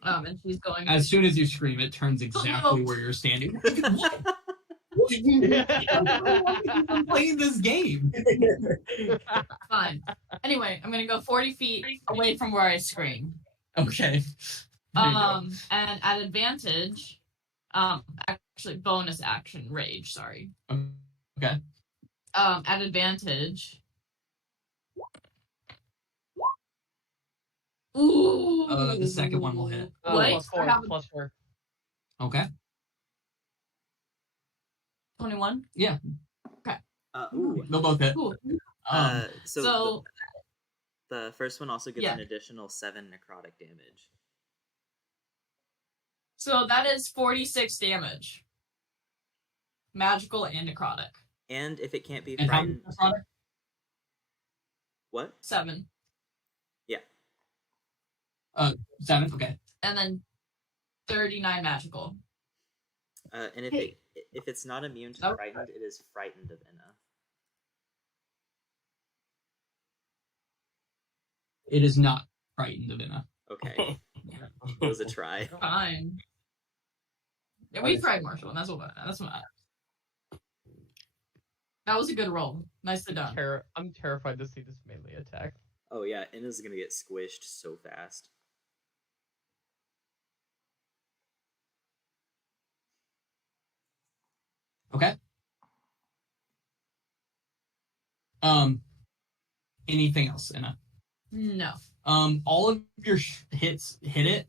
And she's going. As soon as you scream, it turns exactly where you're standing. I'm playing this game. Fine. Anyway, I'm gonna go 40 feet away from where I scream. Okay. There you go. And at advantage, actually bonus action rage. Sorry. Okay. At advantage. Ooh. The second one will hit. Wait, Plus four. Okay. 21. Yeah. Ooh. They'll both hit. Cool. So the first one also gets Yeah. an additional 7 necrotic damage. So that is 46 damage. Magical and necrotic. And if it can't be And how frightened, much necrotic? what? 7. 7. Okay. And then 39 magical. And Hey. if it's not immune to Oh. frightened, it is frightened of Inna. It is not frightened of Inna. Okay, it was a try. Fine. Yeah, we tried Marshall, and that's what that was a good roll. Nicely done. I'm terrified to see this melee attack. Oh yeah, Inna's gonna get squished so fast. Okay. Anything else, Inna? No. All of your hits hit it.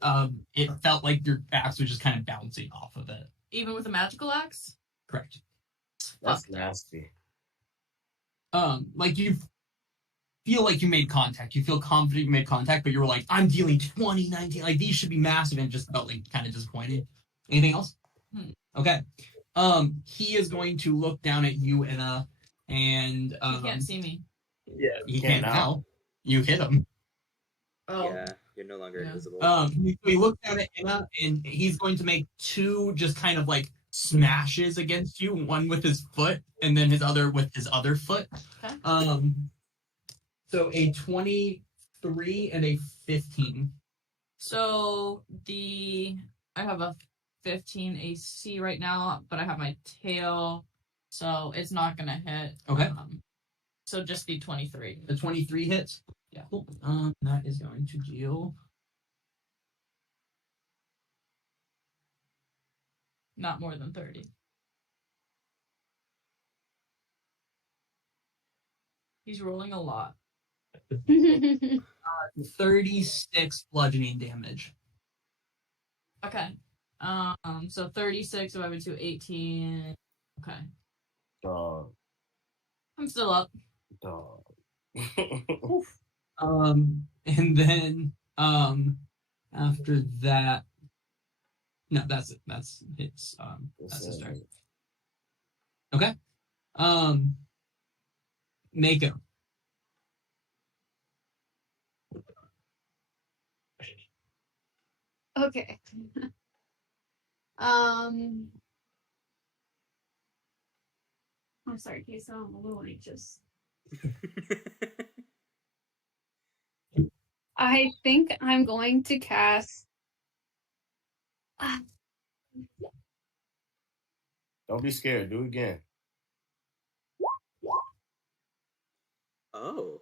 It felt like your axe was just kind of bouncing off of it. Even with a magical axe? Correct. That's nasty. Like you feel like you made contact. You feel confident you made contact, but you were like, I'm dealing 20, 19. Like these should be massive, and just felt like kind of disappointed. Anything else? Okay. He is going to look down at you, Inna, and He can't see me. Yeah, he can't now. You hit him. Oh. Yeah, you're no longer invisible. He looks down at Inna, and he's going to make 2 just kind of like smashes against you. One with his foot, and then his other with his other foot. Okay. So a 23 and a 15. So I have a 15 AC right now, but I have my tail, so it's not gonna hit. Okay. So just the 23. The 23 hits. Yeah. Cool. That is going to deal. Not more than 30. He's rolling a lot. 36 bludgeoning damage. Okay. So 36 divided by 2, 18. Okay. Dog. I'm still up. Dog. And then after that, no, that's it. That's his that's his turn. Okay. Mako. Okay. I'm sorry, Queso. I'm a little anxious. I think I'm going to cast. Don't be scared. Do it again. Oh.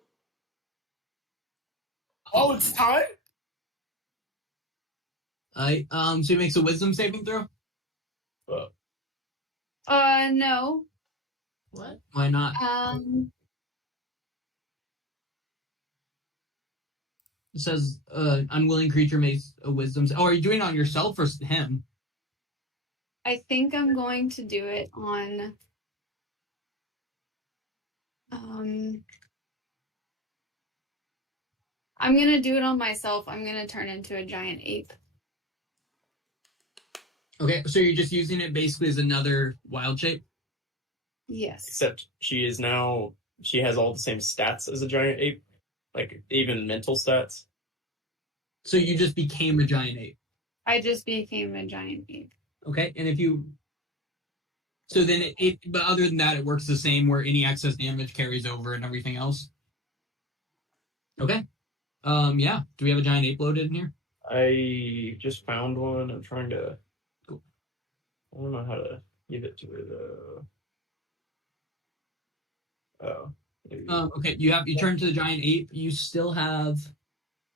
Oh, it's time? So he makes a wisdom saving throw? No. What? Why not? It says unwilling creature makes a wisdom. Oh, are you doing it on yourself or him? I think I'm going to do it on. I'm gonna do it on myself. I'm gonna turn into a giant ape. Okay, so you're just using it basically as another wild shape? Yes. Except she has all the same stats as a giant ape, like even mental stats. So you just became a giant ape. I just became a giant ape. Okay, and if you... So then but other than that, it works the same where any excess damage carries over and everything else? Okay. Yeah. Do we have a giant ape loaded in here? I just found one. I'm trying to... Cool. I don't know how to give it to her, though. Oh. Okay, you turn to the giant ape. You still have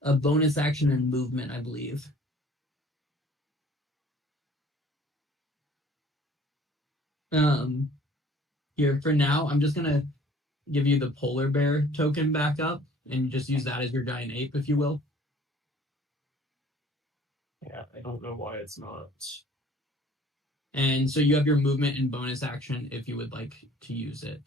a bonus action and movement, I believe. Here for now, I'm just gonna give you the polar bear token back up, and just use that as your giant ape, if you will. Yeah, I don't know why it's not. And so you have your movement and bonus action if you would like to use it.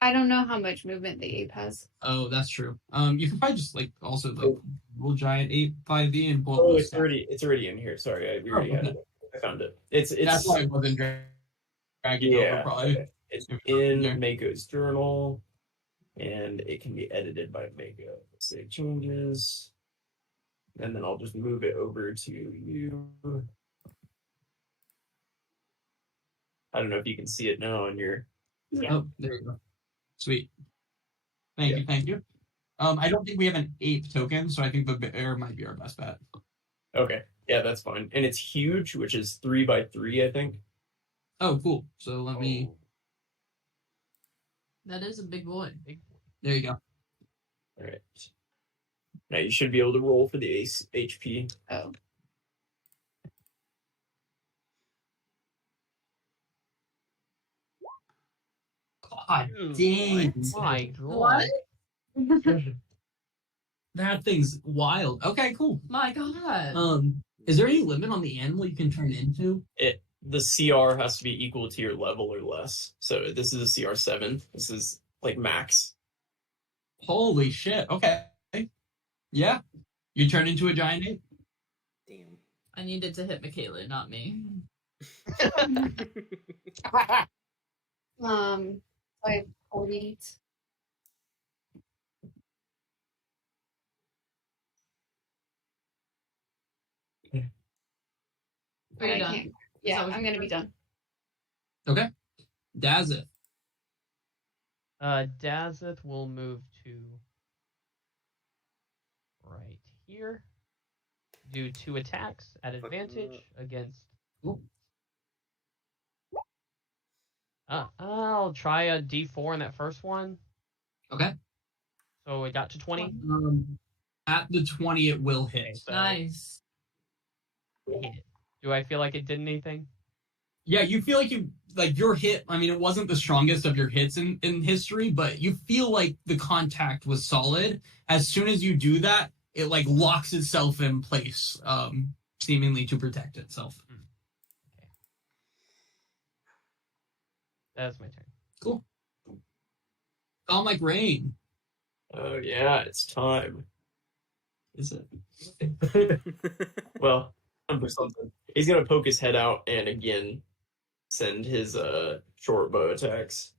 I don't know how much movement the ape has. Oh, that's true. You can probably just also roll giant ape 5e and pull up. Oh, it's already in here. Sorry, we already had it. I found it. It's that's why it wasn't dragging over. Probably. Okay. It's in Mako's journal, and it can be edited by Mako. Save changes, and then I'll just move it over to you. I don't know if you can see it now on your. Yeah. Oh, there you go. Sweet. Thank you. I don't think we have an ape token, so I think the bear might be our best bet. Okay. Yeah, that's fine. And it's huge, which is 3 by 3, I think. Oh, cool. So let me. That is a big boy. There you go. All right. Now you should be able to roll for the ace HP. Oh. God dang. My What? God. That thing's wild. Okay, cool. My God. Is there any limit on the animal you can turn into? The CR has to be equal to your level or less. So this is a CR 7. This is like max. Holy shit. Okay. Yeah. You turn into a giant ape. Damn. I needed to hit Michaela, not me. Like 48. Are you I done? can't. Yeah, I'm gonna be done. Okay. Dazit. Dazeth will move to right here. Do 2 attacks at advantage against. Cool. I'll try a D4 in that first one. Okay. So it got to 20. At the 20, it will hit. Okay, so Nice. hit. Do I feel like it did anything? Yeah, you feel like your hit. I mean, it wasn't the strongest of your hits in history, but you feel like the contact was solid. As soon as you do that, it like locks itself in place, seemingly to protect itself. Okay. That's my turn. Cool. Oh, like rain. Oh yeah, it's time. Is it? Well, for something. He's gonna poke his head out and again send his short bow attacks.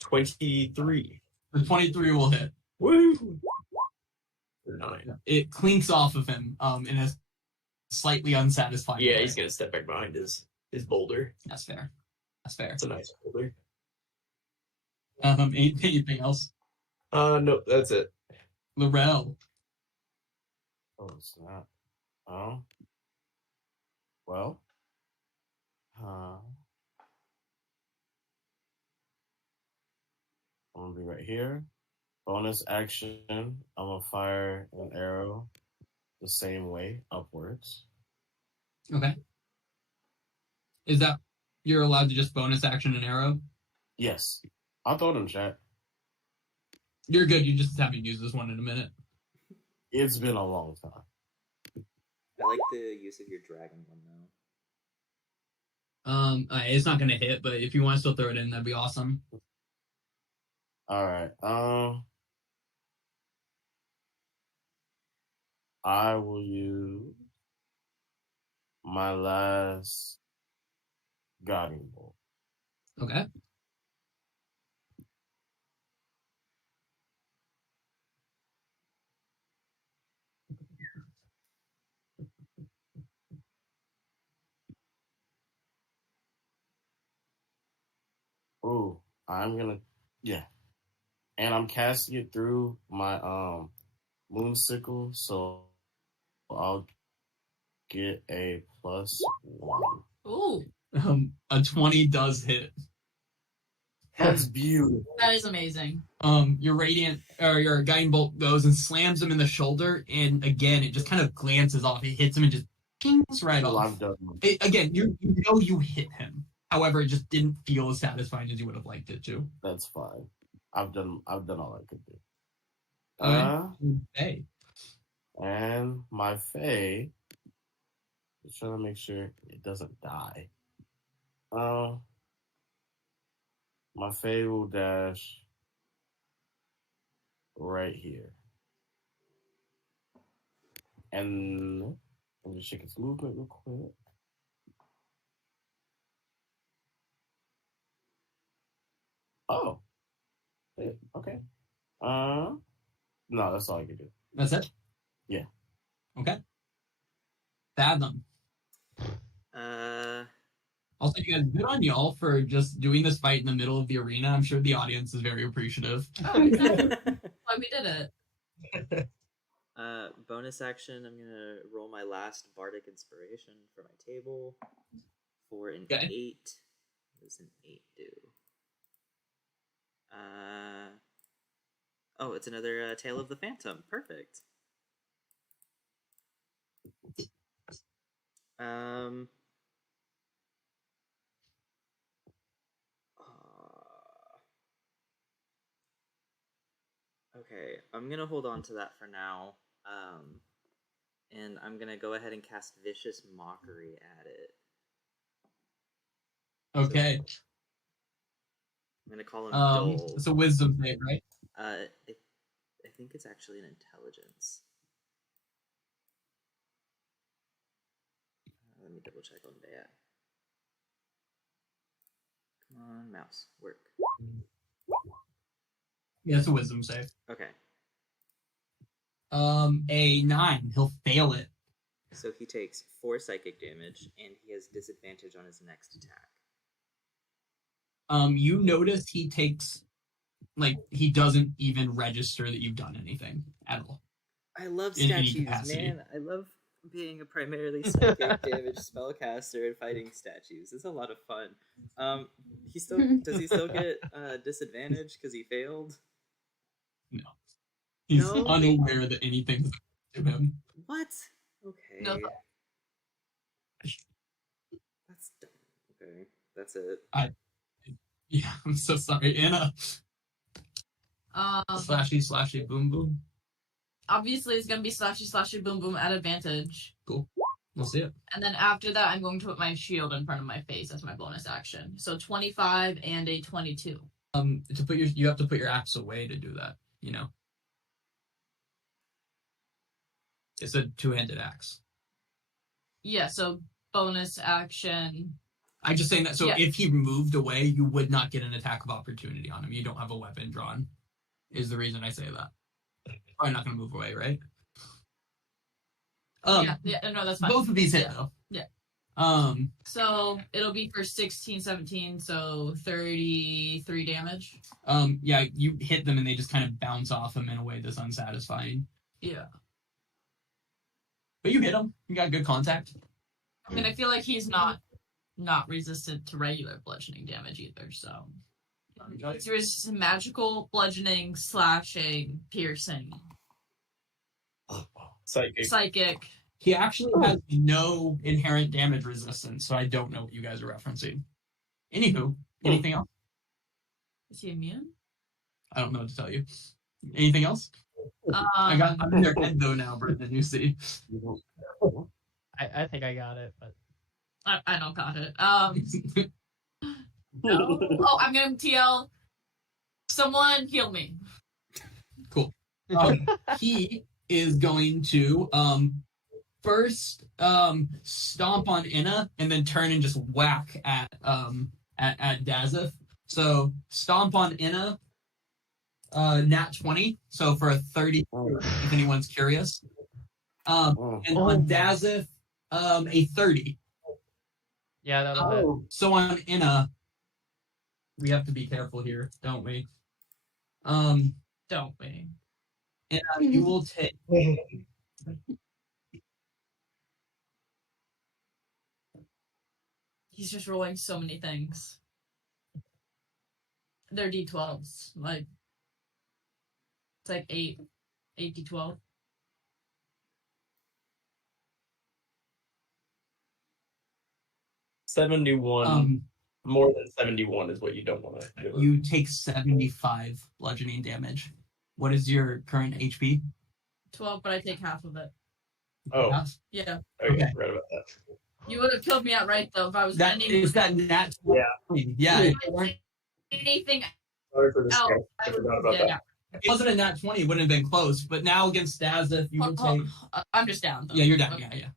23. The 23 will hit. Woo! Or 9. It clinks off of him in a slightly unsatisfying Yeah, way. he's gonna step back behind his boulder. That's fair. That's fair. It's a nice boulder. Anything else? Nope, that's it. Laurel. Oh, it's not. Oh. Well. I'm gonna be right here. Bonus action. I'm gonna fire an arrow the same way upwards. Okay. Is that you're allowed to just bonus action an arrow? Yes. I'll throw it in chat. You're good. You just haven't used this one in a minute. It's been a long time. I like the use of your dragon one though. It's not gonna hit, but if you want to still throw it in, that'd be awesome. All right. I will use my last guiding bolt. Okay. Ooh, and I'm casting it through my moon sickle, so I'll get a +1. Ooh, A 20 does hit. That's beautiful. that is amazing. Your radiant or your guiding bolt goes and slams him in the shoulder, and again it just kind of glances off. It hits him and just pings right Well, off. I've done. Again, you know you hit him. However, it just didn't feel as satisfying as you would have liked it to. That's fine. I've done all I could do. Hey. And my Fae, just trying to make sure it doesn't die. My Fae will dash right here. And let me just check its movement real quick. Oh. Yeah, okay. No, that's all I can do. That's it? Yeah. Okay. Fathom. Also, you guys, good on y'all for just doing this fight in the middle of the arena. I'm sure the audience is very appreciative. Oh, exactly. Why we did it. Bonus action, I'm gonna roll my last bardic inspiration for my table for an 8. What does an 8 do? Oh, it's another Tale of the Phantom. Perfect. Okay, I'm gonna hold on to that for now. And I'm gonna go ahead and cast Vicious Mockery at it. Okay. So, I'm gonna call him Dole. It's a wisdom save, right? I think it's actually an intelligence. Let me double check on that. Come on, mouse, work. Yeah, it's a wisdom save. Okay. A 9. He'll fail it. So he takes 4 psychic damage, and he has disadvantage on his next attack. You notice he takes, he doesn't even register that you've done anything at all. I love In any statues, capacity. man. I love being a primarily psychic damage spellcaster and fighting statues. It's a lot of fun. Does he still get disadvantage because he failed? No. He's No? unaware that anything's to him. What? Okay. No. That's dumb. Okay, that's it. Yeah, I'm so sorry. Anna. Slashy, boom, boom. Obviously, it's gonna be slashy, boom, boom at advantage. Cool. We'll see it. And then after that, I'm going to put my shield in front of my face as my bonus action. So 25 and a 22. You have to put your axe away to do that. You know. It's a 2-handed axe. Yeah. So bonus action. I'm just saying that. So Yeah. if he moved away, you would not get an attack of opportunity on him. You don't have a weapon drawn. Is the reason I say that. Probably not going to move away, right? Yeah. No, that's fine. Both of these hit though. Yeah. So it'll be for 16, 17, so 33 damage. Yeah, you hit them and they just kind of bounce off him in a way that's unsatisfying. Yeah. But you hit him. You got good contact. I mean, I feel like he's not resistant to regular bludgeoning damage either, so. He's resistant to magical, bludgeoning, slashing, piercing. Psychic. He actually has no inherent damage resistance, so I don't know what you guys are referencing. Anywho, anything else? Is he immune? I don't know what to tell you. Anything else? I'm in their head though now, Brendan. You see. I think I got it, but I don't got it. No. Oh, I'm gonna TL. Someone heal me. Cool. He is going to first stomp on Inna and then turn and just whack at Dazeth. So stomp on Inna, nat 20. So for a 30, if anyone's curious. And on Dazeth, a 30. yeah, that'll hit. So on Inna, we have to be careful here, don't we? Don't we? Inna, you will take. He's just rolling so many things. They're D12s. Like, it's like 8 D12. More than 71 is what you don't want to do. You take 75 bludgeoning damage. What is your current HP? 12, but I take half of it. Oh, Yeah. okay. Right about that. You would have killed me outright, though, if I was That ending is that nat 20. Yeah. If I did anything Sorry for the else. scare. I forgot about that. Yeah. If it wasn't a nat 20, it wouldn't have been close. But now against Dazeth, you would take. I'm just down, though. Yeah, you're down. Yeah.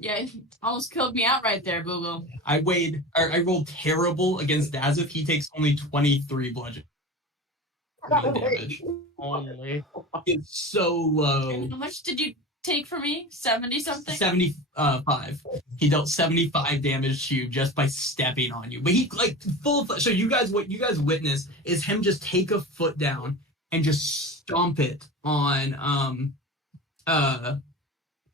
Yeah, he almost killed me outright there, Boo Boo. I rolled terrible against Dazeth. He takes only 23 bludgeoning damage. Only. It's so low. And how much did you take from me? 70 something? 75. He dealt 75 damage to you just by stepping on you. But he like full. So you guys, what you guys witness is him just take a foot down and just stomp it on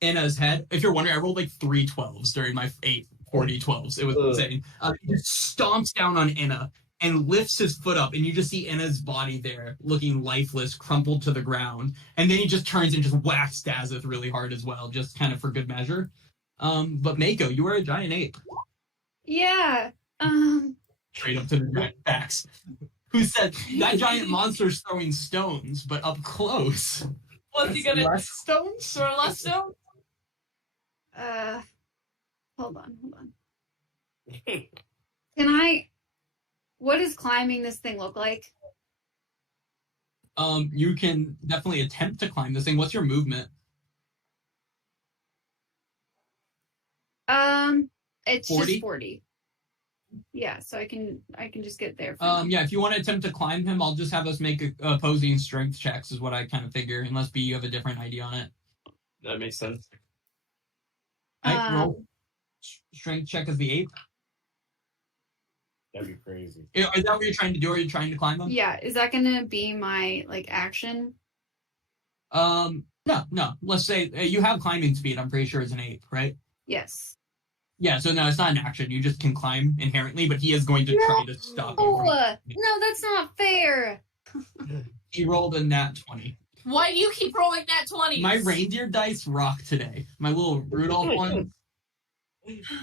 Inna's head. If you're wondering, I rolled like 3 12s during my 8 40 12s. It was insane. He just stomps down on Inna and lifts his foot up, and you just see Inna's body there, looking lifeless, crumpled to the ground. And then he just turns and just whacks Dazeth really hard as well, just kind of for good measure. But Mako, you are a giant ape. Yeah. Straight up to the giant facts. Who said that giant monster's throwing stones, but up close? What's he gonna Less stones? throw less stone? Hold on. What does climbing this thing look like? You can definitely attempt to climb this thing. What's your movement? It's 40? just 40. Yeah, so I can just get there. Yeah, if you want to attempt to climb him, I'll just have us make opposing strength checks, is what I kind of figure, unless B, you have a different idea on it. That makes sense. Right, roll strength check as the ape. That'd be crazy. Is that what you're trying to do? Are you trying to climb him? Yeah, is that gonna be my like action? No. Let's say you have climbing speed. I'm pretty sure it's an ape, right? Yes. Yeah. So no, it's not an action. You just can climb inherently, but he is going to try to stop you. No, that's not fair. He rolled a nat 20. Why do you keep rolling that 20? My reindeer dice rock today. My little Rudolph one.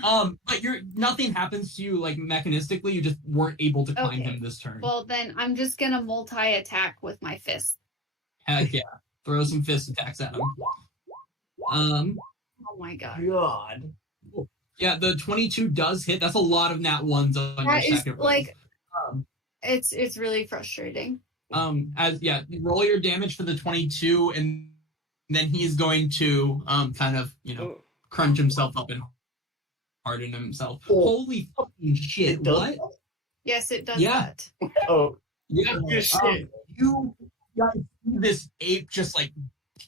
But nothing happens to you like mechanistically. You just weren't able to climb him this turn. Well, then I'm just gonna multi-attack with my fist. Heck yeah! Throw some fist attacks at him. Oh my god. Yeah, the 22 does hit. That's a lot of nat ones on That your is second roll. like, it's really frustrating. Roll your damage for the 22, and then he's going to kind of crunch himself up and harden himself. Holy fucking shit! What? Yes, it does Yeah. that. Oh, Yeah, Shit. you guys see this ape just like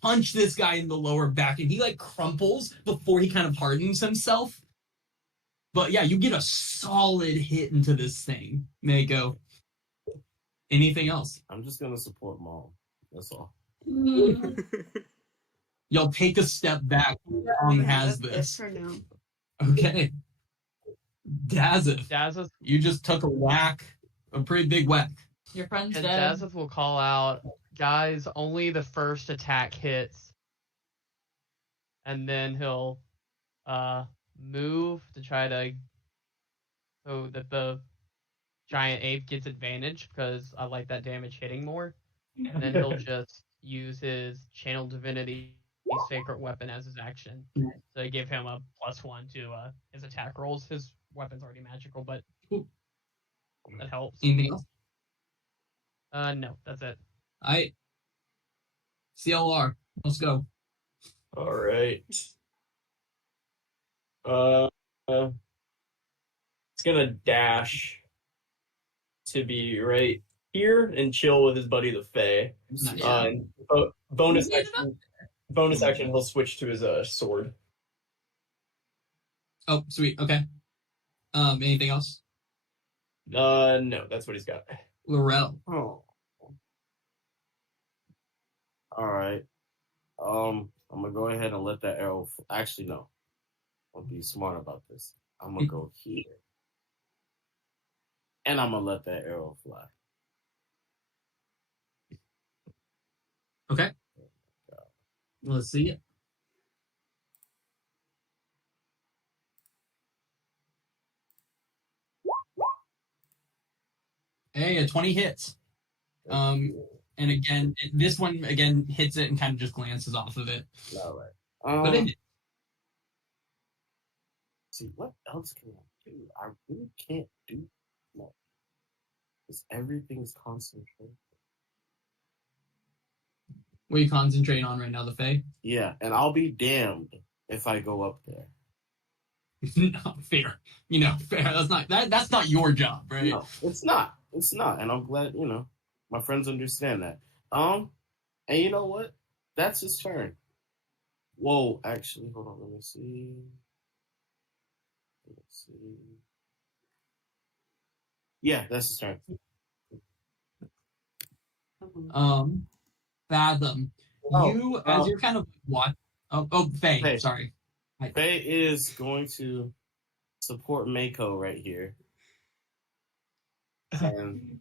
punch this guy in the lower back, and he like crumples before he kind of hardens himself. But yeah, you get a solid hit into this thing, Mako. Anything else? I'm just gonna support Mom. That's all. Y'all take a step back. Who has That's this? it for now. Okay. Dazeth, Dazeth you just took a whack, a pretty big whack. Your friend's and dead. Dazeth will call out, guys, only the first attack hits. And then he'll move to try to so that the giant ape gets advantage because I like that damage hitting more. And then he'll just use his channel divinity sacred weapon as his action. So give him a +1 to his attack rolls. His weapon's already magical, but that helps. Anything else? No, that's it. Alright. CLR, let's go. All right. It's gonna dash to be right here and chill with his buddy the Thay. Nice. Bonus action. He'll switch to his sword. Oh, sweet. Okay. Anything else? No, that's what he's got. Laurel. Oh. All right. I'm gonna go ahead and let that arrow. Actually, no. I'll be smart about this. I'm gonna go here, and I'm gonna let that arrow fly. Okay. Let's see it. Hey, a 20 hits. And again, this one again hits it and kind of just glances off of it. All right. But it, See, what else can I do? I really can't do much. Because everything's concentrated. what are you concentrating on right now, the Fae? Yeah, and I'll be damned if I go up there. No, fair. Fair. That's not your job, right? No, it's not. It's not. And I'm glad, my friends understand that. And you know what? That's his turn. Whoa, actually, hold on, let me see. Let's see. Yeah, that's his turn. Fathom. As you're kind of what? Faye. Faye. Sorry. Faye is going to support Mako right here. And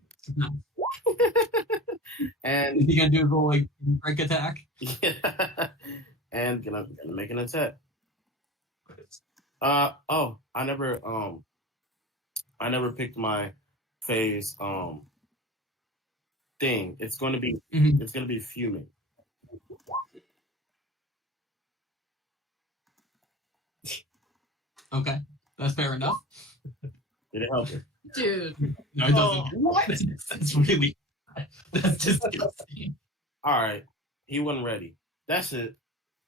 and is he gonna do a little like break attack? yeah, and gonna make an attack. I never picked my phase thing. It's gonna be It's gonna be fuming. Okay, that's fair enough. Did it help you? Dude. No, it doesn't. What? That's really. That's disgusting. All right, he wasn't ready. That's it.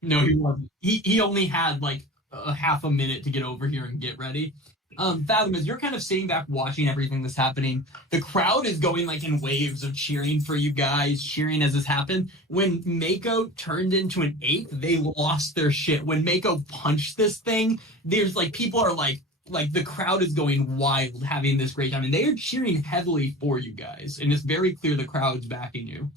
No, he wasn't. He only had like a half a minute to get over here and get ready. Fathom, as you're kind of sitting back watching everything that's happening, the crowd is going like in waves of cheering for you guys, cheering as this happened. When Mako turned into an ape, they lost their shit. When Mako punched this thing, there's like people are like the crowd is going wild having this great time, and they are cheering heavily for you guys, and it's very clear the crowd's backing you.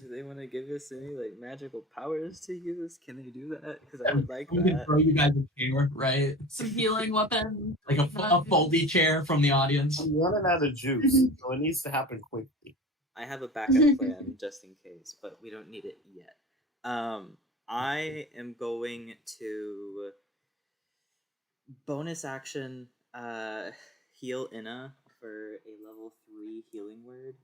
Do they want to give us any like magical powers to use? Can they do that? Because I would like We can that. throw you guys a chair, right? Some healing weapon. Like a foldy chair from the audience. I'm running out of juice, so it needs to happen quickly. I have a backup plan just in case, but we don't need it yet. I am going to bonus action heal Inna for a level 3 healing word.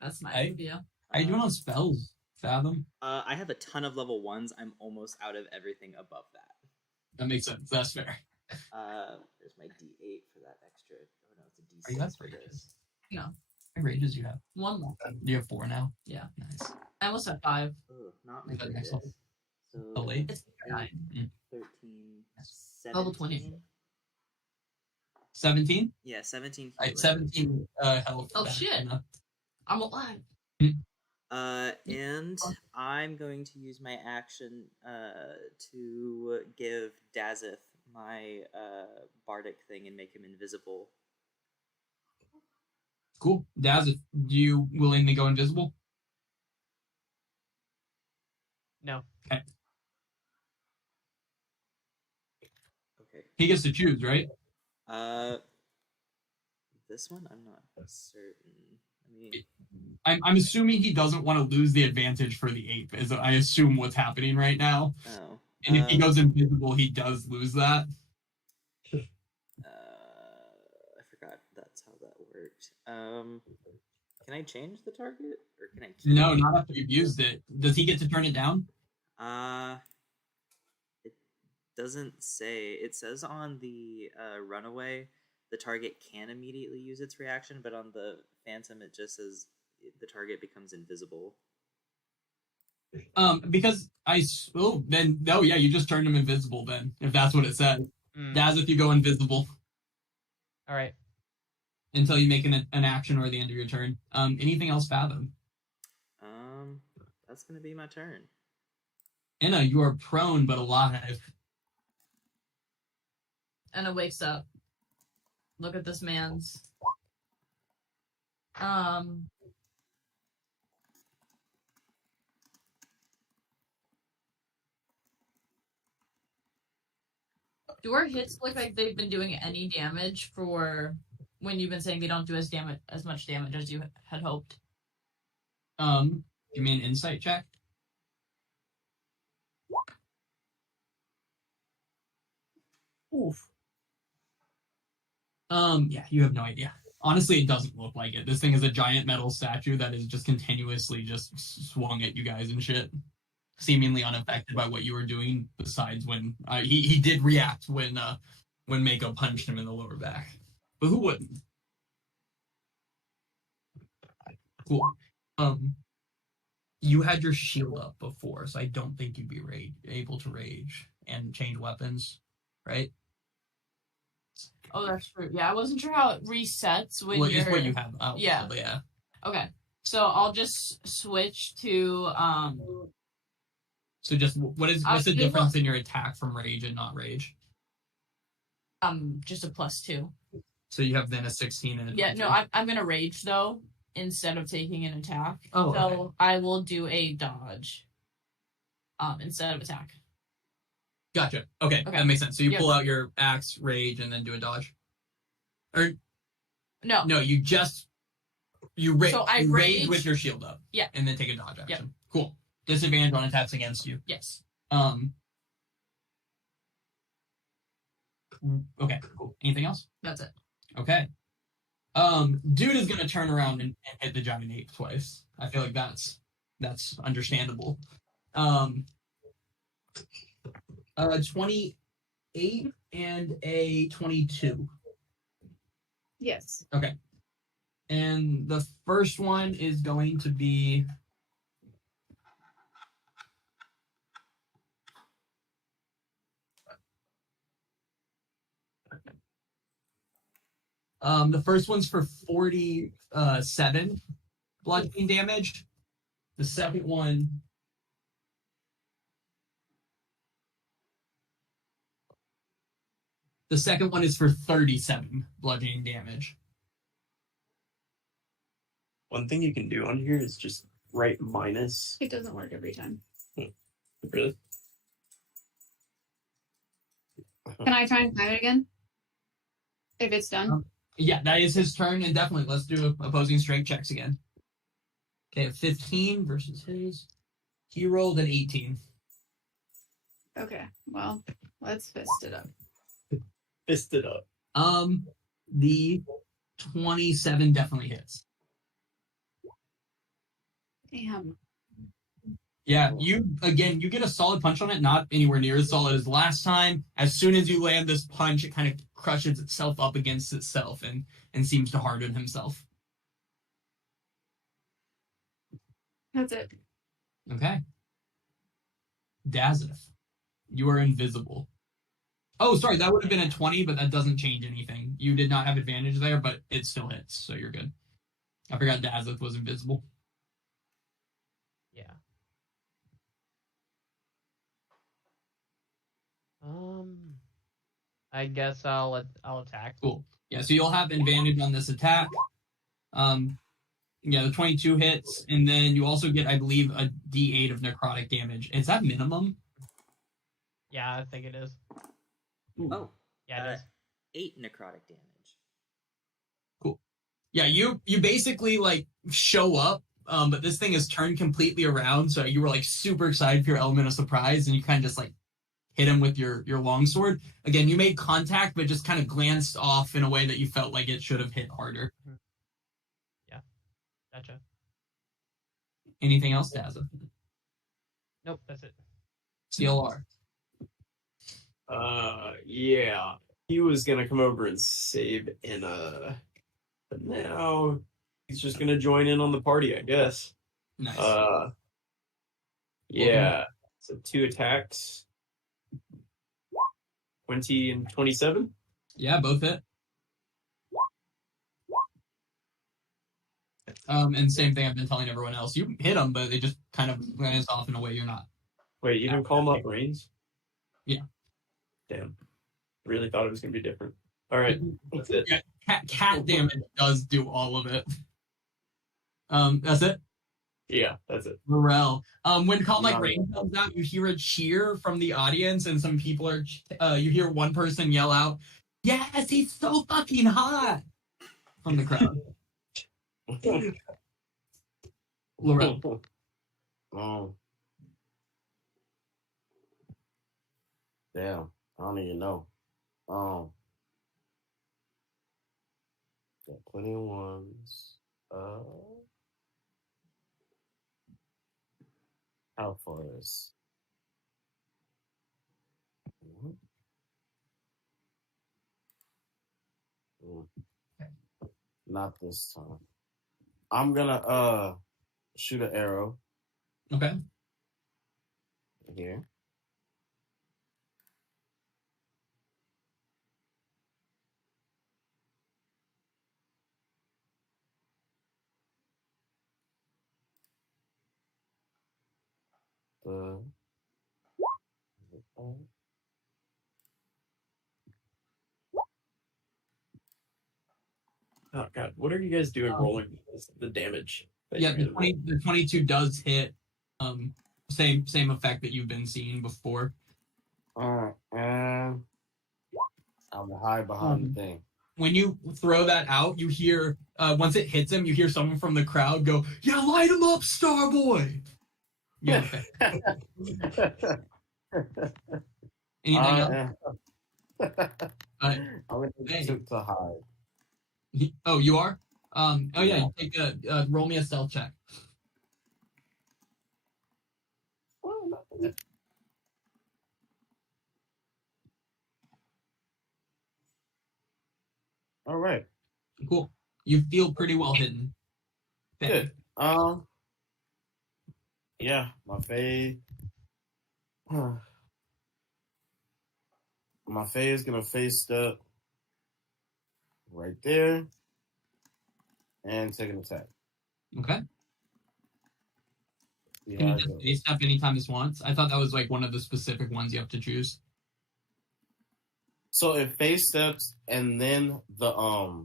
That's nice Hey. of you. How you doing on spells, Fathom? I have a ton of level 1s. I'm almost out of everything above that. That makes sense. That's fair. There's my D8 for that extra. Oh no, it's a D6 Are you guys for rages? this. How many rages do you have? One more. Do you have 4 now? Yeah. Nice. I almost had 5. Oh, not my Is that greatest. next one? So Oh, late? It's 9. 13, Level 20. 17. 17? Yeah, 17. Alright, healing. 17 health. Oh, back, shit. Inna. I'm alive. And I'm going to use my action to give Dazeth my bardic thing and make him invisible. Cool. Daz, do you willingly go invisible? No. Okay. Okay. He gets to choose, right? This one I'm not certain. I mean, I'm assuming he doesn't want to lose the advantage for the ape, is I assume what's happening right now. oh. And if he goes invisible, he does lose that. I forgot that's how that worked. Can I change the target, or can I? No, not after you've used it. Does he get to turn it down? It doesn't say. It says on the runaway, the target can immediately use its reaction, but on the phantom, it just says the target becomes invisible. Because yeah, you just turned him invisible then, if that's what it says. Daz, if you go invisible. All right. Until you make an action or the end of your turn. Anything else, Fathom? That's gonna be my turn. Anna, you are prone but alive. Anna wakes up. Look at this man's. Do our hits look like they've been doing any damage for when you've been saying they don't do as much damage as you had hoped? Give me an insight check. Oof. Yeah, you have no idea. Honestly, it doesn't look like it. This thing is a giant metal statue that is just continuously just swung at you guys and shit. Seemingly unaffected by what you were doing, besides when he did react when Mako punched him in the lower back. But who wouldn't? Cool. You had your shield up before, so I don't think you'd be able to rage and change weapons, right? Oh, that's true. Yeah, I wasn't sure how it resets when you're... Just what you have. Yeah. Yeah. Okay. So I'll just switch to So just what's the difference in your attack from rage and not rage? Just a +2. So you have then a 16 and a 22. Yeah, no, I'm gonna rage though instead of taking an attack. Oh, so okay. I will do a dodge. Instead of attack. Gotcha. Okay, that makes sense. So you pull out your axe, rage, and then do a dodge. Or no, you rage with your shield up. Yeah, and then take a dodge action. Yep. Cool. Disadvantage on attacks against you. Yes. Okay. Cool. Anything else? That's it. Okay. Dude is gonna turn around and hit the giant ape twice. I feel like that's understandable. 28 and a 22. Yes. Okay. And the first one is going to be the first one's for 47 bludgeoning damage. The second one is for 37 bludgeoning damage. One thing you can do on here is just write minus. It doesn't work every time. Really? Can I try and find it again? If it's done? Yeah, that is his turn, and definitely let's do opposing strength checks again. Okay, 15 versus his. He rolled an 18. Okay, well, let's fist it up. Fist it up. The 27 definitely hits. Damn. Yeah, you get a solid punch on it, not anywhere near as solid as last time. As soon as you land this punch, it kind of crushes itself up against itself and seems to harden himself. That's it. Okay. Dazeth, you are invisible. Oh, sorry, that would have been a 20, but that doesn't change anything. You did not have advantage there, but it still hits, so you're good. I forgot Dazeth was invisible. I guess I'll attack. Cool. Yeah, so you'll have advantage on this attack. Yeah, the 22 hits, and then you also get, I believe, a D8 of necrotic damage. Is that minimum? Yeah, I think it is. Oh, Yeah, it is. 8 necrotic damage. Cool. Yeah, you basically like show up, but this thing is turned completely around, so you were like super excited for your element of surprise, and you kind of just like hit him with your longsword. Again, you made contact, but just kind of glanced off in a way that you felt like it should have hit harder. Yeah, gotcha. Anything else, Daza? Nope, that's it. CLR. Yeah. He was gonna come over and save Inna, but now he's just gonna join in on the party, I guess. Nice. Yeah. So 2 attacks. 20 and 27. Yeah, both hit. And same thing I've been telling everyone else. You hit them, but they just kind of glance off in a way you're not. Wait, even call them up brains? Yeah. Damn. Really thought it was gonna be different. All right, that's it. Yeah, cat damage does do all of it. That's it. Yeah, that's it. Morel. When Calm Like Rain comes out, you hear a cheer from the audience, and some people are. You hear one person yell out, "Yes, he's so fucking hot!" from the crowd. Laurel. Damn, I don't even know. Got plenty of ones. How far is? Not this time. I'm gonna shoot an arrow. Okay. Here. Oh god, what are you guys doing rolling the damage? Yeah, the 22 does hit. Same effect that you've been seeing before. And I'm hide behind the thing. When you throw that out, you hear once it hits him, you hear someone from the crowd go, "Yeah, light him up, Starboy!" Yeah. Anything else? I'm gonna attempt to hide. Oh, you are? Oh yeah, you take roll me a stealth check. All right. Cool. You feel pretty well hidden. Good. Yeah, my Faye. My Faye is gonna face step right there and take an attack. Okay. See Can how you it just goes. face step anytime this once? I thought that was like one of the specific ones you have to choose. So it face steps and then the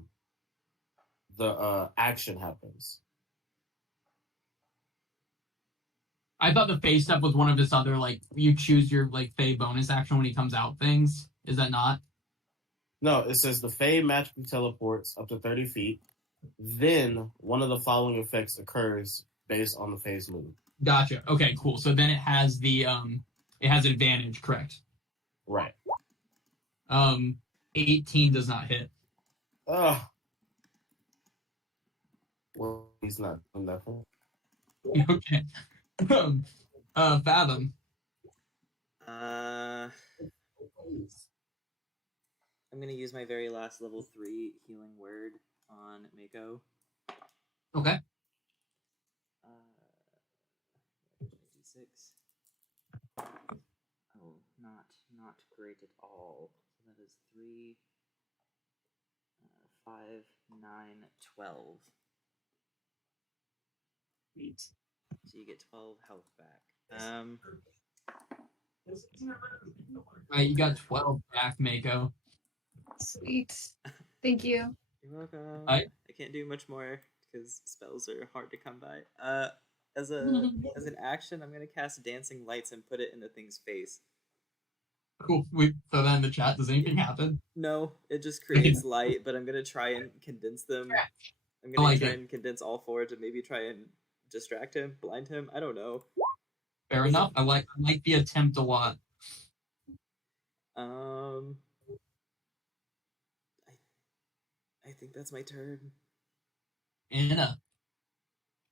action happens. I thought the face step was one of his other, like, you choose your, like, Fey bonus action when he comes out things. Is that not? No, it says the Fae magically teleports up to 30 feet. Then one of the following effects occurs based on the Fae's move. Gotcha. Okay, cool. So then it has the, it has advantage, correct? Right. 18 does not hit. Well, he's not doing nothing. Okay. Fathom. I'm gonna use my very last level 3 healing word on Mako. Okay. D6. Oh, not great at all. So that is 3, 5, 9, 12. Sweet. So you get 12 health back. Alright, you got 12 back, Mako. Sweet. Thank you. You're welcome. I can't do much more because spells are hard to come by. As an action, I'm gonna cast Dancing Lights and put it in the thing's face. cool. We throw that in the chat. Does anything happen? No, it just creates light, but I'm gonna try and condense them. I'm gonna try and condense all four to maybe try and distract him, blind him. I don't know. Fair enough. I like the attempt a lot. I think that's my turn. Anna,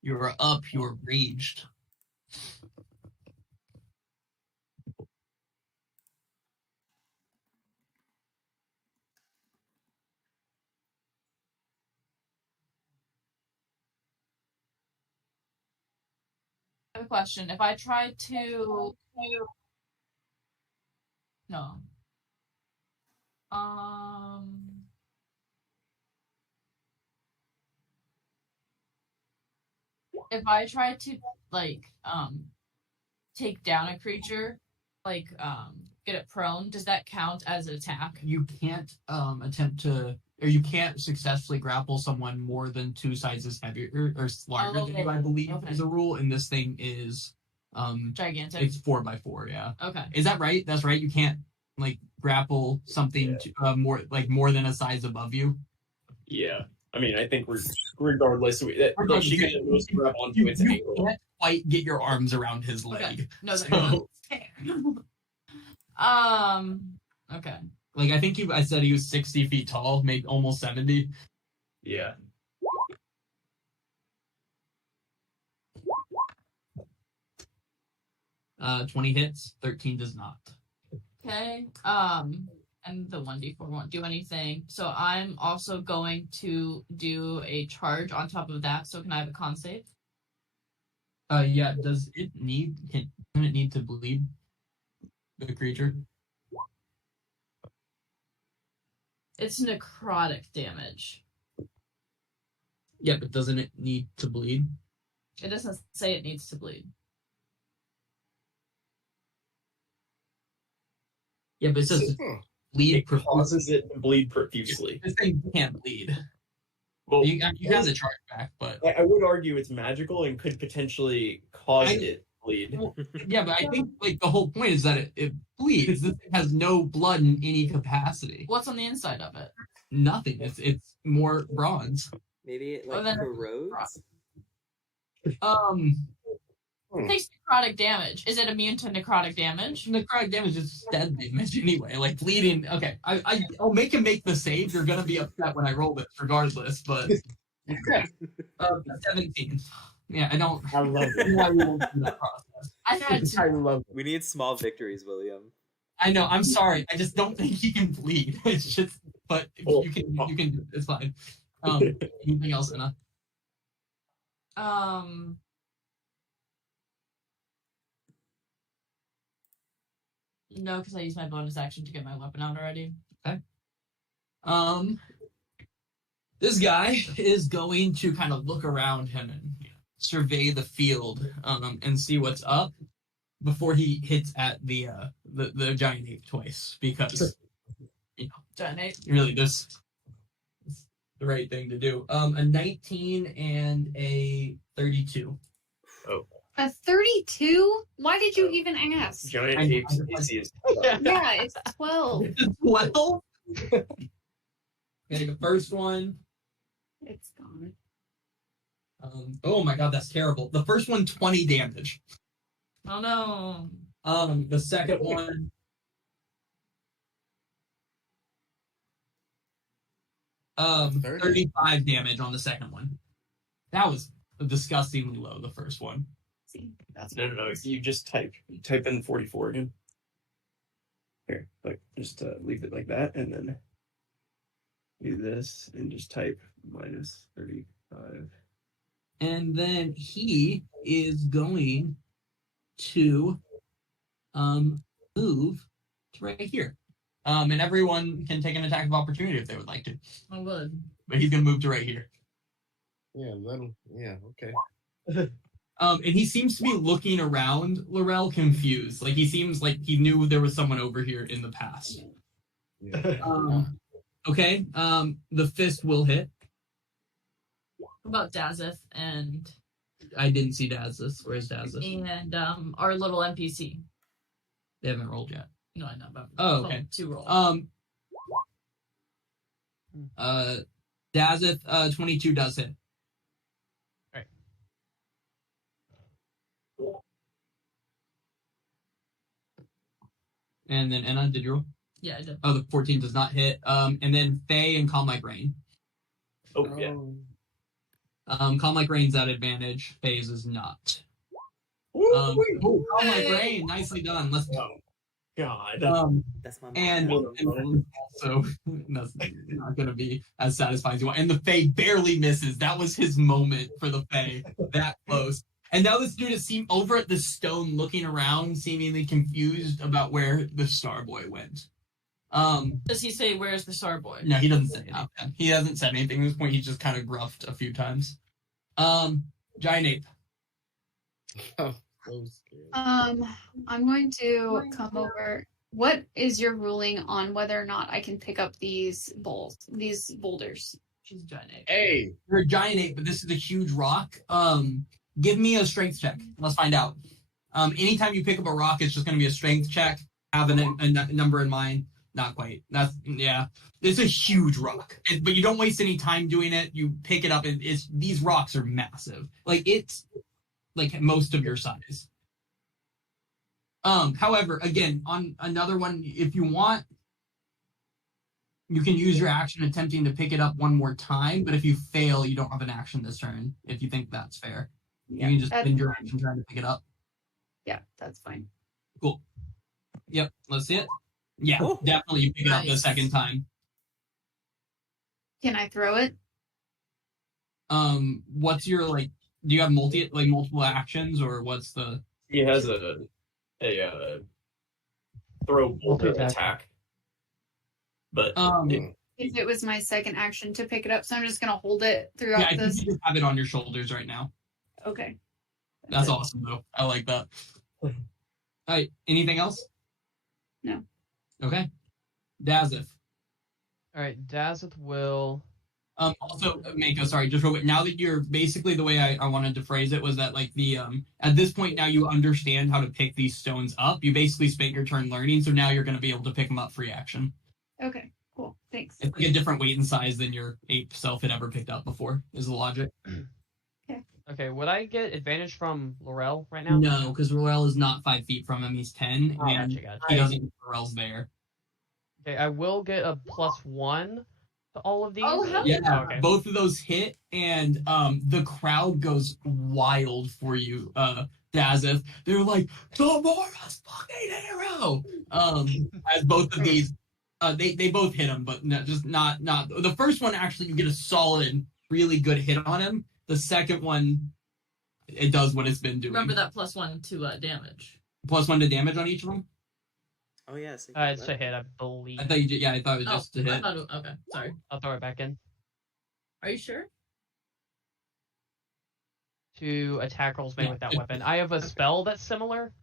you're up. You're raged. I have a question. If I try to no. If I try to take down a creature, get it prone, does that count as an attack? You can't attempt to, or you can't successfully grapple someone more than 2 sizes heavier or larger than you, I believe, is a rule. And this thing is gigantic. It's 4x4, yeah. Okay. Is that right? That's right. You can't grapple something to, more than a size above you. Yeah. I mean, I think regardless, she can just grab onto its You ankle. can't quite get your arms around his leg. Okay. No, So, okay. I think I said he was 60 feet tall, maybe almost 70. Yeah. Uh, 20 hits, 13 does not. Okay. And the 1d4 won't do anything. So I'm also going to do a charge on top of that. So can I have a con save? Yeah, can it need to bleed the creature? It's necrotic damage. Yeah, but doesn't it need to bleed? It doesn't say it needs to bleed. Yeah, but it says bleed It causes it to bleed profusely. This thing can't bleed. Well, you have the charge back, but I would argue it's magical and could potentially cause it to bleed. Yeah, but I think the whole point is that it bleeds. This thing has no blood in any capacity. What's on the inside of it? Nothing. It's more bronze. Maybe it then corrodes. It takes necrotic damage. Is it immune to necrotic damage? Necrotic damage is dead damage anyway. Bleeding. Okay, I'll make him make the save. You're gonna be upset when I roll this, regardless. But 17. Yeah, I don't. I love it. I won't do that process. I had I to. love it. We need small victories, William. I know. I'm sorry. I just don't think he can bleed. It's just. But if you can. You can do it. It's fine. Anything else, Anna? No, because I used my bonus action to get my weapon out already. Okay. This guy is going to kind of look around him and survey the field, and see what's up before he hits at the giant ape twice, because Giant ape. really this is the right thing to do. A 19 and a 32. A 32? Why did you even ask? Giant I know. apes AC is Yeah, it's 12. 12. Okay, the first one. It's gone. Oh my god, that's terrible. The first one, 20 damage. Oh no. The second one. 35 damage on the second one. That was disgustingly low, the first one. See. No. You just type in 44 again. Here, just leave it like that, and then do this, and just type minus 35. And then he is going to move to right here. And everyone can take an attack of opportunity if they would like to. Oh, good. But he's going to move to right here. Yeah, okay. And he seems to be looking around Laurel confused. He seems like he knew there was someone over here in the past. Yeah. Okay. The fist will hit. What about Dazeth and I didn't see Dazeth. Where's Dazeth? and our little NPC? They haven't rolled yet. No, I know about. Oh, okay. 2 roll. Dazeth, 22 does hit. Right. And then Anna, did you roll? Yeah, I did. Oh, the 14 does not hit. And then Thay and Calm Like Rain. Oh, yeah. Calm Like Rain's at advantage. Thay's is not. Calm Like Rain, nicely done. Let's go. God. That's my mom. And also, that's not going to be as satisfying as you want. And the Fae barely misses. That was his moment for the Fae. That close. And now this dude is seen over at the stone looking around, seemingly confused about where the Star Boy went. Does he say, "Where's the Star Boy"? No, he doesn't say anything. He hasn't said anything at this point. He's just kind of gruffed a few times. Giant Ape. So scared. I'm going to come over. What is your ruling on whether or not I can pick up these boulders? She's a giant ape. Hey, You're a giant ape, but this is a huge rock. Give me a strength check. Let's find out. Anytime you pick up a rock, it's just going to be a strength check. Have a number in mind. Not quite. It's a huge rock, but you don't waste any time doing it. You pick it up. These rocks are massive. It's like most of your size. However, again, on another one, if you want, you can use your action attempting to pick it up one more time, but if you fail, you don't have an action this turn, if you think that's fair. Yeah, you can just spend your action trying to pick it up. Yeah, that's fine. Cool. Yep, let's see it. Yeah, Cool. definitely you pick it up the Nice. second time. Can I throw it? What's your, do you have multiple actions, or what's the... He has a throw boulder Multi-attack. attack. But If it was my second action to pick it up, so I'm just gonna hold it throughout yeah, I think this. you just have it on your shoulders right now. Okay. That's awesome, though. I like that. All right, anything else? No. Okay. Dazeth. All right, Dazeth will. Also, Mako, sorry, just real quick. Now that you're basically, the way I wanted to phrase it was that, at this point now you understand how to pick these stones up. You basically spent your turn learning, so now you're going to be able to pick them up free action. Okay. Cool. Thanks. It's like a different weight and size than your ape self had ever picked up before, is the logic. Okay, would I get advantage from Laurel right now? No, because Royal is not 5 feet from him. He's 10, Oh, and gotcha. he doesn't. Laurel's there. Okay, I will get a +1 to all of these. Oh, hell Yeah, Oh, okay. both of those hit, and the crowd goes wild for you, Dazeth. They're like, Tomorrow's fucking hero! As both of these, they both hit him, but not the first one. Actually, you get a solid, really good hit on him. The second one, it does what it's been doing. Remember that +1 to damage. +1 to damage on each of them. Oh yes. It's a hit, I believe. I thought you did. Yeah, I thought it was just a hit. Okay, sorry. I'll throw it back in. Are you sure? To attack rolls made with that weapon. I have a spell that's similar.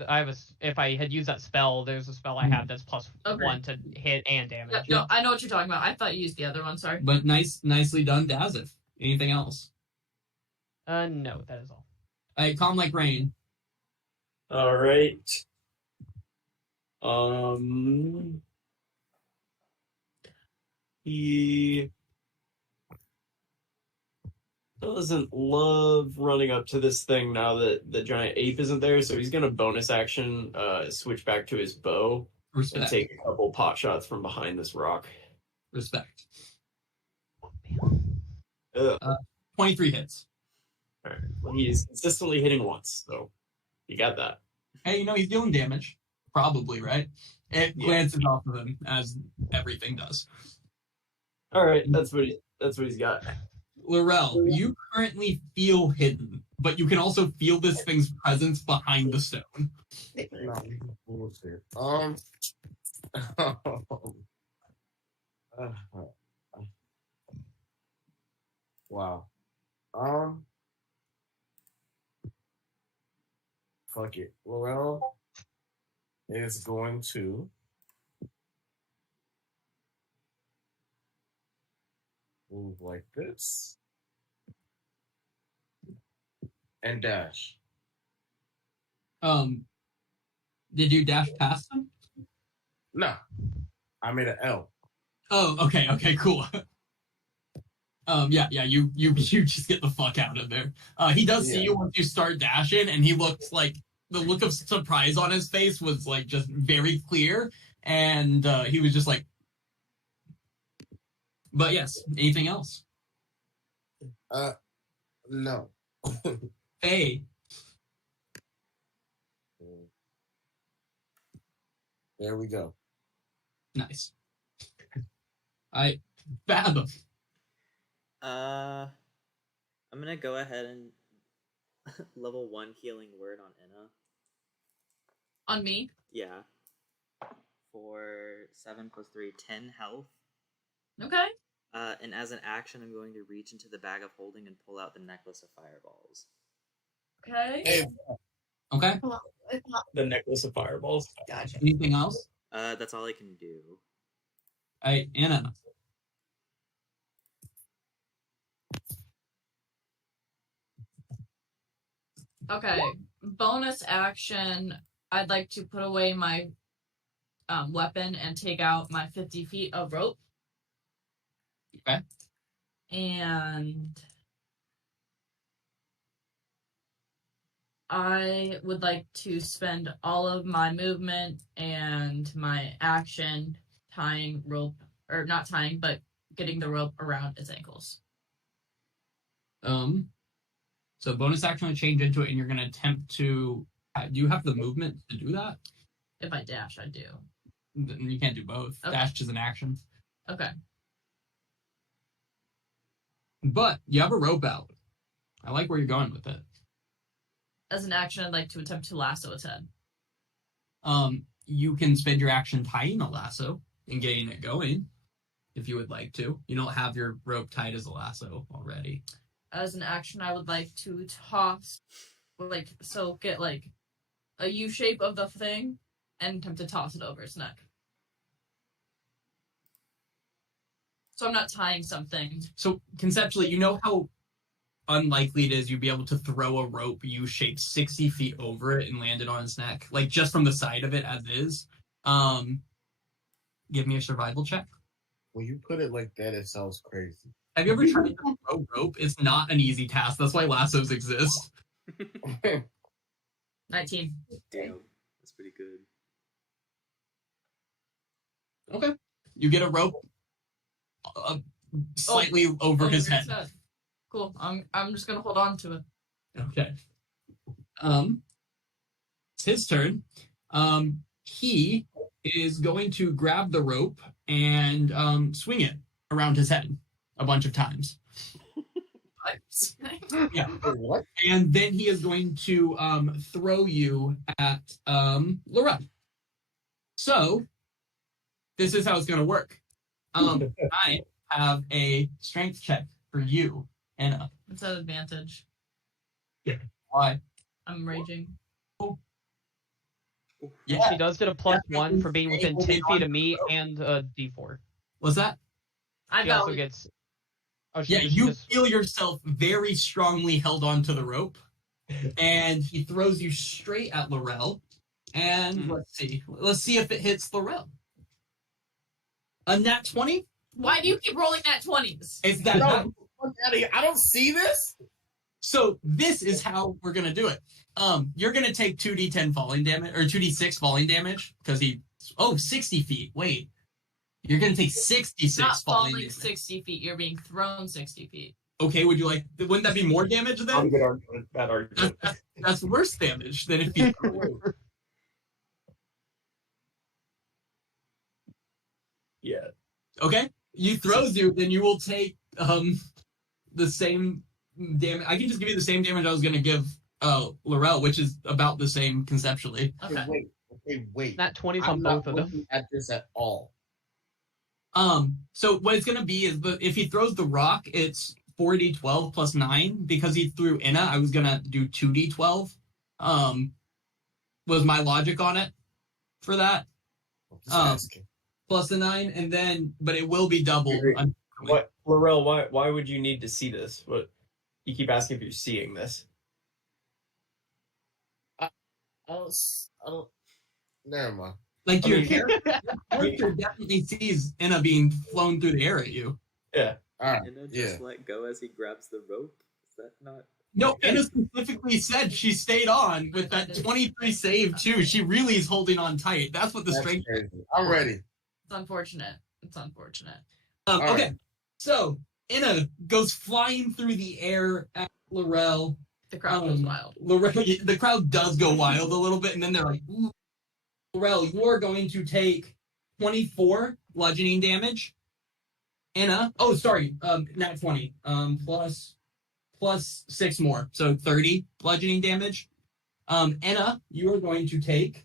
If I had used that spell, there's a spell I have that's +1 to hit and damage. Yep, no, I know what you're talking about. I thought you used the other one. Sorry. But nicely done, Dazeth. Anything else? No, that is all. All right, Calm Like Rain. all right. He doesn't love running up to this thing now that the giant ape isn't there, so he's gonna bonus action switch back to his bow and Respect. take a couple pot shots from behind this rock. Respect. Ugh. 23 hits. All right. Well, he's consistently hitting once, so you got that. Hey, he's dealing damage. Probably, right? It Yeah. glances off of him, as everything does. All right, that's what he's got. Laurel, you currently feel hidden, but you can also feel this thing's presence behind the stone. No, bullshit. Wow. Fuck it. Laurel is going to move like this. And dash. Did you dash past them? No. I made an L. Oh, okay, cool. Yeah, you just get the fuck out of there. He does see you once you start dashing, and he looks like the look of surprise on his face was like just very clear, and he was just like. But yes, anything else? No. Hey. There we go. Nice. I fathom. I'm gonna go ahead and level 1 healing word on Inna. On me? Yeah. For 7 + 3, 10 health. Okay. And as an action, I'm going to reach into the bag of holding and pull out the necklace of fireballs. Okay. Hey, Okay. The necklace of fireballs. Gotcha. Anything else? That's all I can do. Anna. Okay. Bonus action. I'd like to put away my weapon and take out my 50 feet of rope. Okay. And I would like to spend all of my movement and my action tying rope, or not tying, but getting the rope around its ankles. So bonus action to change into it, and you're going to attempt to. Do you have the movement to do that? If I dash, I do. Then you can't do both. Okay. Dash is an action. Okay. But you have a rope out. I like where you're going with it. As an action, I'd like to attempt to lasso its head. You can spend your action tying a lasso and getting it going, if you would like to. You don't have your rope tied as a lasso already. As an action, I would like to toss, get a U shape of the thing and attempt to toss it over its neck. So I'm not tying something. So conceptually, you know how unlikely it is you'd be able to throw a rope U-shaped 60 feet over it and land it on its neck, like just from the side of it as is. Give me a survival check. When you put it like that, it sounds crazy. Have you ever tried to throw rope? It's not an easy task. That's why lassos exist. 19. Damn, that's pretty good. Okay. You get a rope slightly over his head. Cool. I'm just gonna hold on to it. Okay. It's his turn. He is going to grab the rope and swing it around his head a bunch of times. Yeah. What? And then he is going to throw you at Laurel. So this is how it's going to work. I have a strength check for you, Anna. It's an advantage. Why? I'm raging. Yeah. She does get a +1 for being within 10 feet of me and a D4. What's that? She also gets. Oh, Yeah, you feel yourself very strongly held onto the rope, and he throws you straight at Laurel. And let's see if it hits Laurel. A nat 20? Why do you keep rolling nat 20s? It's that. No, I don't see this. So this is how we're gonna do it. You're gonna take 2d10 falling damage or 2d6 falling damage because 60 feet. Wait, you're gonna take 66 Not falling falling damage. 60 feet. You're being thrown 60 feet. Okay, wouldn't that be more damage then? I'm good argument. That argument. That's worse damage than if you. Yeah. Okay, you throws you, then you will take the same damage. I can just give you the same damage I was gonna give Laurel, which is about the same conceptually. Okay. Wait. Not 20s I'm on not both of them. looking at this at all. So what it's gonna be is, if he throws the rock, it's 4d12 plus 9. Because he threw Inna, I was gonna do 2d12. Was my logic on it for that? I'm just asking. Plus the 9, and then, but it will be double. What, Laurel? Why would you need to see this? What you keep asking if you're seeing this? I don't. Never mind. Like I your mean- character definitely sees Inna being flown through the air at you. Yeah. All right. Inna Yeah. just let go as he grabs the rope. Is that not? No, Inna specifically said she stayed on with that 23 save too. She really is holding on tight. That's what the That's strength. crazy. I'm ready. It's unfortunate. It's unfortunate. All Okay, right. so Inna goes flying through the air at Laurel. The crowd goes wild. Laurel, the crowd does go wild a little bit, and then they're like, "Ooh." Laurel, you're going to take 24 bludgeoning damage. Anna, oh, sorry, nat 20, plus 6 more, so 30 bludgeoning damage. Anna, you are going to take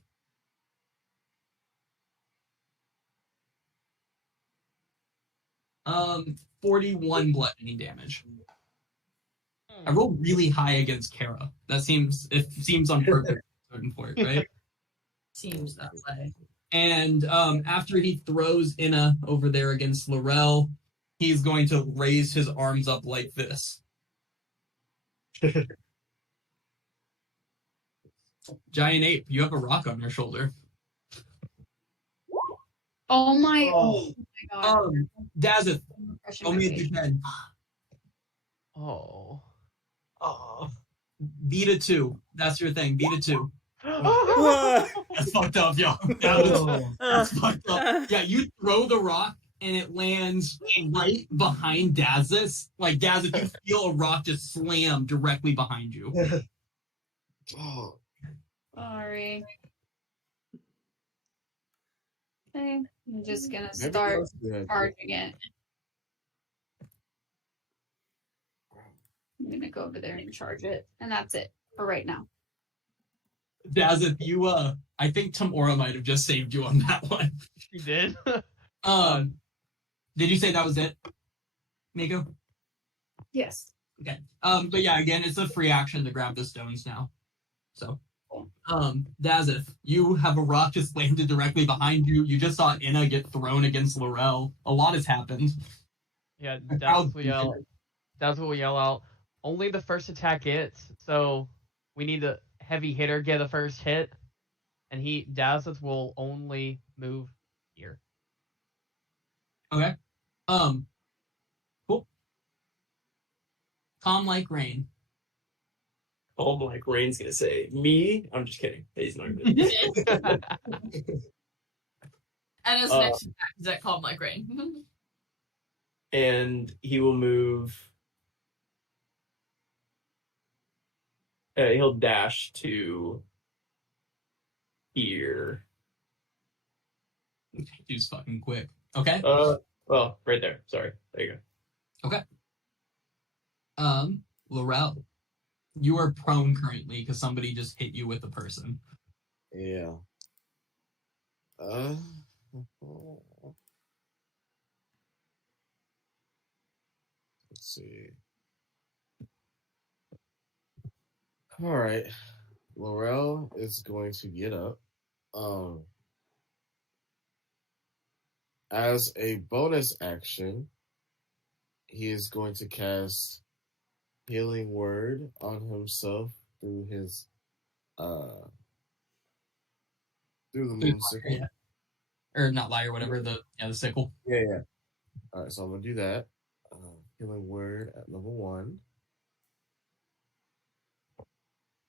41 bludgeoning damage. I rolled really high against Kara. It seems on purpose for it, right? Seems that way. And after he throws Inna over there against Laurel, he's going to raise his arms up like this. Giant ape, you have a rock on your shoulder. Oh my god. Dazeth, Crushing roll my me a face. d10. Oh. Oh. Beat a 2. That's your thing. Beat a 2. Ah! That's fucked up, y'all. That's fucked up. Yeah, you throw the rock and it lands right behind Dazeth. Like, Dazeth, you feel a rock just slam directly behind you. Oh, Sorry. Okay, I'm just gonna maybe start that's good. charging it. I'm gonna go over there and charge it, and that's it for right now. Dazeth, you, I think Tamora might have just saved you on that one. She did. Did you say that was it, Miko? Yes. Okay. But yeah, again, it's a free action to grab the stones now. So, Dazeth, you have a rock just landed directly behind you. You just saw Inna get thrown against Laurel. A lot has happened. Yeah, Crowd- that's what we yell out. Only the first attack hits, so we need the heavy hitter get the first hit, and Dazeth will only move here. Okay. Cool. Calm like rain. Calm like Rain's gonna say me. I'm just kidding. He's not gonna. And his next attack is at Calm Like Rain. And he will move. He'll dash to here. Dude's fucking quick. Okay. Well, right there. Sorry. There you go. Laurel, you are prone currently because somebody just hit you with a person. Yeah. Let's see. All right. Laurel is going to get up. As a bonus action, he is going to cast Healing Word on himself through his through the moon sickle. Yeah. Or not liar, whatever, the sickle. Yeah. All right, so I'm gonna do that. Healing Word at level 1.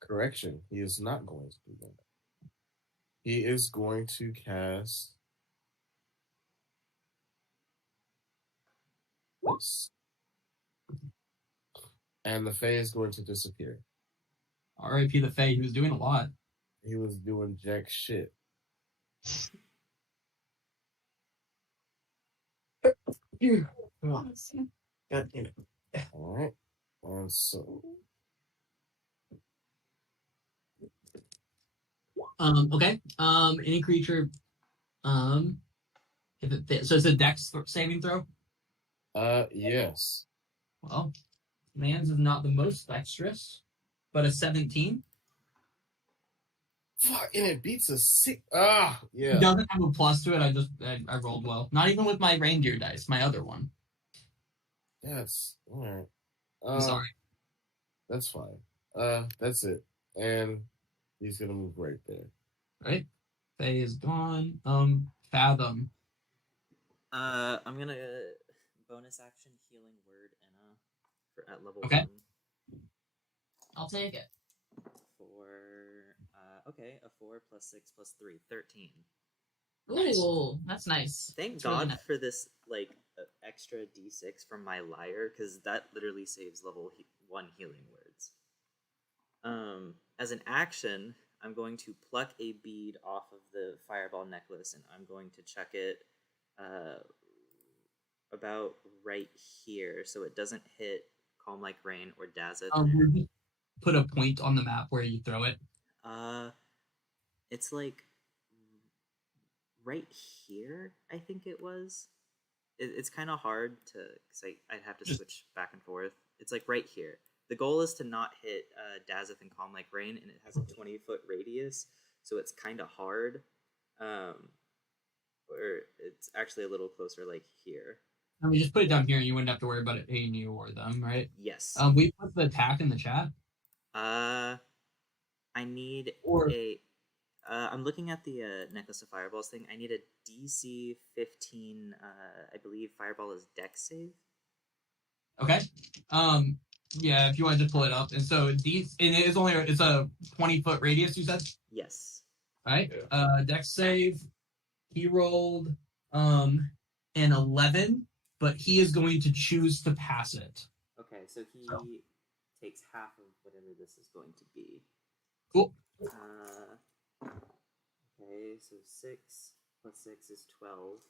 Correction, he is not going to do that. He is going to cast this. And the Fae is going to disappear. R.I.P. the Fae, he was doing a lot. He was doing jack shit. God damn it. All right. And so Okay. Any creature, if it fits. So it's a dex saving throw? yes. Well, man's is not the most dexterous, but a 17. Fuck, and it beats a 6. It Yeah. doesn't have a plus to it. I rolled well. Not even with my reindeer dice, my other one. That's all right. I'm sorry. That's fine. That's it. And he's gonna move right there. Right? Thay is gone. Fathom. I'm gonna bonus action healing word Enna for at level Okay. 1 I'll take it. for okay, a 4 plus 6 plus 3, 13. Ooh, that's nice. Thank It's really God nice. for this like extra d6 from my lyre, because that literally saves level 1 healing words. As an action, I'm going to pluck a bead off of the fireball necklace, and I'm going to chuck it about right here, so it doesn't hit Calm Like Rain or Dazeth. Would you put a point on the map where you throw it? It's like right here, I think it was. It's kind of hard to, because I'd have to switch back and forth. It's like right here. The goal is to not hit Dazeth and Calm Like Rain, and it has a 20-foot radius, so it's kind of hard. Or it's actually a little closer, like here. I mean, just put it down here, and you wouldn't have to worry about it hitting you or them, right? Yes. We put the attack in the chat. I need I'm looking at the Necklace of Fireballs thing. I need a DC 15. I believe Fireball is Dex save. Okay. Yeah, if you wanted to pull it up, and so these, and it is only it's a 20-foot radius. You said. Yes. All right. Dex save. He rolled an 11, but he is going to choose to pass it. Okay, so he takes half of whatever this is going to be. Cool. Okay, so 6 plus 6 is 12,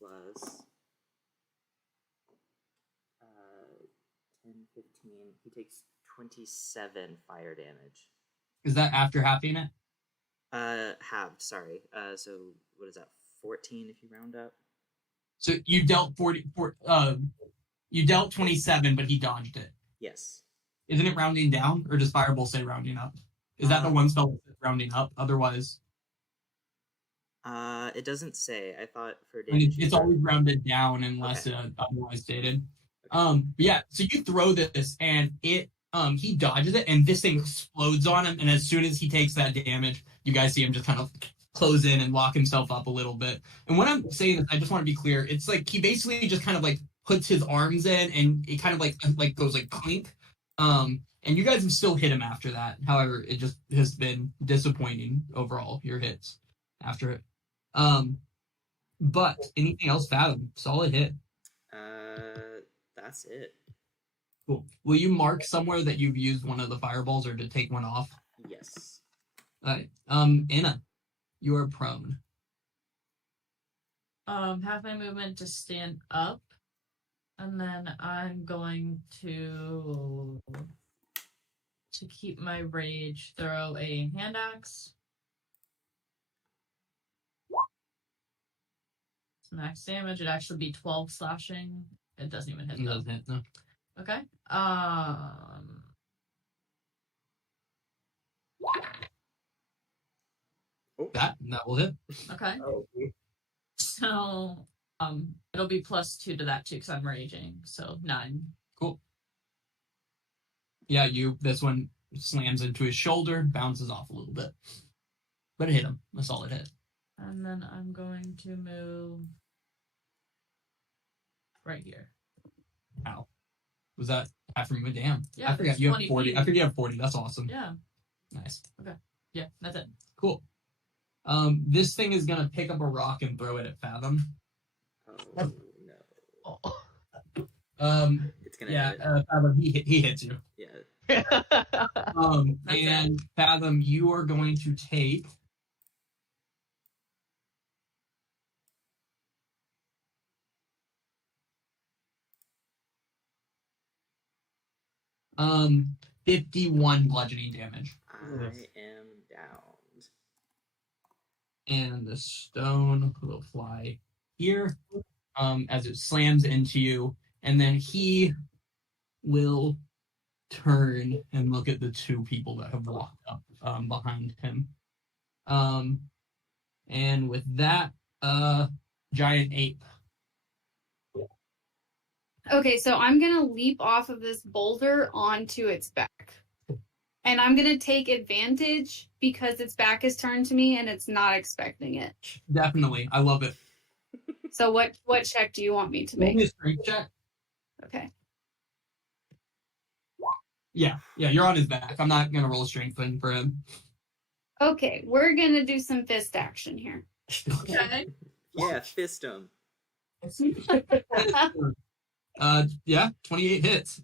plus 10, 15. He takes 27 fire damage. Is that after halving it? Halved, sorry. So what is that, 14 if you round up? So you dealt 27, but he dodged it. Yes. Isn't it rounding down, or does Fireball say rounding up? Is that the one spell that's rounding up? Otherwise, it doesn't say. I thought for damage, damage. it's always rounded down unless otherwise stated. But yeah, so you throw this, and it he dodges it, and this thing explodes on him. And as soon as he takes that damage, you guys see him just kind of close in and lock himself up a little bit. And when I'm saying this, I just want to be clear. It's like he basically just kind of like puts his arms in, and it kind of like goes like clink. And you guys have still hit him after that. However, it just has been disappointing overall, your hits after it. But anything else, Fathom? Solid hit. That's it. Cool. Will you mark somewhere that you've used one of the fireballs or to take one off? Yes. All right. Anna, you are prone. Half my movement to stand up, and then I'm going to keep my rage, throw a hand axe. Max damage. It'd actually be 12 slashing. It doesn't even hit. It doesn't hit, no. Okay. That will hit. Okay. So it'll be +2 to that too because I'm raging. So 9. Cool. Yeah, this one slams into his shoulder, bounces off a little bit. But it hit him. A solid hit. And then I'm going to move right here. Ow. Was that half movement? Damn. Yeah, I forgot you have 40. feet. I forget you have 40. That's awesome. Yeah. Nice. Okay. Yeah, that's it. Cool. This thing is gonna pick up a rock and throw it at Fathom. Oh no. It's gonna hit. Fathom, he hits you. Yeah. And Fathom, you are going to take 51 bludgeoning damage. I am downed. And the stone will fly here as it slams into you. And then he will turn and look at the two people that have walked up behind him. And with that, giant ape. Okay, so I'm gonna leap off of this boulder onto its back. And I'm gonna take advantage because its back is turned to me and it's not expecting it. Definitely. I love it. So what check do you want me to Roll me a make? strength check. Okay. Yeah, you're on his back. I'm not gonna roll a strength thing for him. Okay, we're gonna do some fist action here. Okay. Yeah, fist him. Yeah, 28 hits.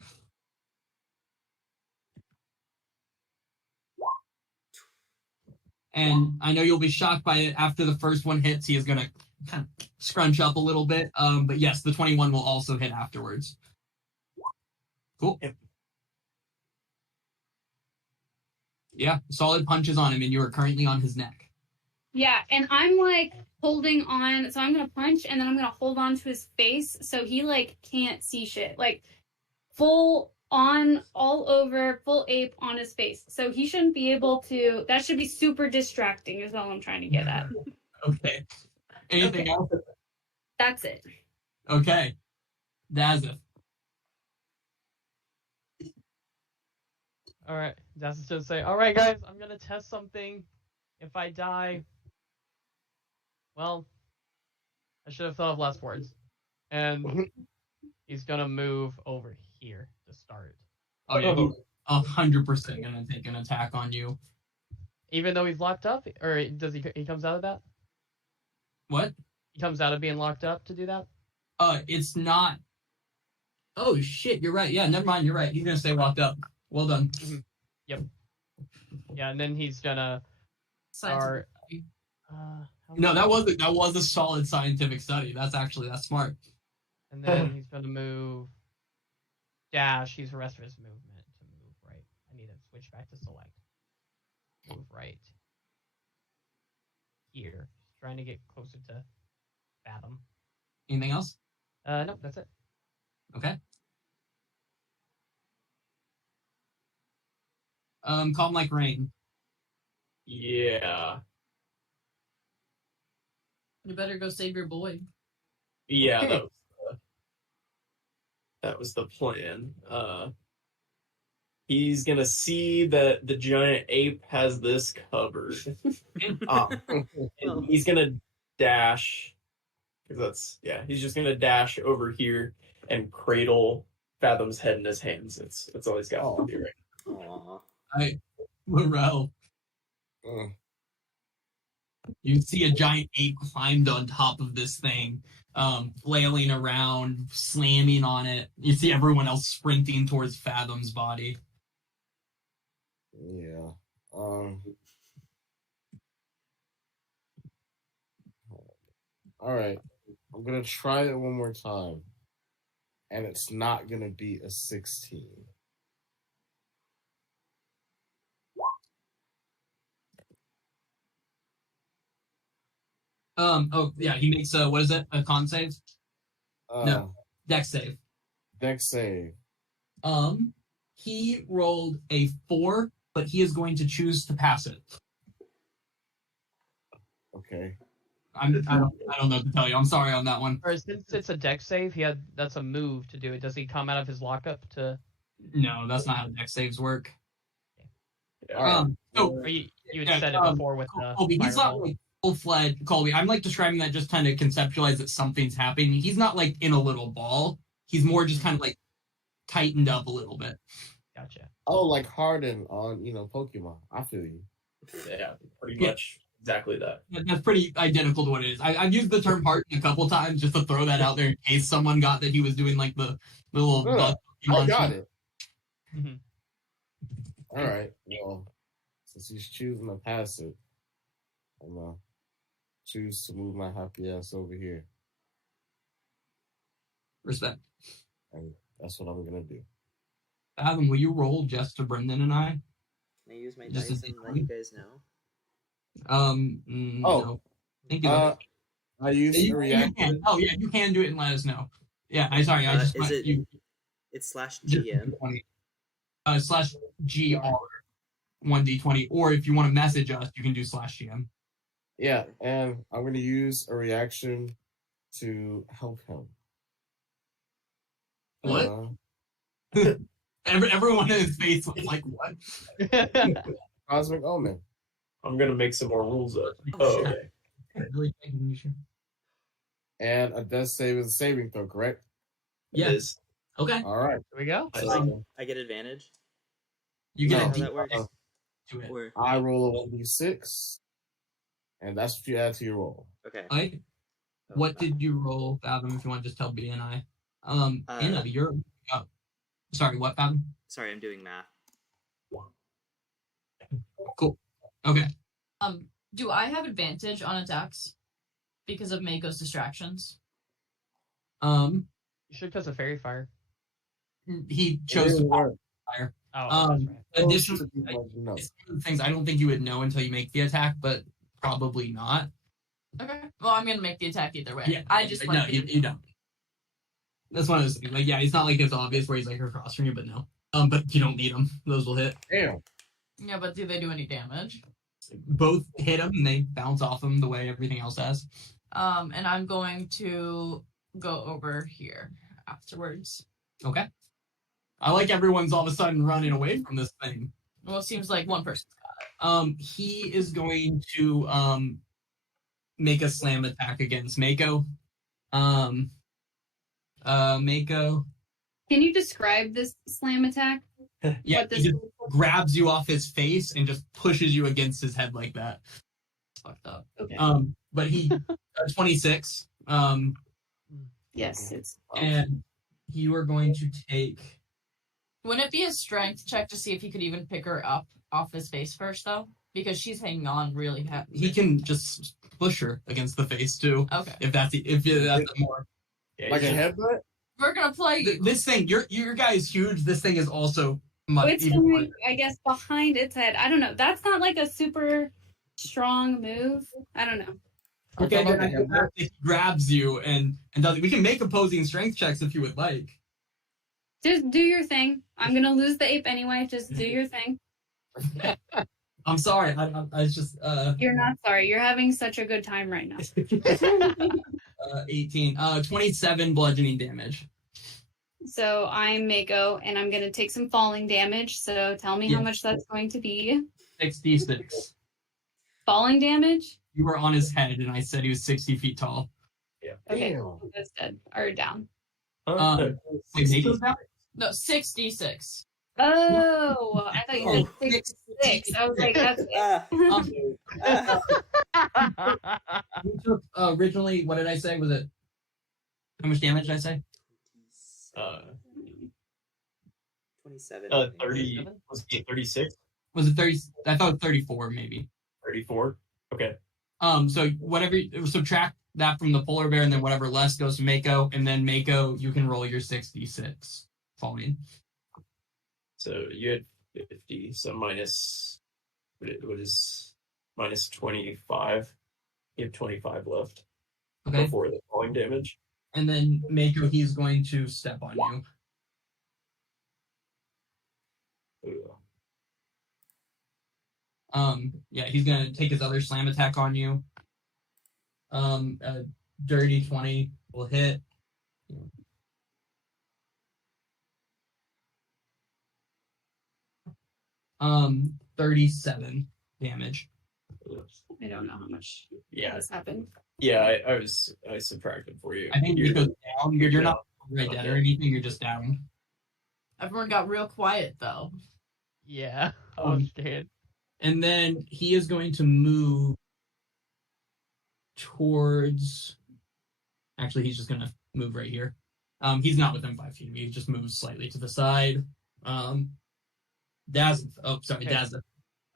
And I know you'll be shocked by it. After the first one hits, he is gonna kind of scrunch up a little bit. But yes, the 21 will also hit afterwards. Cool. Yeah, solid punches on him, and you are currently on his neck. Yeah, and I'm like holding on, so I'm gonna punch and then I'm gonna hold on to his face so he like can't see shit. Like full on, all over, full ape on his face. So he shouldn't be able to, that should be super distracting is all I'm trying to get at. Okay. Anything else? That's it. Okay. Dazeth. All right, Daz's gonna say, "All right, guys, I'm gonna test something. If I die, well, I should have thought of last words." And he's gonna move over here to start. Oh yeah, he's 100% gonna take an attack on you. Even though he's locked up, or does he? He comes out of that. What? He comes out of being locked up to do that. It's not. Oh shit, you're right. Yeah, never mind. You're right. He's gonna stay locked up. Well done. Yep. Yeah, and then he's gonna start. No, that was a solid scientific study. That's smart. And then he's gonna move. Dash. He's the rest of his movement to move right. I need to switch back to select. Move right. Here, trying to get closer to Fathom. Anything else? No, that's it. Okay. Calm like rain. Yeah. You better go save your boy. Yeah, that was the plan. He's gonna see that the giant ape has this covered. And he's gonna dash. Because he's just gonna dash over here and cradle Fathom's head in his hands. That's all he's got to do right Aww. Morel. You see a giant ape climbed on top of this thing, flailing around, slamming on it. You see everyone else sprinting towards Fathom's body. Yeah. All right. I'm gonna try it one more time, and it's not gonna be a 16. He makes what is it? A con save? No, dex save. Dex save. He rolled a 4, but he is going to choose to pass it. Okay. I don't know what to tell you. I'm sorry on that one. Or since it's a dex save, that's a move to do it. Does he come out of his lockup to? No, that's not how dex saves work. Or you had said it before with the Colby, he's not like full-fledged. Colby, I'm like describing that just kind of conceptualize that something's happening. He's not like in a little ball. He's more just kind of like tightened up a little bit. Gotcha. Oh, like Harden on Pokemon. I feel you. Yeah, pretty much exactly that. That's pretty identical to what it is. I've used the term Harden a couple times just to throw that out there in case someone got that he was doing like the little. I got it. Mm-hmm. All right. Well, since he's choosing to pass it, I'm gonna choose to move my happy ass over here. Respect. And that's what I'm gonna do. Adam, will you roll just to Brendan and I? Can I use my Just dice to and let you guys know? No. Thank you. I use a reaction. You can do it and let us know. Yeah, I'm sorry. I just It's /GM. /GR 1d20, or if you want to message us, you can do /GM. Yeah, and I'm gonna use a reaction to help him. What? Uh, Everyone in his face was like, what? Cosmic Omen. I'm gonna make some more rules up. Oh, Oh, shit. okay. And a death save is a saving throw, correct? Yeah. It is. Okay. All right. Here we go. So, I get advantage. You get No. a How D that works? to it. Or I roll a 1d6, and that's what you add to your roll. okay. I, what did you roll, Fathom, if you want to just tell BNI? Anna, you're up. Sorry, what, Fathom? Sorry, I'm doing math. Cool. Okay. Do I have advantage on attacks because of Mako's distractions? You should because of fairy fire. He chose to work. fire. Oh, that's right. Additionally, No. it's one of the things I don't think you would know until you make the attack, but probably not. Okay. Well, I'm gonna make the attack either way. Yeah, I just no, like you don't. That's one of those things. Like, yeah, it's not like it's obvious where he's like across from you, but no. But you don't need them. Those will hit. Damn. Yeah, but do they do any damage? Both hit him and they bounce off him the way everything else has. And I'm going to go over here afterwards. Okay. I like everyone's all of a sudden running away from this thing. Well, it seems like one person. He is going to make a slam attack against Mako. Mako. Can you describe this slam attack? Yeah, What he this just grabs you off his face and just pushes you against his head like that. It's fucked up. Okay. But he 26. Yes, it's And you are going to take. Wouldn't it be a strength check to see if he could even pick her up off his face first, though? Because she's hanging on really heavy. He can just push her against the face too. Okay. If that's more. Yeah, Like a he's just- headbutt? We're gonna play. This thing, your guy is huge. This thing is also much. it's even going, larger. I guess, behind its head. I don't know. That's not like a super strong move. I don't know. Okay, Like a then headbutt? he grabs you and does. We can make opposing strength checks if you would like. Just do your thing. I'm gonna lose the ape anyway. Just do your thing. I'm sorry. I just You're not sorry. You're having such a good time right now. 18. 27 bludgeoning damage. So I'm Mako, and I'm gonna take some falling damage. So tell me Yeah. how much that's going to be. 66. Falling damage? You were on his head, and I said he was 60 feet tall. Okay, Damn. that's dead or down. Wait, Mako's down? No, 66. Oh, I thought you said 66. I was like, that's it. You took originally. What did I say? Was it how much damage did I say? 27. 30. Was it 36? Was it 30? I thought 34 maybe. 34? Okay. So whatever. Subtract that from the polar bear, and then whatever less goes to Mako, and then Mako, you can roll your 66 falling. So you had 50, so minus. What is minus 25? You have 25 left Okay. before the falling damage. And then Mako, he's going to step on you. Ooh. Yeah, he's gonna take his other slam attack on you. A dirty 20 will hit. 37 damage. I don't know how much Yeah, has happened. yeah. I subtracted for you. I think You're- it goes down. You're not right dead or Okay. anything. You're just down. Everyone got real quiet, though. Yeah, I was Um, scared. And then he is going to move towards. Actually, he's just gonna move right here. He's not within 5 feet of me. He just moves slightly to the side. Daz. Oh, sorry, Okay. Daz. All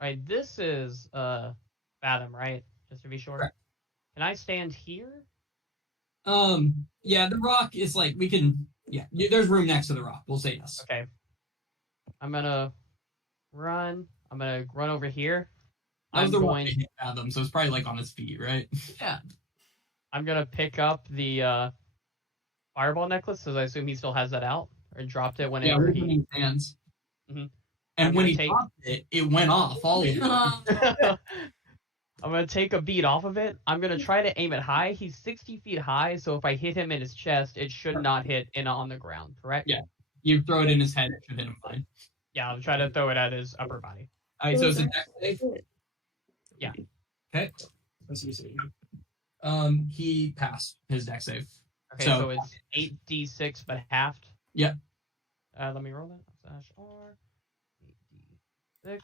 right, this is Fathom, right? Just to be sure. Correct. Can I stand here? Yeah, the rock is like we can. Yeah, there's room next to the rock. We'll say yes. Okay. I'm gonna run. I'm gonna run over here. That was I'm the rock going. that hit Fathom, so it's probably like on his feet, right? Yeah. I'm gonna pick up the fireball necklace, because I assume he still has that out, or dropped it Yeah, whenever we're he. in his hands. Mhm. And I'm when gonna he take- dropped it, it went off. All of it. I'm gonna take a bead off of it. I'm gonna try to aim it high. He's 60 feet high, so if I hit him in his chest, it should not hit on the ground, correct? Yeah. You throw it in his head, it should hit him fine. Yeah, I'll try to throw it at his upper body. Alright, so it's a dex save? Yeah. Okay. Let's see. He passed his dex save. Okay, so it's 8d6 but halved. Yep. Let me roll that. /R 8d6.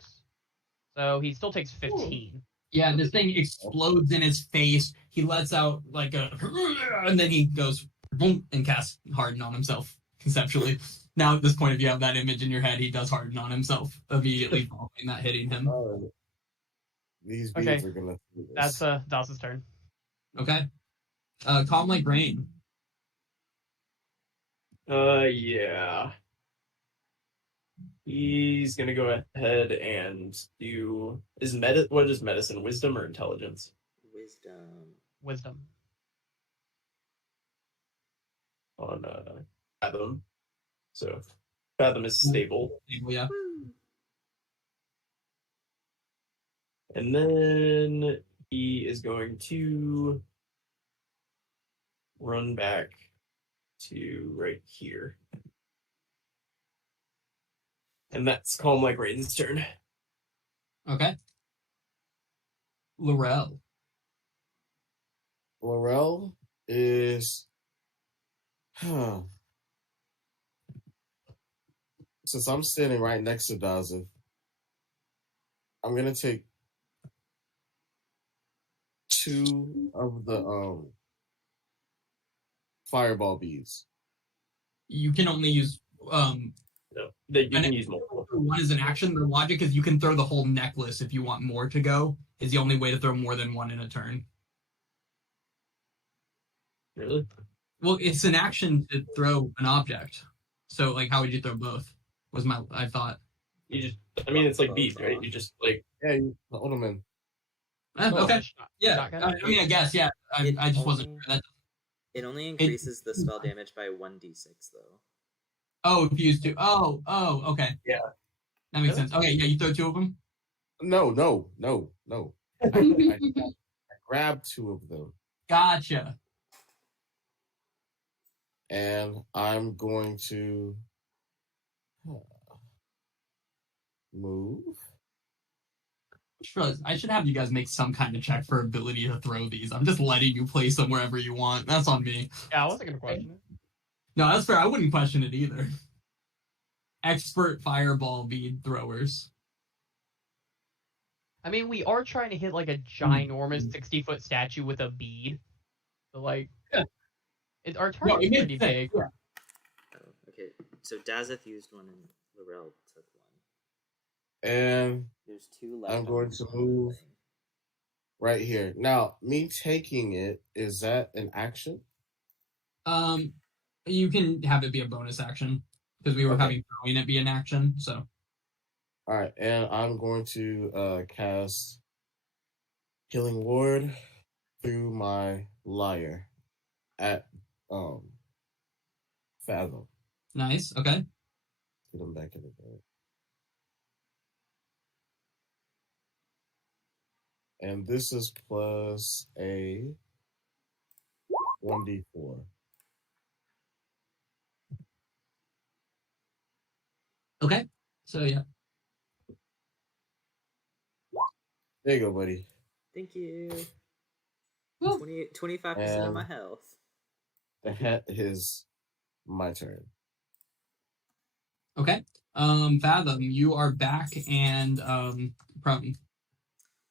So he still takes 15. Yeah, this thing explodes in his face. He lets out like a, and then he goes boom and casts harden on himself. Conceptually, now at this point, if you have that image in your head, he does harden on himself immediately following that hitting him. These beads are gonna. That's Dawson's turn. Okay. Calm like rain. Yeah. He's gonna go ahead and do what is medicine? Wisdom or intelligence? Wisdom. On Fathom. So Fathom is stable. Yeah. And then he is going to run back to right here. And that's Calm Like Raiden's turn. Okay. Laurel. Laurel is. Since I'm standing right next to Dazif, I'm gonna take 2 of the fireball beads. You can only use No, you can use multiple. One is an action. The logic is you can throw the whole necklace if you want more to go. Is the only way to throw more than one in a turn. Really? Well, it's an action to throw an object. So, like, how would you throw both? I thought. You just, I mean, it's like beads, right? You just like. Yeah, hold them in. Okay. Yeah. I mean, I guess. Yeah. I just wasn't sure. It only increases the spell damage by 1d6, though. Oh, if you used to. Oh, okay. Yeah. That makes sense. Okay, yeah, you throw 2 of them? No. I grabbed 2 of them. Gotcha. And I'm going to move. I should have you guys make some kind of check for ability to throw these. I'm just letting you place them wherever you want. That's on me. Yeah, I wasn't going to question it. No, that's fair. I wouldn't question it either. Expert fireball bead throwers. I mean, we are trying to hit like a ginormous 60-foot statue with a bead. So, like, our target's pretty big. Yeah. Oh, okay. So Dazith used one and Laurel took one. And there's 2 left. I'm going to move right here. Now, me taking it, is that an action? You can have it be a bonus action because we were having throwing it be an action. So, all right, and I'm going to cast Healing Ward through my lyre at Fathom. Nice. Okay. Get him back in the game. And this is plus a 1d4. Okay. So yeah. There you go, buddy. Thank you. Well, 25% of my health. That is my turn. Okay. Fathom, you are back and prone.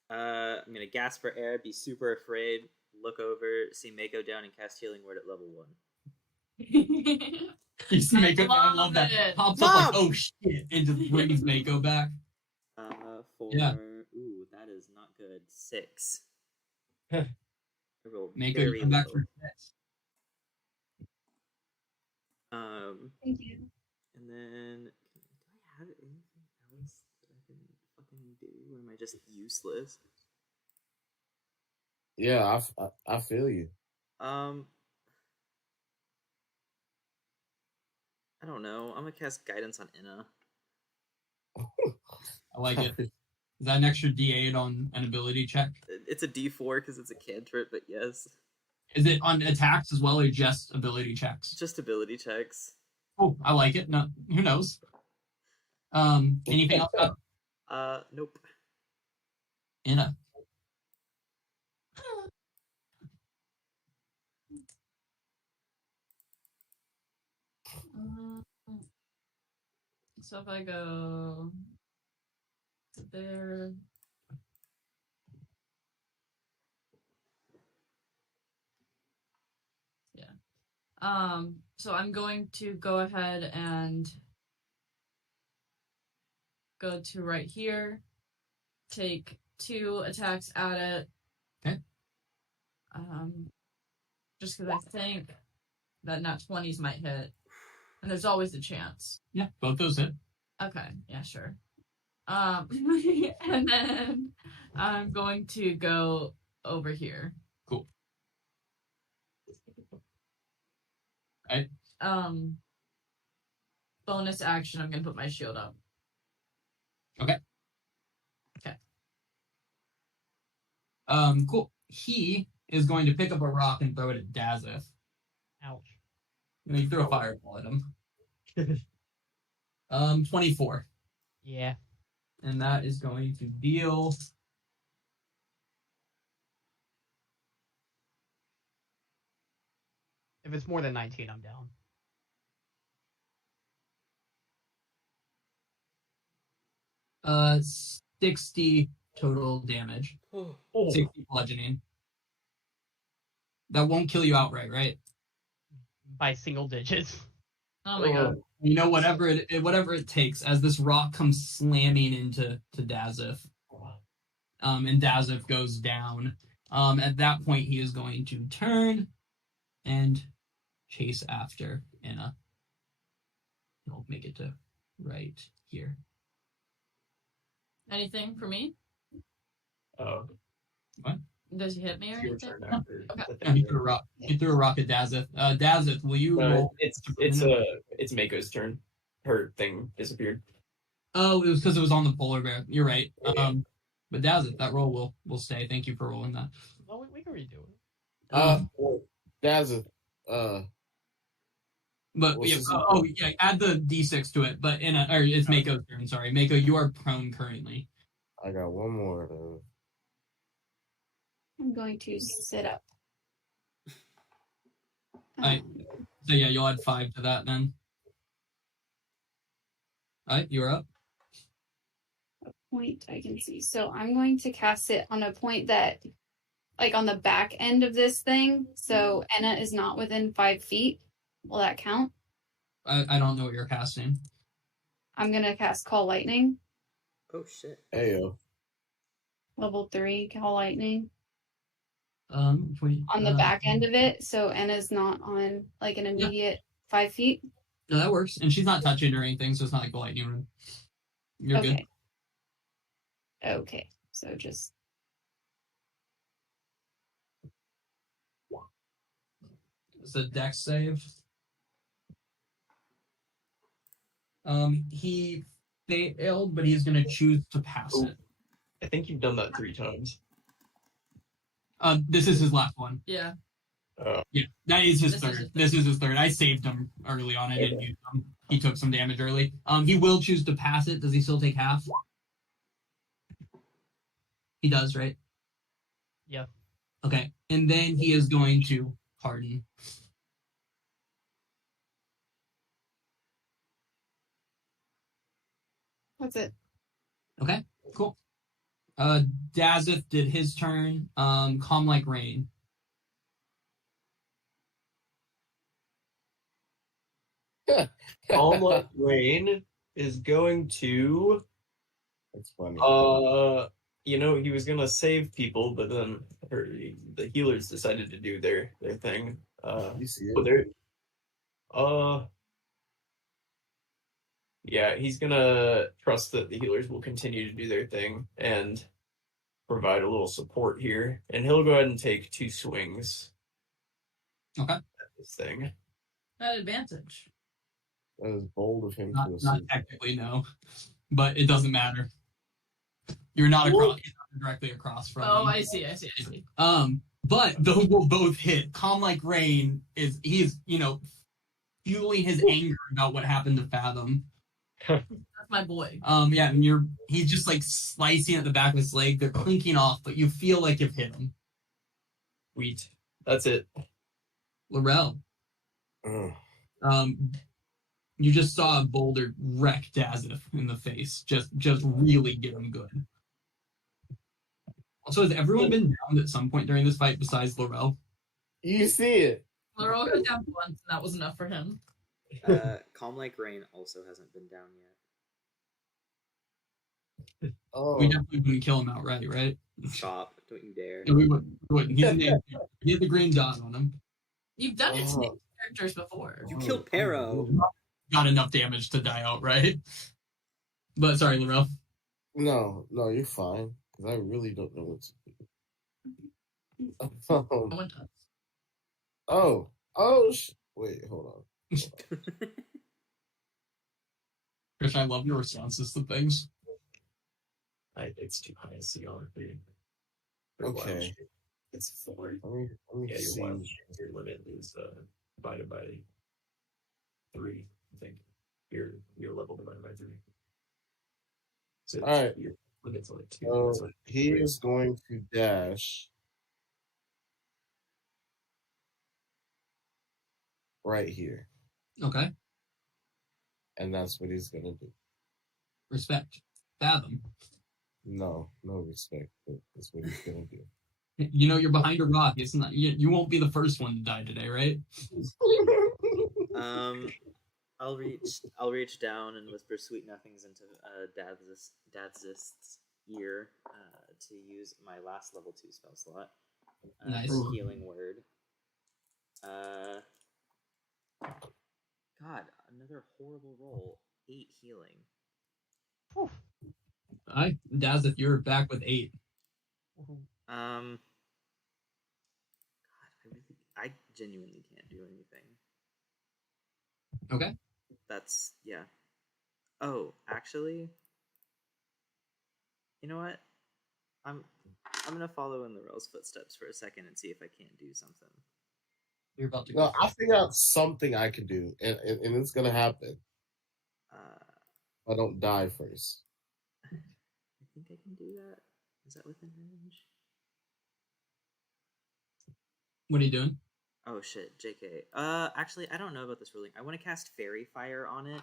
I'm gonna gasp for air, be super afraid, look over, see Mako down, and cast Healing Word at level 1. You see Mako, I love that. Pops up like, oh shit, and just brings Mako back. Yeah. Ooh, that is not good. 6. Mako, you come back for 6. Thank you. And then, do I have anything else that I can fucking do? Or am I just useless? Yeah, I feel you. I don't know. I'm gonna cast Guidance on Inna. I like it. Is that an extra D8 on an ability check? It's a D4 because it's a cantrip, but yes. Is it on attacks as well, or just ability checks? Just ability checks. Oh, I like it. No, who knows? Anything else? Nope. Anna. So if I go there. Yeah. So I'm going to go ahead and go to right here, take 2 attacks at it. Okay. Just because I think that nat 20s might hit. And there's always a chance. Yeah, both those hit. Okay, yeah, sure. And then I'm going to go over here. Cool. Right. Bonus action, I'm gonna put my shield up. Okay. Okay. Cool. He is going to pick up a rock and throw it at Dazeth. Ouch. And you throw a fireball at him. 24. Yeah. And that is going to deal... If it's more than 19, I'm down. Uh, 60 total damage. Oh. 60 bludgeoning. That won't kill you outright, right? By single digits. Oh my god. You know, whatever it takes, as this rock comes slamming into Dazeth. And Dazeth goes down. At that point, he is going to turn and chase after Anna. He'll make it to right here. Anything for me? What? Does he hit me or Your anything? turn after. Okay. the Yeah, thing. he threw a rock at Dazeth. Dazeth, will you roll? It's Mako's turn. Her thing disappeared. Oh, it was because it was on the polar bear. You're right. Yeah. But Dazeth, that roll will stay. Thank you for rolling that. Well, we can redo it. Dazeth, But What's yeah, his- add the D6 to it. But it's Mako's turn. Sorry, Mako, you are prone currently. I got one more though. I'm going to sit up. Alright. So yeah, you'll add 5 to that then. Alright, you're up. Point I can see. So I'm going to cast it on a point that, like, on the back end of this thing. So Enna is not within 5 feet. Will that count? I don't know what you're casting. I'm gonna cast Call Lightning, Oh shit. Ayo. level 3 Call Lightning On on the back end of it. So Enna's not on like an immediate 5 feet. No, that works. And she's not touching or anything, so it's not like the lightning room. You're good. Okay. Okay. So just It's a dex save. He failed, but he's gonna choose to pass it. I think you've done that 3 times. This is his last one. Yeah. Yeah, that is his This is third. his third. This is his third. I saved him early on. I didn't use him. He took some damage early. He will choose to pass it. Does he still take half? He does, right? Yeah. Okay, and then he is going to harden. that's it. Okay, cool. Dazeth did his turn. Calm like rain. Calm like rain is going to. That's funny. He was gonna save people, but then the healers decided to do their thing. You see So it? they're, yeah, he's gonna trust that the healers will continue to do their thing and provide a little support here, and he'll go ahead and take 2 swings. Okay. At this thing. At advantage. That is bold of him Not to assume. technically, no. But it doesn't matter. You're not across, directly across from Oh, him. I see. But those will both hit. Calm like rain he's fueling his anger about what happened to Fathom. That's my boy. Yeah, and he's just like slicing at the back of his leg. They're clinking off, but you feel like you've hit him. Sweet. That's it. Laurel. You just saw a boulder wreck Dazif in the face. Just really get him good. Also, has everyone been downed at some point during this fight besides Laurel? You see it. Laurel got down once, and that was enough for him. Calm Like Rain also hasn't been down yet. Oh. We definitely wouldn't kill him outright, right? Stop! Don't you dare! No, we wouldn't. He had the green dot on him. You've done it to make characters before. You killed Pero. Got enough damage to die outright. But sorry, Laurel. No, you're fine. Because I really don't know what to do. No one does. Wait, hold on. Chris, I love your responses to things. It's too high a CR for you. Okay. It's 4. Let me Yeah, see. your wild your limit is divided by 3, I think. Your level divided by 3. So Alright. Your limit's only 2. So That's like he 3. is going to dash right here. Okay. And that's what he's going to do. Respect. Fathom. No respect. But that's what he's going to do. You know you're behind a rock. It's not. You won't be the first one to die today, right? I'll reach down and whisper sweet nothings into Dadzist's ear to use my last level 2 spell slot. Nice. Healing word. God, another horrible roll. 8 healing. Alright, Dazith, you're back with 8. God, I genuinely can't do anything. Okay. That's yeah. Oh, actually, you know what? I'm gonna follow in Laurel's footsteps for a second and see if I can't do something. You're about to go. No, I figured out something I can do, and it's going to happen. I don't die first. I think I can do that. Is that within range? What are you doing? Oh shit, JK. Actually, I don't know about this ruling. I want to cast Fairy Fire on it.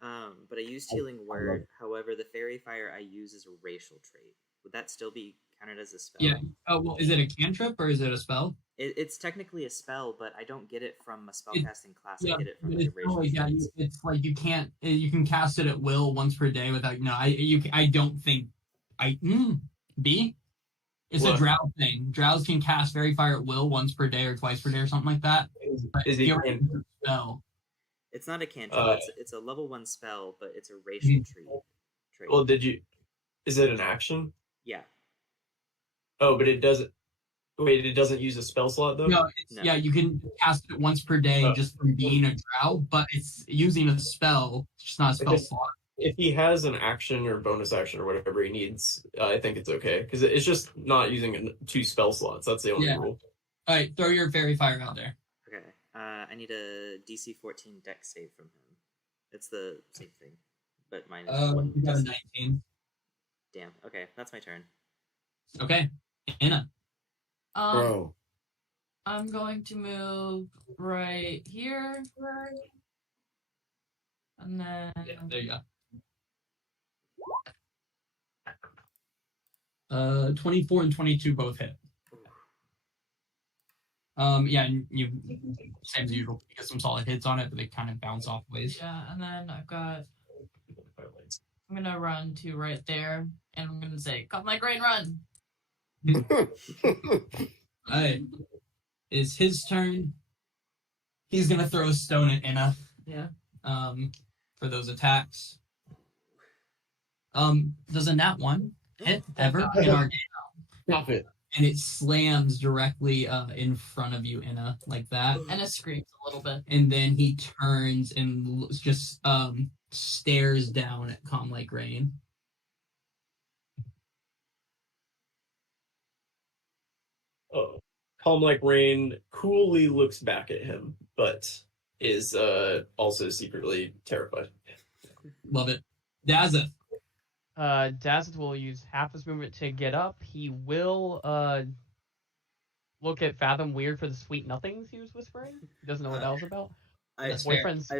But I used Healing Word. However, the Fairy Fire I use is a racial trait. Would that still be counted as a spell? Yeah. Oh, well, is it a cantrip or is it a spell? It's technically a spell, but I don't get it from a spellcasting class. I get it from it's the racial always, traits. it's like you can't. You can cast it at will once per day without. No, I don't think. B. It's What? a drow thing. Drows can cast Fairy Fire at will once per day or twice per day or something like that. Is it a spell? It's not a cantrip. It's a level 1 spell, but it's a racial trait. Well, is it an action? Yeah. Oh, but it doesn't. Wait, it doesn't use a spell slot though. No, No. yeah, you can cast it once per day just from being a drow, but it's using a spell. It's just not a spell slot. If he has an action or bonus action or whatever he needs, I think it's okay because it's just not using 2 spell slots. That's the only rule. All right, throw your Fairy Fire out there. Okay. I need a DC 14 Dex save from him. It's the same thing, but mine is You got a DC. 19. Damn. Okay, that's my turn. Okay, Anna. Bro. I'm going to move right here. And then Yeah, there you go. 24 and 22 both hit. Yeah, and you same as usual. You get some solid hits on it, but they kind of bounce off ways. yeah, and then I'm gonna run to right there, and I'm gonna say, "Come like rain, run!" Alright. It's his turn. He's gonna throw a stone at Inna. Yeah. For those attacks. Does a nat 1 hit ever in our game? Stop it. And it slams directly in front of you, Inna, like that. And it screams a little bit. And then he turns and just stares down at Calm Like Rain. Calm like rain coolly looks back at him, but is also secretly terrified. Love it. Dazeth. Dazeth will use half his movement to get up. He will look at Fathom weird for the sweet nothings he was whispering. He doesn't know what that was about. His boyfriend's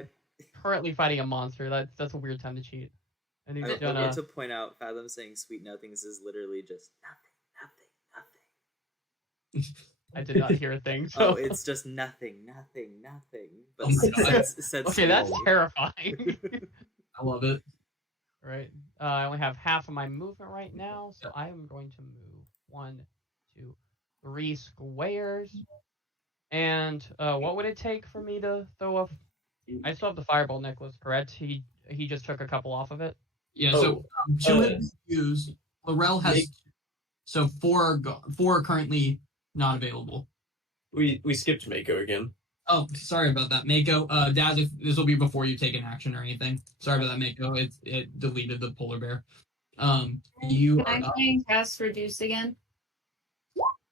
currently fighting a monster. That's a weird time to cheat. And he's I want to point out, Fathom saying sweet nothings is literally just nothing. I did not hear a thing. So. Oh, it's just nothing. But okay, that's terrifying. I love it. Right. I only have half of my movement right now, so I am going to move 1, 2, 3 squares. And what would it take for me to throw a... I still have the fireball necklace, correct? He just took a couple off of it? Yeah, so 2 have been used. Laurel has... So 4 are currently not available. We skipped Mako again. Oh, sorry about that, Mako. Daz, this will be before you take an action or anything. Sorry about that, Mako. It deleted the polar bear. You Can I try and cast Reduce again?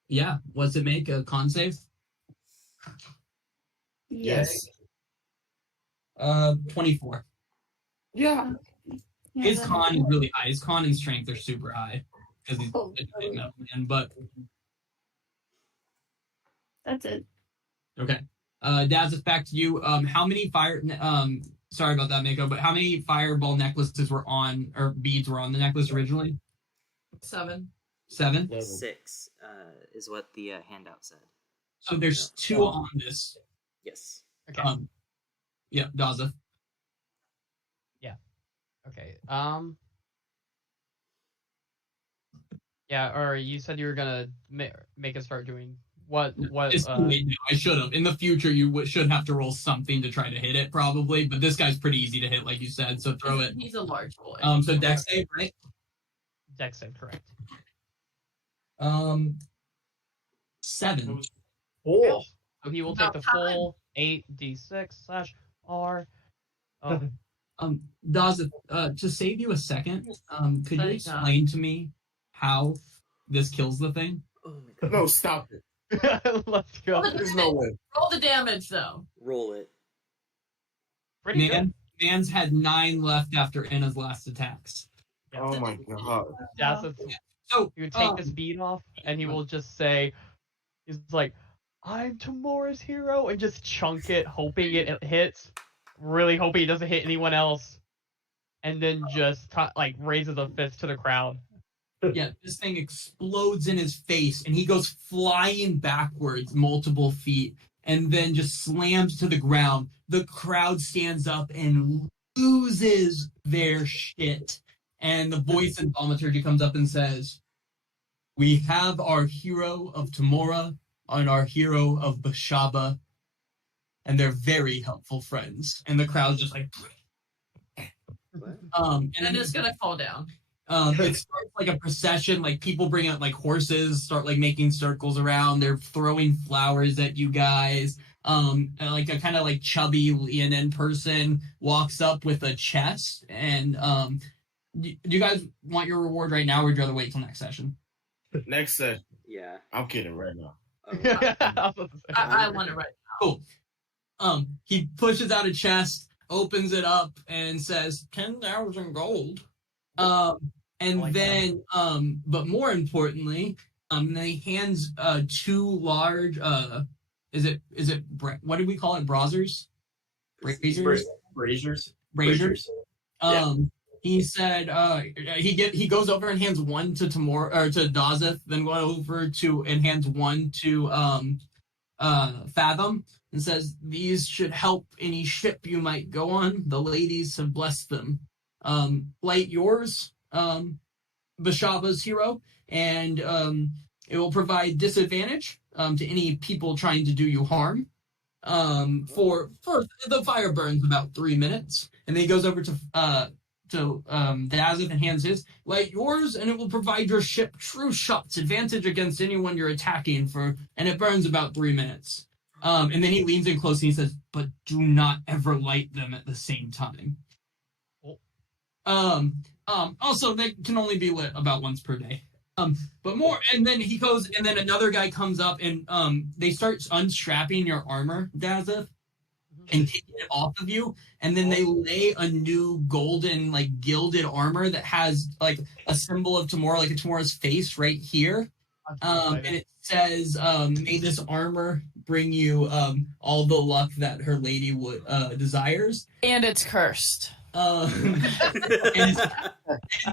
Yeah. What's it make? A con save? Yes. 24. Yeah. His con is really high. His con and strength are super high because he's a metal man. But that's it. Okay. Daz, it's back to you. How many sorry about that, Mako, but how many fireball necklaces were on, or beads were on the necklace originally? 7. 7? 6 is what the handout said. So there's 2 on this. Yes. Okay. Yeah, Daza. Yeah. Okay. Yeah, or you said you were gonna make us start doing what? It's too late now. I should have. In the future, you should have to roll something to try to hit it, probably. But this guy's pretty easy to hit, like you said. So throw it. He's a large boy. So dex save, right? Dex save, correct. 7. Oh. So he will take the full 8d6/R. Daza, to save you a second, could you explain to me how this kills the thing? Oh my god. No, stop it. Let's go. There's no way. Roll the damage, though. Roll it. Pretty good. Man's had 9 left after Inna's last attacks. Oh my god. So he would take this bead off, and he will just say, he's like, I'm Tamora's hero, and just chunk it, hoping it hits. Really hoping he doesn't hit anyone else. And then just, raises a fist to the crowd. Yeah, this thing explodes in his face, and he goes flying backwards multiple feet, and then just slams to the ground. The crowd stands up and loses their shit. And the voice in thaumaturgy comes up and says, we have our hero of Tamora and our hero of Bashaba, and they're very helpful friends. And the crowd's just like... and then it's gonna fall down. It starts like a procession, like people bring out like horses, start like making circles around, they're throwing flowers at you guys. And like a kind of like chubby Leonin person walks up with a chest, and do you guys want your reward right now, or would you rather wait till next session? Next session. Yeah. I'm kidding right now. I want it right now. Cool. He pushes out a chest, opens it up, and says 10,000 gold. And then, but more importantly, then he hands 2 large, is it what did we call it? Braziers? Braziers. He said, he goes over and hands 1 to Tamor, or to Dazeth, then go over to and hands 1 to Fathom, and says, these should help any ship you might go on. The ladies have blessed them. Light yours, Bashaba's hero, and it will provide disadvantage to any people trying to do you harm. For the fire burns about 3 minutes, and then he goes over to Dazeth and hands his. Light yours, and it will provide your ship true shots, advantage against anyone you're attacking and it burns about 3 minutes. And then he leans in close and he says, but do not ever light them at the same time. Also, they can only be lit about once per day. But more, and then he goes, and then another guy comes up, and they start unstrapping your armor, Dazeth, and taking it off of you, and then they lay a new golden, like gilded armor that has like a symbol of Tamora, like a Tamora's face right here. And it says, "May this armor bring you all the luck that her lady would desires." And it's cursed. And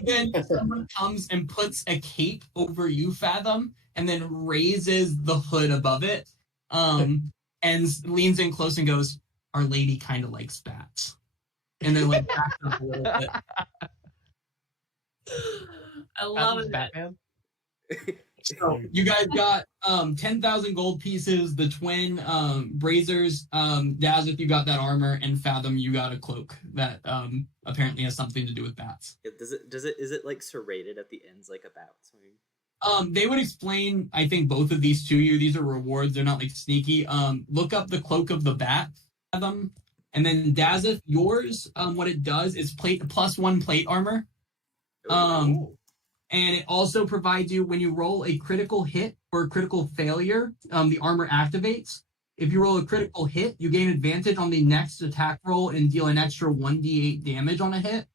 then someone comes and puts a cape over you, Fathom, and then raises the hood above it, and leans in close and goes, "Our lady kind of likes bats," and then like backs up a little bit. I love it. Batman. So you guys got 10,000 gold pieces, the twin braziers. Dazeth, you got that armor, and Fathom, you got a cloak that apparently has something to do with bats. Is it like serrated at the ends like a bat swing? They would explain, I think, both of these to you. These are rewards; they're not like sneaky. Look up the cloak of the bat, Fathom, and then Dazeth, yours. What it does is +1 plate armor. And it also provides you, when you roll a critical hit or a critical failure, the armor activates. If you roll a critical hit, you gain advantage on the next attack roll and deal an extra 1d8 damage on a hit.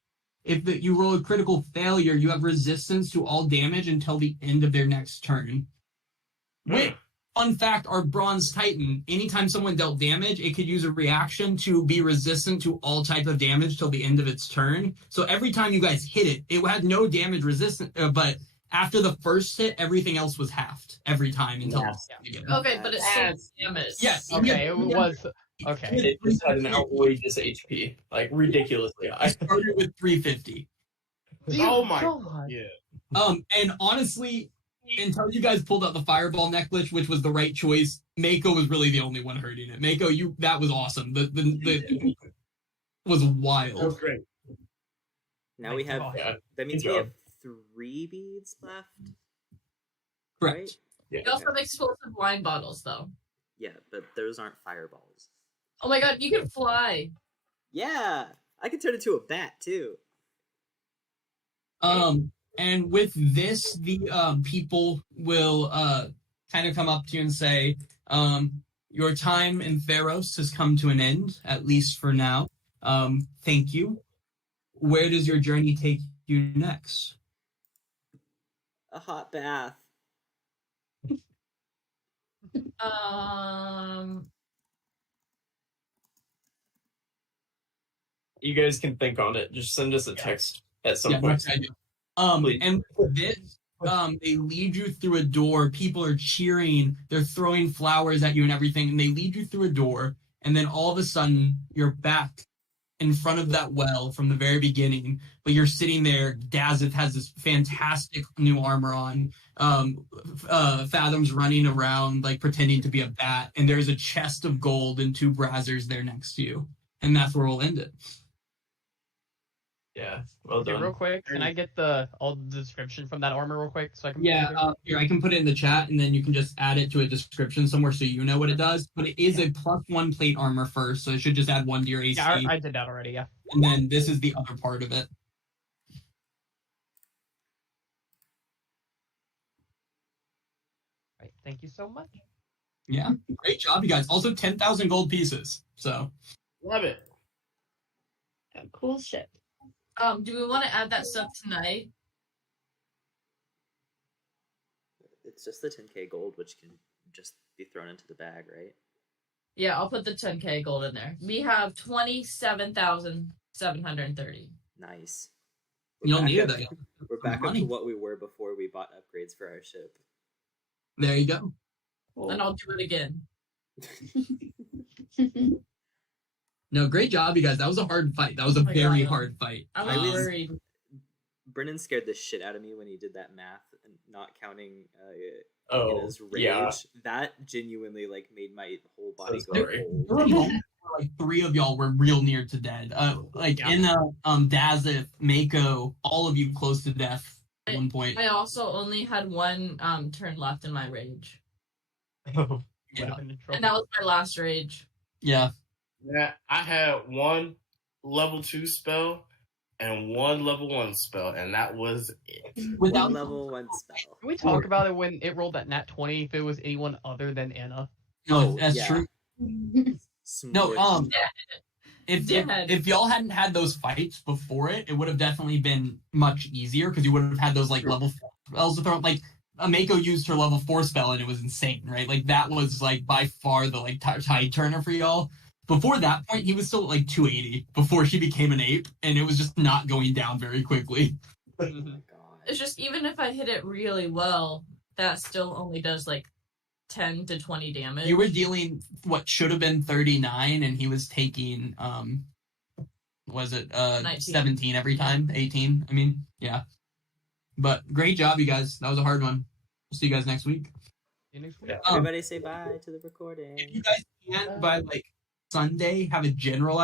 If you roll a critical failure, you have resistance to all damage until the end of their next turn. Wait, fun fact, our Bronze Titan, anytime someone dealt damage, it could use a reaction to be resistant to all type of damage till the end of its turn. So every time you guys hit it, it had no damage resistance, but after the first hit, everything else was halved every time until Okay, but it's still damage. Yes. Okay, it was okay. It just had an outrageous HP, like ridiculously high. I started with 350. Oh my God. Yeah. And honestly, until you guys pulled out the fireball necklace, which was the right choice, Mako was really the only one hurting it. Mako, that was awesome. The was wild. That was great. Now we have. Yeah. That means Good we job. have 3 beads left. Correct. Right? Yeah. You also have explosive wine bottles, though. Yeah, but those aren't fireballs. Oh my god, you can fly. Yeah, I can turn into a bat too. And with this, the people will kind of come up to you and say, your time in Theros has come to an end, at least for now. Thank you. Where does your journey take you next? A hot bath. You guys can think on it. Just send us a text at some point. Much I do. And with this, they lead you through a door. People are cheering. They're throwing flowers at you and everything. And they lead you through a door. And then all of a sudden, you're back in front of that well from the very beginning. But you're sitting there. Dazeth has this fantastic new armor on. Fathom's running around, like pretending to be a bat. And there's a chest of gold and 2 braziers there next to you. And that's where we'll end it. Yeah, well Okay, done. real quick, can I get all the description from that armor real quick so I can? Here, I can put it in the chat, and then you can just add it to a description somewhere so you know what it does. But it is a +1 plate armor first, so it should just add 1 to your AC. Yeah, I did that already. Yeah. And then this is the other part of it. Right. Thank you so much. Yeah, great job, you guys. Also, 10,000 gold pieces. So Love it. Cool shit. Do we want to add that stuff tonight? It's just the 10k gold, which can just be thrown into the bag, right? Yeah, I'll put the 10k gold in there. We have 27,730. Nice. you don't back need up- that. We're back up money. to what we were before we bought upgrades for our ship. There you go. And I'll do it again. No, great job, you guys. That was a hard fight. That was a Oh my very God. hard fight. I was was- worried. Brennan scared the shit out of me when he did that math and not counting Oh, his rage. yeah. That genuinely like made my whole body So go sorry. cold. There were moments where, like 3 of y'all were real near to dead. Dazeth, Mako, all of you close to death at one point. I also only had 1 turn left in my rage. Oh, You would have been in trouble. And that was my last rage. Yeah. Yeah, I had 1 level 2 spell, and one level 1 spell, and that was it. Without One level 1 spell. Can we talk about it when it rolled that nat 20 if it was anyone other than Anna? No, that's yeah. true. No, Smushed. if y'all hadn't had those fights before it would have definitely been much easier because you would have had those like level 4 spells to throw. Like Ameko used her level 4 spell and it was insane, right? Like that was like by far the like tide turner for y'all. Before that point, he was still at like 280 before she became an ape, and it was just not going down very quickly. Oh my god. It's just even if I hit it really well, that still only does like 10 to 20 damage. You were dealing what should have been 39, and he was taking was it 19. 17 every time, 18. I mean, yeah. But great job, you guys. That was a hard one. We'll see you guys next week. See you next week. Everybody say bye to the recording. If you guys can't by like Sunday have a general